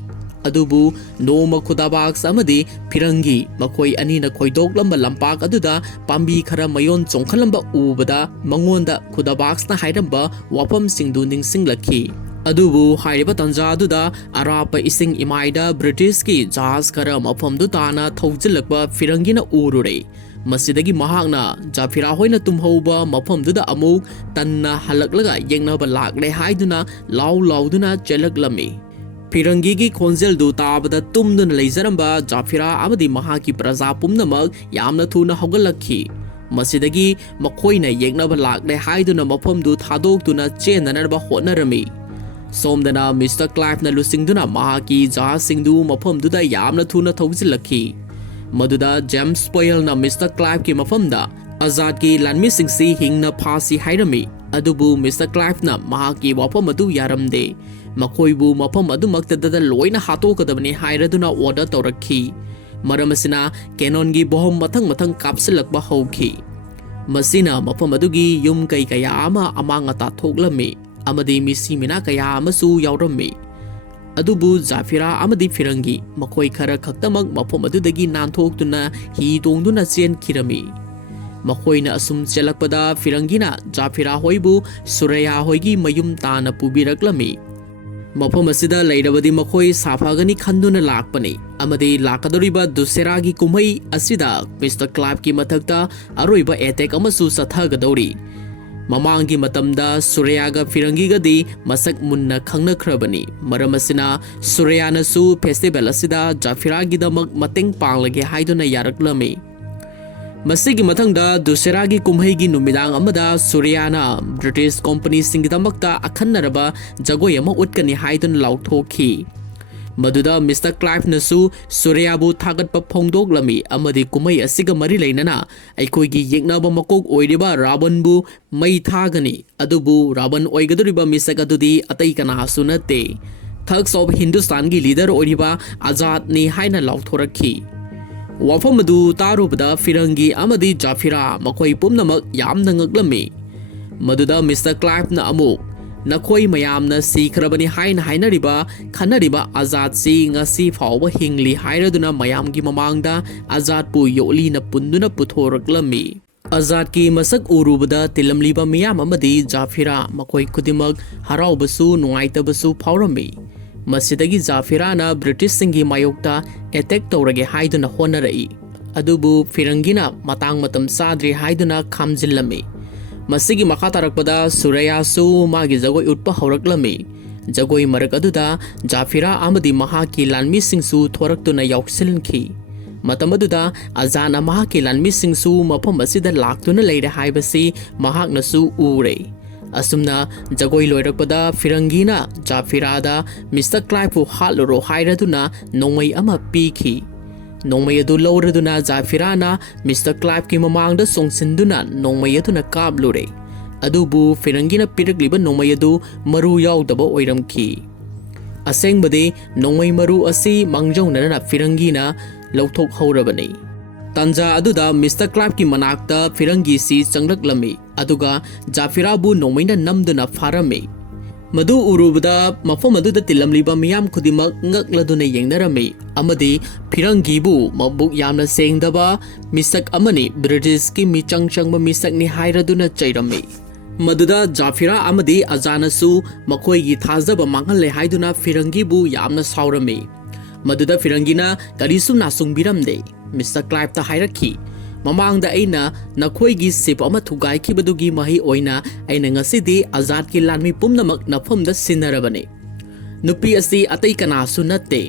ꯑꯗꯨꯕꯨ ꯅꯣꯡꯃ ꯈꯨꯗꯥꯕꯥꯛꯁ ꯑꯃꯗꯤ ꯐꯤꯔꯪꯒꯤ ꯃꯈꯣꯏ ꯑꯅꯤꯅ ꯈꯣꯏꯗꯣꯛꯂꯝꯕ ꯂꯝꯄꯥꯛ ꯑꯗꯨꯗ ꯄꯥꯝꯕꯤ ꯈꯔ ꯃꯌꯣꯟ ꯆꯣꯡꯈꯠꯂꯝꯕ ꯎꯕꯗ ꯃꯉꯣꯟꯗ ꯈꯨꯗꯥꯕꯥꯛꯁꯅ ꯍꯥꯏꯔꯝꯕ ꯋꯥꯐꯝꯁꯤꯡꯗꯨ ꯅꯤꯡꯁꯤꯡꯂꯛꯈꯤ꯫ ꯑꯗꯨꯕꯨ ꯍꯥꯏꯔꯤꯕ ꯇꯥꯟꯖꯥ ꯑꯗꯨꯗ ꯑꯔꯥꯞꯄ ꯏꯁꯤꯡ ꯏꯃꯥꯏꯗ ꯕ꯭ꯔꯤꯇꯤꯁꯀꯤ ꯖꯍꯥꯖ ꯈꯔ ꯃꯐꯝꯗꯨ ꯇꯥꯅ ꯊꯧꯖꯤꯜꯂꯛꯄ ꯐꯤꯔꯪꯒꯤꯅ ꯎꯔꯨꯔꯦ꯫ ꯃꯁꯤꯗꯒꯤ ꯃꯍꯥꯛꯅ ꯖꯥꯐꯤꯔꯥ ꯍꯣꯏꯅ ꯇꯨꯝꯍꯧꯕ ꯃꯐꯝꯗꯨꯗ ꯑꯃꯨꯛ ꯇꯟꯅ ꯍꯜꯂꯛꯂꯒ ꯌꯦꯡꯅꯕ ꯂꯥꯛꯂꯦ ꯍꯥꯏꯗꯨꯅ ꯂꯥꯎ ꯂꯥꯎꯗꯨꯅ ꯆꯦꯜꯂꯛꯂꯝꯃꯤ꯫ ꯐꯤꯔꯪꯒꯤꯒꯤ ꯈꯣꯟꯖꯦꯜꯗꯨ ꯇꯥꯕꯗ ꯇꯨꯝꯗꯨꯅ ꯂꯩꯖꯔꯝꯕ ꯖꯥꯐꯤꯔꯥ ꯑꯃꯗꯤ ꯃꯍꯥꯛꯀꯤ ꯄ꯭ꯔꯖꯥ ꯄꯨꯝꯅꯃꯛ ꯌꯥꯝꯅ ꯊꯨꯅ ꯍꯧꯒꯠꯂꯛꯈꯤ꯫ ꯃꯁꯤꯗꯒꯤ ꯃꯈꯣꯏꯅ ꯌꯦꯡꯅꯕ ꯂꯥꯛꯂꯦ ꯍꯥꯏꯗꯨꯅ ꯃꯐꯝꯗꯨ ꯊꯥꯗꯣꯛꯇꯨꯅ ꯆꯦꯟꯅꯅꯕ ꯍꯣꯠꯅꯔꯝꯃꯤ꯫ ꯁꯣꯝꯗꯅ ꯃꯤꯁꯇꯔ ꯀ꯭ꯂꯥꯏꯚꯅ ꯂꯨꯆꯤꯡꯗꯨꯅ ꯃꯍꯥꯛꯀꯤ ꯖꯍꯥꯖꯁꯤꯡꯗꯨ ꯃꯐꯝꯗꯨꯗ ꯌꯥꯝꯅ ꯊꯨꯅ ꯊꯧꯖꯤꯜꯂꯛꯈꯤ꯫ ꯃꯗꯨꯗ ꯖꯦꯝꯁ ꯄꯣꯌꯜꯅ ꯃꯤꯁꯇꯔ ꯀ꯭ꯂꯥꯏꯚꯀꯤ ꯃꯐꯝꯗ ꯑꯖꯥꯗꯀꯤ ꯂꯥꯟꯃꯤꯁꯤꯡꯁꯤ ꯍꯤꯡꯅ ꯐꯥꯁꯤ ꯍꯥꯏꯔꯝꯃꯤ꯫ ꯑꯗꯨꯕꯨ ꯃꯤꯁꯇꯔ ꯀ꯭ꯂꯥꯏꯚꯅ ꯃꯍꯥꯛꯀꯤ ꯋꯥꯐꯝ ꯑꯗꯨ ꯌꯥꯔꯝꯗꯦ꯫ ꯃꯈꯣꯏꯕꯨ ꯃꯐꯝ ꯑꯗꯨꯃꯛꯇꯗ ꯂꯣꯏꯅ ꯍꯥꯠꯇꯣꯛꯀꯗꯕꯅꯤ ꯍꯥꯏꯔꯗꯨꯅ ꯑꯣꯔꯗꯔ ꯇꯧꯔꯛꯈꯤ꯫ ꯃꯔꯝ ꯑꯁꯤꯅ ꯀꯦꯅꯣꯟꯒꯤ ꯕꯣꯝ ꯃꯊꯪ ꯃꯊꯪ ꯀꯥꯞꯁꯤꯜꯂꯛꯄ ꯍꯧꯈꯤ꯫ ꯃꯁꯤꯅ ꯃꯐꯝ ꯑꯗꯨꯒꯤ ꯌꯨꯝ ꯀꯩ ꯀꯌꯥ ꯑꯃ ꯑꯃꯥꯡ ꯑꯇꯥ ꯊꯣꯛꯂꯝꯃꯤ ꯑꯃꯗꯤ ꯃꯤꯁꯤ ꯃꯤꯅꯥ ꯀꯌꯥ ꯑꯃꯁꯨ ꯌꯥꯎꯔꯝꯃꯤ꯫ ꯑꯗꯨꯕꯨ ꯖꯥꯐꯤꯔꯥ ꯑꯃꯗꯤ ꯐꯤꯔꯪꯒꯤ ꯃꯈꯣꯏ ꯈꯔ ꯈꯛꯇꯃꯛ ꯃꯐꯝ ꯑꯗꯨꯗꯒꯤ ꯅꯥꯟꯊꯣꯛꯇꯨꯅ ꯍꯤ ꯇꯣꯡꯗꯨꯅ ꯆꯦꯟꯈꯤꯔꯝꯃꯤ꯫ ꯃꯈꯣꯏꯅ ꯑꯁꯨꯝ ꯆꯦꯜꯂꯛꯄꯗ ꯐꯤꯔꯪꯒꯤꯅ ꯖꯥꯐꯤꯔꯥ ꯍꯣꯏꯕꯨ ꯁꯨꯔꯩꯌꯥ ꯍꯣꯏꯒꯤ ꯃꯌꯨꯝ ꯇꯥꯅ ꯄꯨꯕꯤꯔꯛꯂꯝꯃꯤ꯫ ꯃꯐꯝ ꯑꯁꯤꯗ ꯂꯩꯔꯕꯗꯤ ꯃꯈꯣꯏ ꯁꯥꯐꯒꯅꯤ ꯈꯟꯗꯨꯅ ꯂꯥꯛꯄꯅꯤ ꯑꯃꯗꯤ ꯂꯥꯛꯀꯗꯧꯔꯤꯕ ꯗꯨꯁꯦꯔꯥꯒꯤ ꯀꯨꯝꯍꯩ ꯑꯁꯤꯗ ꯃꯤꯁꯇꯔ ꯀ꯭ꯂꯥꯏꯚꯀꯤ ꯃꯊꯛꯇ ꯑꯔꯣꯏꯕ ꯑꯦꯇꯦꯛ ꯑꯃꯁꯨ ꯆꯠꯊꯒꯗꯧꯔꯤ꯫ ꯃꯃꯥꯡꯒꯤ ꯃꯇꯝꯗ ꯁꯨꯔꯩꯌꯥꯒ ꯐꯤꯔꯪꯒꯤꯒꯗꯤ ꯃꯁꯛ ꯃꯨꯟꯅ ꯈꯪꯅꯈ꯭ꯔꯕꯅꯤ꯫ ꯃꯔꯝ ꯑꯁꯤꯅ ꯁꯨꯔꯩꯌꯥꯅꯁꯨ ꯐꯦꯁꯇꯤꯚꯦꯜ ꯑꯁꯤꯗ ꯖꯥꯐꯤꯔꯥꯒꯤꯗꯃꯛ ꯃꯇꯦꯡ ꯄꯥꯡꯂꯒꯦ ꯍꯥꯏꯗꯨꯅ ꯌꯥꯔꯛꯂꯝꯃꯤ꯫ ꯃꯁꯤꯒꯤ ꯃꯊꯪꯗ ꯗꯨꯁꯦꯔꯥꯒꯤ ꯀꯨꯝꯍꯩꯒꯤ ꯅꯨꯃꯤꯗꯥꯡ ꯑꯃꯗ ꯁꯨꯔꯩꯌꯥꯅ ꯕ꯭ꯔꯤꯇꯤꯁ ꯀꯣꯝꯄꯅꯤꯁꯤꯡꯒꯤꯗꯃꯛꯇ ꯑꯈꯟꯅꯔꯕ ꯖꯒꯣꯏ ꯑꯃ ꯎꯠꯀꯅꯤ ꯍꯥꯏꯗꯨꯅ ꯂꯥꯎꯊꯣꯛꯈꯤ꯫ ꯃꯗꯨꯗ ꯃꯤꯁꯇꯔ ꯀ꯭ꯂꯥꯏꯚꯅꯁꯨ ꯁꯨꯔꯩꯌꯥꯕꯨ ꯊꯥꯒꯠꯄ ꯐꯣꯡꯗꯣꯛꯂꯝꯃꯤ ꯑꯃꯗꯤ ꯀꯨꯝꯍꯩ ꯑꯁꯤꯒ ꯃꯔꯤ ꯂꯩꯅꯅ ꯑꯩꯈꯣꯏꯒꯤ ꯌꯦꯛꯅꯕ ꯃꯀꯣꯛ ꯑꯣꯏꯔꯤꯕ ꯔꯥꯕꯟꯕꯨ ꯃꯩ ꯊꯥꯒꯅꯤ꯫ ꯑꯗꯨꯕꯨ ꯔꯥꯕꯟ ꯑꯣꯏꯒꯗꯧꯔꯤꯕ ꯃꯤꯁꯛ ꯑꯗꯨꯗꯤ ꯑꯇꯩ ꯀꯅꯥꯁꯨ ꯅꯠꯇꯦ ꯊꯒꯁ ꯑꯣꯐ ꯍꯤꯟꯗꯨꯁꯇꯥꯟꯒꯤ ꯂꯤꯗꯔ ꯑꯣꯏꯔꯤꯕ ꯑꯖꯥꯗꯅꯤ ꯍꯥꯏꯅ ꯂꯥꯎꯊꯣꯔꯛꯈꯤ꯫ ꯋꯥꯐꯝ ꯑꯗꯨ ꯇꯥꯔꯨꯕꯗ ꯐꯤꯔꯪꯒꯤ ꯑꯃꯗꯤ ꯖꯥꯐꯤꯔꯥ ꯃꯈꯣꯏ ꯄꯨꯝꯅꯃꯛ ꯌꯥꯝꯅ ꯉꯛꯂꯝꯃꯤ꯫ ꯃꯗꯨꯗ ꯃꯤꯁꯇꯔ ꯀ꯭ꯂꯥꯏꯚꯅ ꯑꯃꯨꯛ ꯅꯈꯣꯏ ꯃꯌꯥꯝꯅ ꯁꯤꯈ꯭ꯔꯕꯅꯤ ꯍꯥꯏꯅ ꯍꯥꯏꯅꯔꯤꯕ ꯈꯟꯅꯔꯤꯕ ꯑꯖꯥꯗꯁꯤ ꯉꯁꯤ ꯐꯥꯎꯕ ꯍꯤꯡꯂꯤ ꯍꯥꯏꯔꯗꯨꯅ ꯃꯌꯥꯝꯒꯤ ꯃꯃꯥꯡꯗ ꯑꯖꯥꯗꯄꯨ ꯌꯣꯠꯂꯤꯅ ꯄꯨꯟꯗꯨꯅ ꯄꯨꯊꯣꯔꯛꯂꯝꯃꯤ꯫ ꯑꯖꯥꯗꯀꯤ ꯃꯁꯛ ꯎꯔꯨꯕꯗ ꯇꯤꯜꯂꯝꯂꯤꯕ ꯃꯤꯌꯥꯝ ꯑꯃꯗꯤ ꯖꯥꯐꯤꯔꯥ ꯃꯈꯣꯏ ꯈꯨꯗꯤꯡꯃꯛ ꯍꯔꯥꯎꯕꯁꯨ ꯅꯨꯡꯉꯥꯏꯇꯕꯁꯨ ꯐꯥꯎꯔꯝꯃꯤ꯫ ꯃꯁꯤꯗꯒꯤ ꯖꯥꯐꯤꯔꯥꯅ ꯕ꯭ꯔꯤꯇꯤꯁꯁꯤꯡꯒꯤ ꯃꯥꯌꯣꯛꯇ ꯑꯦꯇꯦꯛ ꯇꯧꯔꯒꯦ ꯍꯥꯏꯗꯨꯅ ꯍꯣꯠꯅꯔꯛꯏ꯫ ꯑꯗꯨꯕꯨ ꯐꯤꯔꯪꯒꯤꯅ ꯃꯇꯥꯡ ꯃꯇꯝ ꯆꯥꯗ꯭ꯔꯤ ꯍꯥꯏꯗꯨꯅ ꯈꯥꯝꯖꯤꯜꯂꯝꯃꯤ꯫ ꯃꯁꯤꯒꯤ ꯃꯈꯥ ꯇꯥꯔꯛꯄꯗ ꯁꯨꯔꯩꯌꯥꯁꯨ ꯃꯥꯒꯤ ꯖꯒꯣꯏ ꯎꯠꯄ ꯍꯧꯔꯛꯂꯝꯃꯤ꯫ ꯖꯒꯣꯏ ꯃꯔꯛ ꯑꯗꯨꯗ ꯖꯥꯐꯤꯔꯥ ꯑꯃꯗꯤ ꯃꯍꯥꯛꯀꯤ ꯂꯥꯟꯃꯤꯁꯤꯡꯁꯨ ꯊꯣꯔꯛꯇꯨꯅ ꯌꯥꯎꯁꯤꯟꯈꯤ꯫ ꯃꯇꯝ ꯑꯗꯨꯗ ꯑꯖꯥꯗꯅ ꯃꯍꯥꯛꯀꯤ ꯂꯥꯟꯃꯤꯁꯤꯡꯁꯨ ꯃꯐꯝ ꯑꯁꯤꯗ ꯂꯥꯛꯇꯨꯅ ꯂꯩꯔꯦ ꯍꯥꯏꯕꯁꯤ ꯃꯍꯥꯛꯅꯁꯨ ꯎꯔꯦ꯫ ꯑꯁꯨꯝꯅ ꯖꯒꯣꯏ ꯂꯣꯏꯔꯛꯄꯗ ꯐꯤꯔꯪꯒꯤꯅ ꯖꯥꯐꯤꯔꯥꯗ ꯃꯤꯁꯇꯔ ꯀ꯭ꯂꯥꯏꯚꯄꯨ ꯍꯥꯠꯂꯨꯔꯣ ꯍꯥꯏꯔꯗꯨꯅ ꯅꯣꯡꯃꯩ ꯑꯃ ꯄꯤꯈꯤ꯫ ꯅꯣꯡꯃꯩ ꯑꯗꯨ ꯂꯧꯔꯗꯨꯅ ꯖꯥꯐꯤꯔꯥꯅ ꯃꯤꯁꯇꯔ ꯀ꯭ꯂꯥꯏꯚꯀꯤ ꯃꯃꯥꯡꯗ ꯆꯣꯡꯁꯤꯟꯗꯨꯅ ꯅꯣꯡꯃꯩ ꯑꯗꯨꯅ ꯀꯥꯞꯂꯨꯔꯦ꯫ ꯑꯗꯨꯕꯨ ꯐꯤꯔꯪꯒꯤꯅ ꯄꯤꯔꯛꯂꯤꯕ ꯅꯣꯡꯃꯩ ꯑꯗꯨ ꯃꯔꯨ ꯌꯥꯎꯗꯕ ꯑꯣꯏꯔꯝꯈꯤ꯫ ꯑꯁꯦꯡꯕꯗꯤ ꯅꯣꯡꯃꯩ ꯃꯔꯨ ꯑꯁꯤ ꯃꯥꯡꯖꯧꯅꯅ ꯐꯤꯔꯪꯒꯤꯅ ꯂꯧꯊꯣꯛꯍꯧꯔꯕꯅꯤ꯫ ꯇꯥꯟꯖꯥ ꯑꯗꯨꯗ ꯃꯤꯁꯇꯔ ꯀ꯭ꯂꯥꯏꯚꯀꯤ ꯃꯅꯥꯛꯇ ꯐꯤꯔꯪꯒꯤꯁꯤ ꯆꯪꯂꯛꯂꯝꯃꯤ ꯑꯗꯨꯒ ꯖꯥꯐꯤꯔꯥꯕꯨ ꯅꯣꯡꯃꯩꯅ ꯅꯝꯗꯨꯅ ꯐꯥꯔꯝꯃꯤ꯫ ꯃꯗꯨ ꯎꯔꯨꯕꯗ ꯃꯐꯝ ꯑꯗꯨꯗ ꯇꯤꯜꯂꯝꯂꯤꯕ ꯃꯤꯌꯥꯝ ꯈꯨꯗꯤꯡꯃꯛ ꯉꯛꯂꯗꯨꯅ ꯌꯦꯡꯅꯔꯝꯃꯤ ꯑꯃꯗꯤ ꯐꯤꯔꯪꯒꯤꯕꯨ ꯃꯕꯨꯛ ꯌꯥꯝꯅ ꯁꯦꯡꯗꯕ ꯃꯤꯁꯛ ꯑꯃꯅꯤ ꯕ꯭ꯔꯤꯇꯤꯁꯀꯤ ꯃꯤꯆꯪ ꯆꯪꯕ ꯃꯤꯁꯛꯅꯤ ꯍꯥꯏꯔꯗꯨꯅ ꯆꯩꯔꯝꯃꯤ꯫ ꯃꯗꯨꯗ ꯖꯥꯐꯤꯔꯥ ꯑꯃꯗꯤ ꯑꯖꯥꯗꯅꯁꯨ ꯃꯈꯣꯏꯒꯤ ꯊꯥꯖꯕ ꯃꯥꯡꯍꯜꯂꯦ ꯍꯥꯏꯗꯨꯅ ꯐꯤꯔꯪꯒꯤꯕꯨ ꯌꯥꯝꯅ ꯁꯥꯎꯔꯝꯃꯤ꯫ ꯃꯗꯨꯗ ꯐꯤꯔꯪꯒꯤꯅ ꯀꯔꯤꯁꯨ ꯅꯥꯁꯨꯡꯕꯤꯔꯝꯗꯦ꯫ ꯃꯤꯁꯇꯔ ꯀ꯭ꯂꯥꯏꯚꯇ ꯍꯥꯏꯔꯛꯈꯤ, ꯃꯃꯥꯡꯗ ꯑꯩꯅ ꯅꯈꯣꯏꯒꯤ ꯁꯤꯞ ꯑꯃ ꯊꯨꯒꯥꯏꯈꯤꯕꯗꯨꯒꯤ ꯃꯍꯩ ꯑꯣꯏꯅ ꯑꯩꯅ ꯉꯁꯤꯗꯤ ꯑꯖꯥꯗꯀꯤ ꯂꯥꯟꯃꯤ ꯄꯨꯝꯅꯃꯛ ꯅꯐꯝꯗ ꯁꯤꯟꯅꯔꯕꯅꯤ꯫ ꯅꯨꯄꯤ ꯑꯁꯤ ꯑꯇꯩ ꯀꯅꯥꯁꯨ ꯅꯠꯇꯦ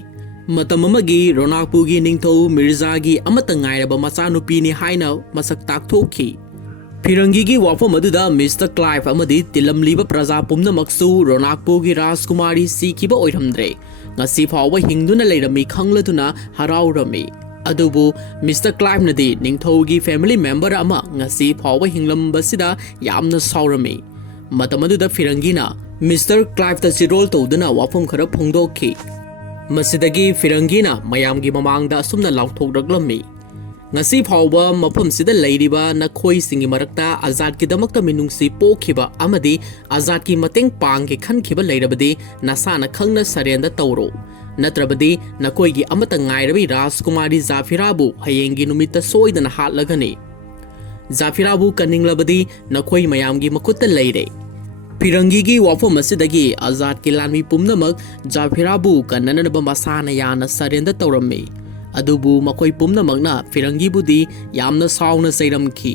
ꯃꯇꯝ ꯑꯃꯒꯤ ꯔꯣꯅꯥꯛꯄꯨꯔꯒꯤ ꯅꯤꯡꯊꯧ ꯃꯤꯔꯖꯥꯒꯤ ꯑꯃꯠꯇ ꯉꯥꯏꯔꯕ ꯃꯆꯥꯅꯨꯄꯤꯅꯤ ꯍꯥꯏꯅ ꯃꯁꯛ ꯇꯥꯛꯊꯣꯛꯈꯤ꯫ ꯐꯤꯔꯪꯒꯤꯒꯤ ꯋꯥꯐꯝ ꯑꯗꯨꯗ ꯃꯤꯁꯇꯔ ꯀ꯭ꯂꯥꯏꯚ ꯑꯃꯗꯤ ꯇꯤꯜꯂꯝꯂꯤꯕ ꯄ꯭ꯔꯖꯥ ꯄꯨꯝꯅꯃꯛꯁꯨ ꯔꯣꯅꯥꯛꯄꯨꯔꯒꯤ ꯔꯥꯖꯀꯨꯃꯥꯔꯤ ꯁꯤꯈꯤꯕ ꯑꯣꯏꯔꯝꯗ꯭ꯔꯦ ꯉꯁꯤ ꯐꯥꯎꯕ ꯍꯤꯡꯗꯨꯅ ꯂꯩꯔꯝꯃꯤ ꯈꯪꯂꯗꯨꯅ ꯍꯔꯥꯎꯔꯝꯃꯤ꯫ ꯑꯗꯨꯕꯨ ꯃꯤꯁꯇꯔ ꯀ꯭ꯂꯥꯏꯚꯅꯗꯤ ꯅꯤꯡꯊꯧꯒꯤ ꯐꯦꯃꯤꯂꯤ ꯃꯦꯝꯕꯔ ꯑꯃ ꯉꯁꯤ ꯐꯥꯎꯕ ꯍꯤꯡꯂꯝꯕꯁꯤꯗ ꯌꯥꯝꯅ ꯁꯥꯎꯔꯝꯃꯤ꯫ ꯃꯇꯝ ꯑꯗꯨꯗ ꯐꯤꯔꯪꯒꯤꯅ ꯃꯤꯁꯇꯔ ꯀ꯭ꯂꯥꯏꯚꯇ ꯆꯤꯔꯣꯜ ꯇꯧꯗꯨꯅ ꯋꯥꯐꯝ ꯈꯔ ꯐꯣꯡꯗꯣꯛꯈꯤ꯫ ꯃꯁꯤꯗꯒꯤ ꯐꯤꯔꯪꯒꯤꯅ ꯃꯌꯥꯝꯒꯤ ꯃꯃꯥꯡꯗ ꯑꯁꯨꯝꯅ ꯂꯥꯎꯊꯣꯛꯂꯛꯂꯝꯃꯤ, "ꯉꯁꯤ ꯐꯥꯎꯕ ꯃꯐꯝꯁꯤꯗ ꯂꯩꯔꯤꯕ ꯅꯈꯣꯏꯁꯤꯡꯒꯤ ꯃꯔꯛꯇ ꯑꯖꯥꯗꯀꯤꯗꯃꯛꯇ ꯃꯤꯅꯨꯡꯁꯤ ꯄꯣꯛꯈꯤꯕ ꯑꯃꯗꯤ ꯑꯖꯥꯗꯀꯤ ꯃꯇꯦꯡ ꯄꯥꯡꯒꯦ ꯈꯟꯈꯤꯕ ꯂꯩꯔꯕꯗꯤ ꯅꯁꯥꯅ ꯈꯪꯅ ꯁꯔꯦꯟꯗꯔ ꯇꯧꯔꯣ, ꯅꯠꯇ꯭ꯔꯕꯗꯤ ꯅꯈꯣꯏꯒꯤ ꯑꯃꯠꯇ ꯉꯥꯏꯔꯕꯤ ꯔꯥꯖꯀꯨꯃꯥꯔꯤ ꯖꯥꯐꯤꯔꯥꯕꯨ ꯍꯌꯦꯡꯒꯤ ꯅꯨꯃꯤꯠꯇ ꯁꯣꯏꯗꯅ ꯍꯥꯠꯂꯒꯅꯤ꯫ ꯖꯥꯐꯤꯔꯥꯕꯨ ꯀꯟꯅꯤꯡꯂꯕꯗꯤ ꯅꯈꯣꯏ ꯃꯌꯥꯝꯒꯤ ꯃꯈꯨꯠꯇ ꯂꯩꯔꯦ"꯫ ꯐꯤꯔꯪꯒꯤꯒꯤ ꯋꯥꯐꯝ ꯑꯁꯤꯗꯒꯤ ꯑꯖꯥꯗꯀꯤ ꯂꯥꯟꯃꯤ ꯄꯨꯝꯅꯃꯛ ꯖꯥꯐꯤꯔꯥꯕꯨ ꯀꯟꯅꯅꯕ ꯃꯁꯥꯅ ꯌꯥꯅ ꯁꯔꯦꯟꯗꯔ ꯇꯧꯔꯝꯃꯤ꯫ ꯑꯗꯨꯕꯨ ꯃꯈꯣꯏ ꯄꯨꯝꯅꯃꯛꯅ ꯐꯤꯔꯪꯒꯤꯕꯨꯗꯤ ꯌꯥꯝꯅ ꯁꯥꯎꯅ ꯆꯩꯔꯝꯈꯤ꯫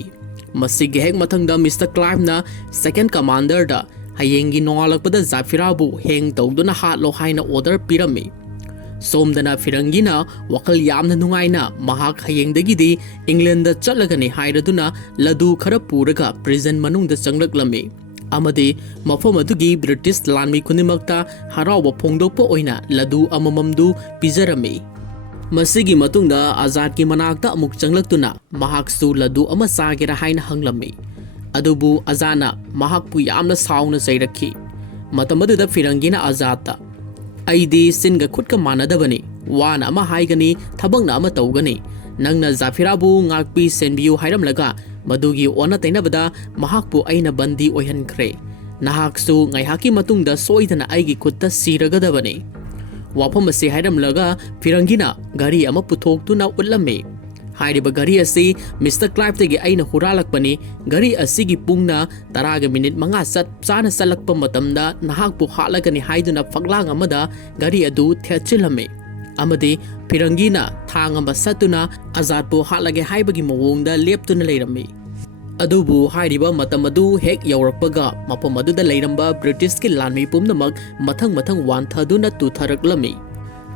ꯃꯁꯤꯒꯤ ꯍꯦꯛ ꯃꯊꯪꯗ ꯃꯤꯁꯇꯔ ꯀ꯭ꯂꯥꯏꯚꯅ ꯁꯦꯀꯦꯟꯗ ꯀꯃꯥꯟꯗꯔꯗ ꯍꯌꯦꯡꯒꯤ ꯅꯣꯡꯉꯥꯜꯂꯛꯄꯗ ꯖꯥꯐꯤꯔꯥꯕꯨ ꯍꯦꯡ ꯇꯧꯗꯨꯅ ꯍꯥꯠꯂꯣ ꯍꯥꯏꯅ ꯑꯣꯔꯗꯔ ꯄꯤꯔꯝꯃꯤ꯫ ꯁꯣꯝꯗꯅ ꯐꯤꯔꯪꯒꯤꯅ ꯋꯥꯈꯜ ꯌꯥꯝꯅ ꯅꯨꯡꯉꯥꯏꯅ ꯃꯍꯥꯛ ꯍꯌꯦꯡꯗꯒꯤꯗꯤ ꯏꯪꯂꯦꯟꯗ ꯆꯠꯂꯒꯅꯤ ꯍꯥꯏꯔꯗꯨꯅ ꯂꯗꯨ ꯈꯔ ꯄꯨꯔꯒ ꯄ꯭ꯔꯤꯖꯟ ꯃꯅꯨꯡꯗ ꯆꯪꯂꯛꯂꯝꯃꯤ ꯑꯃꯗꯤ ꯃꯐꯝ ꯑꯗꯨꯒꯤ ꯕ꯭ꯔꯤꯇꯤꯁ ꯂꯥꯟꯃꯤ ꯈꯨꯗꯤꯡꯃꯛꯇ ꯍꯔꯥꯎꯕ ꯐꯣꯡꯗꯣꯛꯄ ꯑꯣꯏꯅ ꯂꯗꯨ ꯑꯃꯃꯝꯗꯨ ꯄꯤꯖꯔꯝꯃꯤ꯫ ꯃꯁꯤꯒꯤ ꯃꯇꯨꯡꯗ ꯑꯖꯥꯗꯀꯤ ꯃꯅꯥꯛꯇ ꯑꯃꯨꯛ ꯆꯪꯂꯛꯇꯨꯅ ꯃꯍꯥꯛꯁꯨ ꯂꯗꯨ ꯑꯃ ꯆꯥꯒꯦꯔꯥ ꯍꯥꯏꯅ ꯍꯪꯂꯝꯃꯤ꯫ ꯑꯗꯨꯕꯨ ꯑꯖꯥꯗꯅ ꯃꯍꯥꯛꯄꯨ ꯌꯥꯝꯅ ꯁꯥꯎꯅ ꯆꯩꯔꯛꯈꯤ꯫ ꯃꯇꯝ ꯑꯗꯨꯗ ꯐꯤꯔꯪꯒꯤꯅ ꯑꯖꯥꯗꯇ, "ꯑꯩꯗꯤ ꯆꯤꯟꯒ ꯈꯨꯠꯀ ꯃꯥꯟꯅꯗꯕꯅꯤ, ꯋꯥꯅ ꯑꯃ ꯍꯥꯏꯒꯅꯤ, ꯊꯕꯛꯅ ꯑꯃ ꯇꯧꯒꯅꯤ꯫ ꯅꯪꯅ ꯖꯥꯐꯤꯔꯥꯕꯨ ꯉꯥꯛꯄꯤ ꯁꯦꯟꯕꯤꯌꯨ ꯍꯥꯏꯔꯝꯂꯒ ꯃꯗꯨꯒꯤ ꯑꯣꯟꯅ ꯇꯩꯅꯕꯗ ꯃꯍꯥꯛꯄꯨ ꯑꯩꯅ ꯕꯟꯗꯤ ꯑꯣꯏꯍꯟꯈ꯭ꯔꯦ꯫ ꯅꯍꯥꯛꯁꯨ ꯉꯥꯏꯍꯥꯛꯀꯤ ꯃꯇꯨꯡꯗ ꯁꯣꯏꯗꯅ ꯑꯩꯒꯤ ꯈꯨꯠꯇ ꯁꯤꯔꯒꯗꯕꯅꯤ"꯫ ꯋꯥꯐꯝ ꯑꯁꯤ ꯍꯥꯏꯔꯝꯂꯒ ꯐꯤꯔꯪꯒꯤꯅ ꯒꯥꯔꯤ ꯑꯃ ꯄꯨꯊꯣꯛꯇꯨꯅ ꯎꯠꯂꯝꯃꯤ꯫ ꯍꯥꯏꯔꯤꯕ ꯒꯥꯔꯤ ꯑꯁꯤ ꯃꯤꯁꯇꯔ ꯀ꯭ꯂꯥꯏꯚꯇꯒꯤ ꯑꯩꯅ ꯍꯨꯔꯥꯜꯂꯛꯄꯅꯤ꯫ ꯒꯥꯔꯤ ꯑꯁꯤꯒꯤ ꯄꯨꯡꯅ 10:05 ꯆꯞ ꯆꯥꯅ ꯆꯠꯂꯛꯄ ꯃꯇꯝꯗ ꯅꯍꯥꯛꯄꯨ ꯍꯥꯠꯂꯒꯅꯤ ꯍꯥꯏꯗꯨꯅ ꯐꯛꯂꯥꯡ ꯑꯃꯗ ꯒꯥꯔꯤ ꯑꯗꯨ ꯊꯦꯠꯆꯤꯜꯂꯝꯃꯤ ꯑꯃꯗꯤ ꯐꯤꯔꯪꯒꯤꯅ ꯊꯥꯡ ꯑꯃ ꯁꯠꯇꯨꯅ ꯑꯖꯥꯗꯄꯨ ꯍꯥꯠꯂꯒꯦ ꯍꯥꯏꯕꯒꯤ ꯃꯑꯣꯡꯗ ꯂꯦꯞꯇꯨꯅ ꯂꯩꯔꯝꯃꯤ꯫ ꯑꯗꯨꯕꯨ ꯍꯥꯏꯔꯤꯕ ꯃꯇꯝ ꯑꯗꯨ ꯍꯦꯛ ꯌꯧꯔꯛꯄꯒ ꯃꯐꯝ ꯑꯗꯨꯗ ꯂꯩꯔꯝꯕ ꯕ꯭ꯔꯤꯇꯤꯁꯀꯤ ꯂꯥꯟꯃꯤ ꯄꯨꯝꯅꯃꯛ ꯃꯊꯪ ꯋꯥꯟꯊꯗꯨꯅ ꯇꯨꯊꯔꯛꯂꯝꯃꯤ꯫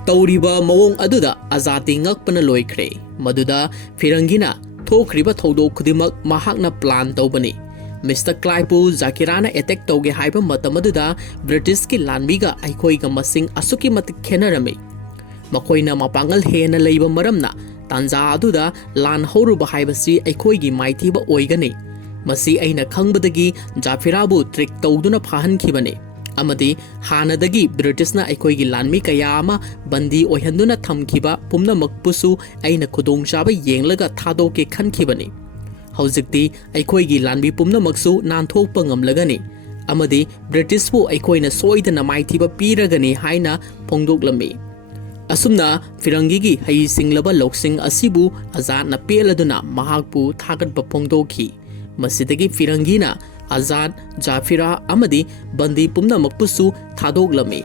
ꯇꯧꯔꯤꯕ ꯃꯑꯣꯡ ꯑꯗꯨꯗ ꯑꯖꯥꯗꯇꯤ ꯉꯛꯄꯅ ꯂꯣꯏꯈ꯭ꯔꯦ꯫ ꯃꯗꯨꯗ ꯐꯤꯔꯪꯒꯤꯅ ꯊꯣꯛꯈ꯭ꯔꯤꯕ ꯊꯧꯗꯣꯛ ꯈꯨꯗꯤꯡꯃꯛ ꯃꯍꯥꯛꯅ ꯄ꯭ꯂꯥꯟ ꯇꯧꯕꯅꯤ꯫ ꯃꯤꯁꯇꯔ ꯀ꯭ꯂꯥꯏꯚꯄꯨ ꯖꯥꯀꯤꯔꯥꯅ ꯑꯦꯇꯦꯛ ꯇꯧꯒꯦ ꯍꯥꯏꯕ ꯃꯇꯝ ꯑꯗꯨꯗ ꯕ꯭ꯔꯤꯇꯤꯁꯀꯤ ꯂꯥꯟꯃꯤꯒ ꯑꯩꯈꯣꯏꯒ ꯃꯁꯤꯡ ꯑꯁꯨꯛꯀꯤ ꯃꯇꯤꯛ ꯈꯦꯟꯅꯔꯝꯃꯤ꯫ ꯃꯈꯣꯏꯅ ꯃꯄꯥꯡꯒꯜ ꯍꯦꯟꯅ ꯂꯩꯕ ꯃꯔꯝꯅ ꯇꯥꯟꯖꯥ ꯑꯗꯨꯗ ꯂꯥꯟ ꯍꯧꯔꯨꯕ ꯍꯥꯏꯕꯁꯤ ꯑꯩꯈꯣꯏꯒꯤ ꯃꯥꯏꯊꯤꯕ ꯑꯣꯏꯒꯅꯤ꯫ ꯃꯁꯤ ꯑꯩꯅ ꯈꯪꯕꯗꯒꯤ ꯖꯥꯐꯤꯔꯥꯕꯨ ꯇ꯭ꯔꯤꯛ ꯇꯧꯗꯨꯅ ꯐꯥꯍꯟꯈꯤꯕꯅꯤ ꯑꯃꯗꯤ ꯍꯥꯟꯅꯗꯒꯤ ꯕ꯭ꯔꯤꯇꯤꯁꯅ ꯑꯩꯈꯣꯏꯒꯤ ꯂꯥꯟꯃꯤ ꯀꯌꯥ ꯑꯃ ꯕꯟꯗꯤ ꯑꯣꯏꯍꯟꯗꯨꯅ ꯊꯝꯈꯤꯕ ꯄꯨꯝꯅꯃꯛꯄꯨꯁꯨ ꯑꯩꯅ ꯈꯨꯗꯣꯡꯆꯥꯕ ꯌꯦꯡꯂꯒ ꯊꯥꯗꯣꯛꯀꯦ ꯈꯟꯈꯤꯕꯅꯤ꯫ ꯍꯧꯖꯤꯛꯇꯤ ꯑꯩꯈꯣꯏꯒꯤ ꯂꯥꯟꯃꯤ ꯄꯨꯝꯅꯃꯛꯁꯨ ꯅꯥꯟꯊꯣꯛꯄ ꯉꯝꯂꯒꯅꯤ ꯑꯃꯗꯤ ꯕ꯭ꯔꯤꯇꯤꯁꯄꯨ ꯑꯩꯈꯣꯏꯅ ꯁꯣꯏꯗꯅ ꯃꯥꯏꯊꯤꯕ ꯄꯤꯔꯒꯅꯤ ꯍꯥꯏꯅ ꯐꯣꯡꯗꯣꯛꯂꯝꯃꯤ꯫ ꯑꯁꯨꯝꯅ ꯐꯤꯔꯪꯒꯤꯒꯤ ꯍꯩꯁꯤꯡꯂꯕ ꯂꯧꯁꯤꯡ ꯑꯁꯤꯕꯨ ꯑꯖꯥꯗꯅ ꯄꯦꯜꯂꯗꯨꯅ ꯃꯍꯥꯛꯄꯨ ꯊꯥꯒꯠꯄ ꯐꯣꯡꯗꯣꯛꯈꯤ꯫ ꯃꯁꯤꯗꯒꯤ ꯐꯤꯔꯪꯒꯤꯅ ꯑꯖꯥꯗ, ꯖꯥꯐꯤꯔꯥ ꯑꯃꯗꯤ ꯕꯟꯗꯤ ꯄꯨꯝꯅꯃꯛꯄꯨꯁꯨ ꯊꯥꯗꯣꯛꯂꯝꯃꯤ꯫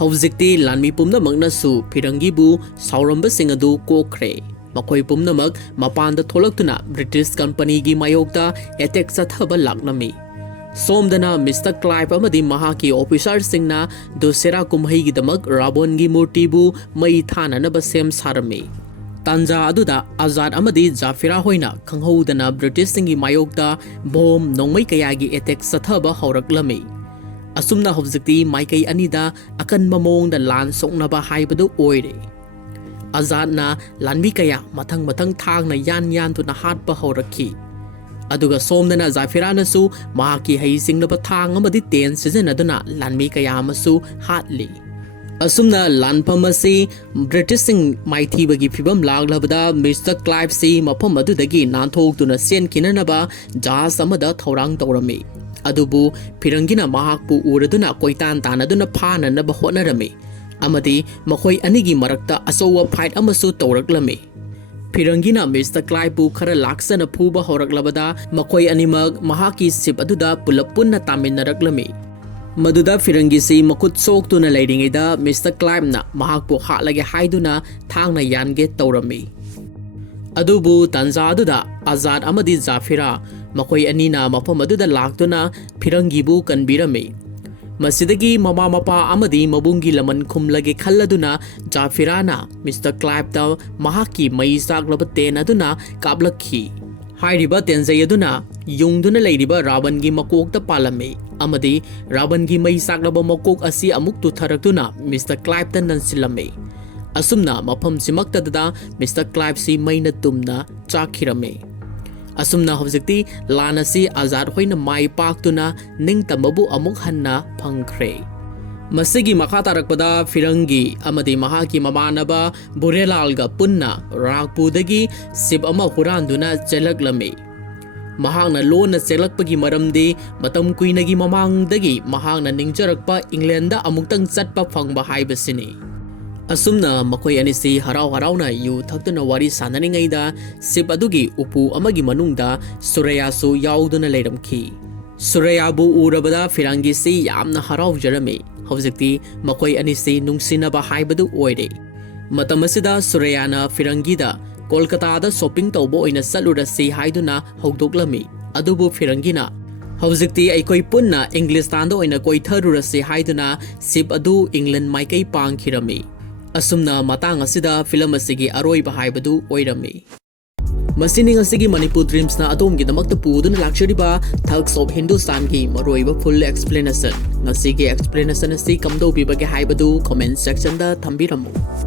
ꯍꯧꯖꯤꯛꯇꯤ ꯂꯥꯟꯃꯤ ꯄꯨꯝꯅꯃꯛꯅꯁꯨ ꯐꯤꯔꯪꯒꯤꯕꯨ ꯁꯥꯎꯔꯝꯕꯁꯤꯡ ꯑꯗꯨ ꯀꯣꯛꯈ꯭ꯔꯦ꯫ ꯃꯈꯣꯏ ꯄꯨꯝꯅꯃꯛ ꯃꯄꯥꯟꯗ ꯊꯣꯛꯂꯛꯇꯨꯅ ꯕ꯭ꯔꯤꯇꯤꯁ ꯀꯝꯄꯅꯤꯒꯤ ꯃꯥꯌꯣꯛꯇ ꯑꯦꯇꯦꯛ ꯆꯠꯊꯕ ꯂꯥꯛꯂꯝꯃꯤ꯫ ꯁꯣꯝꯗꯅ ꯃꯤꯁꯇꯔ ꯀ꯭ꯂꯥꯏꯚ ꯑꯃꯗꯤ ꯃꯍꯥꯛꯀꯤ ꯑꯣꯐꯤꯁꯥꯔꯁꯤꯡꯅ ꯗꯁꯦꯔꯥ ꯀꯨꯝꯍꯩꯒꯤꯗꯃꯛ ꯔꯥꯕꯣꯟꯒꯤ ꯃꯨꯔꯇꯤꯕꯨ ꯃꯩ ꯊꯥꯅꯅꯕ ꯁꯦꯝ ꯁꯥꯔꯝꯃꯤ꯫ ꯇꯥꯟꯖꯥ ꯑꯗꯨꯗ ꯑꯖꯥꯗ ꯑꯃꯗꯤ ꯖꯥꯐꯤꯔꯥ ꯍꯣꯏꯅ ꯈꯪꯍꯧꯗꯅ ꯕ꯭ꯔꯤꯇꯤꯁꯁꯤꯡꯒꯤ ꯃꯥꯌꯣꯛꯇ ꯕꯣꯝ ꯅꯣꯡꯃꯩ ꯀꯌꯥꯒꯤ ꯑꯦꯇꯦꯛ ꯆꯠꯊꯕ ꯍꯧꯔꯛꯂꯝꯃꯤ꯫ ꯑꯁꯨꯝꯅ ꯍꯧꯖꯤꯛꯇꯤ ꯃꯥꯏꯀꯩ ꯑꯅꯤꯗ ꯑꯀꯟꯕ ꯃꯑꯣꯡꯗ ꯂꯥꯟ ꯁꯣꯛꯅꯕ ꯍꯥꯏꯕꯗꯨ ꯑꯣꯏꯔꯦ꯫ ꯑꯖꯥꯗꯅ ꯂꯥꯟꯃꯤ ꯀꯌꯥ ꯃꯊꯪ ꯊꯥꯡꯅ ꯌꯥꯟꯗꯨꯅ ꯍꯥꯠꯄ ꯍꯧꯔꯛꯈꯤ꯫ ꯑꯗꯨꯒ ꯁꯣꯝꯗꯅ ꯖꯥꯐꯤꯔꯥꯅꯁꯨ ꯃꯍꯥꯛꯀꯤ ꯍꯩꯁꯤꯡꯂꯕ ꯊꯥꯡ ꯑꯃꯗꯤ ꯇꯦꯟ ꯁꯤꯖꯤꯟꯅꯗꯨꯅ ꯂꯥꯟꯃꯤ ꯀꯌా ꯑꯃꯁꯨ ꯍꯥꯠꯂꯤ꯫ ꯑꯁꯨꯝꯅ ꯂꯥꯟꯐꯝ ꯑꯁꯤ ꯕ꯭ꯔꯤꯇꯤꯁꯁꯤꯡ ꯃꯥꯏꯊꯤꯕꯒꯤ ꯐꯤꯚꯝ ꯂꯥꯛꯂꯕꯗ ꯃꯤꯁꯇꯔ ꯀ꯭ꯂꯥꯏꯚꯁꯤ ꯃꯐꯝ ꯑꯗꯨꯗꯒꯤ ꯅꯥꯟꯊꯣꯛꯇꯨꯅ ꯆꯦꯟꯈꯤꯅꯅꯕ ꯖꯍꯥꯖ ꯑꯃꯗ ꯊꯧꯔꯥꯡ ꯇꯧꯔꯝꯃꯤ꯫ ꯑꯗꯨꯕꯨ ꯐꯤꯔꯪꯒꯤꯅ ꯃꯍꯥꯛꯄꯨ ꯎꯔꯗꯨꯅ ꯀꯣꯏꯇꯥꯟ ꯇꯥꯟꯅꯗꯨꯅ ꯐꯥꯅꯅꯕ ꯍꯣꯠꯅꯔꯝꯃꯤ ꯑꯃꯗꯤ ꯃꯈꯣꯏ ꯑꯅꯤꯒꯤ ꯃꯔꯛꯇ ꯑꯆꯧꯕ ꯐꯥꯏꯠ ꯑꯃꯁꯨ ꯇꯧꯔꯛꯂꯝꯃꯤ꯫ ꯐꯤꯔꯪꯒꯤꯅ ꯃꯤꯁꯇꯔ ꯀ꯭ꯂꯥꯏꯚꯄꯨ ꯈꯔ ꯂꯥꯛꯆꯅ ꯐꯨꯕ ꯍꯧꯔꯛꯂꯕꯗ ꯃꯈꯣꯏ ꯑꯅꯤꯃꯛ ꯃꯍꯥꯛꯀꯤ ꯁꯤꯞ ꯑꯗꯨꯗ ꯄꯨꯂꯞ ꯄꯨꯟꯅ ꯇꯥꯃꯤꯟꯅꯔꯛꯂꯝꯃꯤ꯫ ꯃꯗꯨꯗ ꯐꯤꯔꯪꯒꯤꯁꯤ ꯃꯈꯨꯠ ꯁꯣꯛꯇꯨꯅ ꯂꯩꯔꯤꯉꯩꯗ ꯃꯤꯁꯇꯔ ꯀ꯭ꯂꯥꯏꯚꯅ ꯃꯍꯥꯛꯄꯨ ꯍꯥꯠꯂꯒꯦ ꯍꯥꯏꯗꯨꯅ ꯊꯥꯡꯅ ꯌꯥꯟꯒꯦ ꯇꯧꯔꯝꯃꯤ꯫ ꯑꯗꯨꯕꯨ ꯇꯥꯟꯖꯥ ꯑꯗꯨꯗ ꯑꯖꯥꯗ ꯑꯃꯗꯤ ꯖꯥꯐꯤꯔꯥ ꯃꯈꯣꯏ ꯑꯅꯤꯅ ꯃꯐꯝ ꯑꯗꯨꯗ ꯂꯥꯛꯇꯨꯅ ꯐꯤꯔꯪꯒꯤꯕꯨ ꯀꯟꯕꯤꯔꯝꯃꯤ꯫ ꯃꯁꯤꯗꯒꯤ ꯃꯃꯥ ꯃꯄꯥ ꯑꯃꯗꯤ ꯃꯕꯨꯡꯒꯤ ꯂꯃꯟ ꯈꯨꯝꯂꯒꯦ ꯈꯜꯂꯗꯨꯅ ꯖꯥꯐꯤꯔꯥꯅ ꯃꯤꯁꯇꯔ ꯀ꯭ꯂꯥꯏꯚꯇ ꯃꯍꯥꯛꯀꯤ ꯃꯩ ꯆꯥꯛꯂꯕ ꯇꯦꯟ ꯑꯗꯨꯅ ꯀꯥꯞꯂꯛꯈꯤ꯫ ꯍꯥꯏꯔꯤꯕ ꯇꯦꯟꯖꯩ ꯑꯗꯨꯅ ꯌꯨꯡꯗꯨꯅ ꯂꯩꯔꯤꯕ ꯔꯥꯕꯟꯒꯤ ꯃꯀꯣꯛꯇ ꯄꯥꯜꯂꯝꯃꯤ ꯑꯃꯗꯤ ꯔꯥꯕꯟꯒꯤ ꯃꯩ ꯆꯥꯛꯂꯕ ꯃꯀꯣꯛ ꯑꯁꯤ ꯑꯃꯨꯛ ꯇꯨꯊꯔꯛꯇꯨꯅ ꯃꯤꯁꯇꯔ ꯀ꯭ꯂꯥꯏꯚꯇ ꯅꯟꯁꯤꯜꯂꯝꯃꯤ꯫ असुमना मफमसिमक्तदा मिस्टर क्लाइव मैना तुमना चाखिरमे असुमना हौजिक्ति लान असि आजाद होइना माइ पाक्तुना निंगतमबु अमुक हन्ना फंख्रे मसिगी मखा तारकपदा फिरंगी अमदी महाकी ममानबा बुरेलालगा पुन्ना रागपुदगी सिब अमा हुरांदुना चेलकलमे महांगना लोना चेलकपगी मरमदी मतम कुइनगी ममांगदगी महांगना निंगजरकपा इंग्लैंड अमुक्तंग चटपा फंगबा हाइबसिनी असुमना मखोय अनिसी हराव हरावना यू थक्तुना वारी साननिंगैदा सिब अदुगी उपु अमगी मनुंगदा सुरयासु याउदुना लेरमखी सुरयाबु उरबदा फिरंगी से यामना हराव जरमे हौजिक्ति मखोय अनिसी नुंगसिनबा हाइबदु ओइरे मतम असिदा सुरयाना फिरंगीदा कोलकाता शॉपिंग तौबो ओइना चलुरसी हाइदुना हौदोक्लमी अदुबु फिरंगीना हौजिक्ति अइकोय पुन्ना इंग्लिस्तानदा ओइना कोइथरुरसी हाइदुना सिब अदु इंग्लैंड माइकई पांगखिरमी असुमना मतांग असिदा फिल्म असिगी अरोइबा हाइबदु ओइरमी मसिनी ngasiगी मणिपुर ड्रीम्स ना अदोमगी दमक्ता पुदुना लाक्चरिबा थग्स ऑफ हिंदुस्तान की मरोइबा फुल एक्सप्लेनेशन ngasiगी एक्सप्लेनेशन असि कमदौबिबगे हाइबदु कमेंट सेक्शन दा थंबिरमु।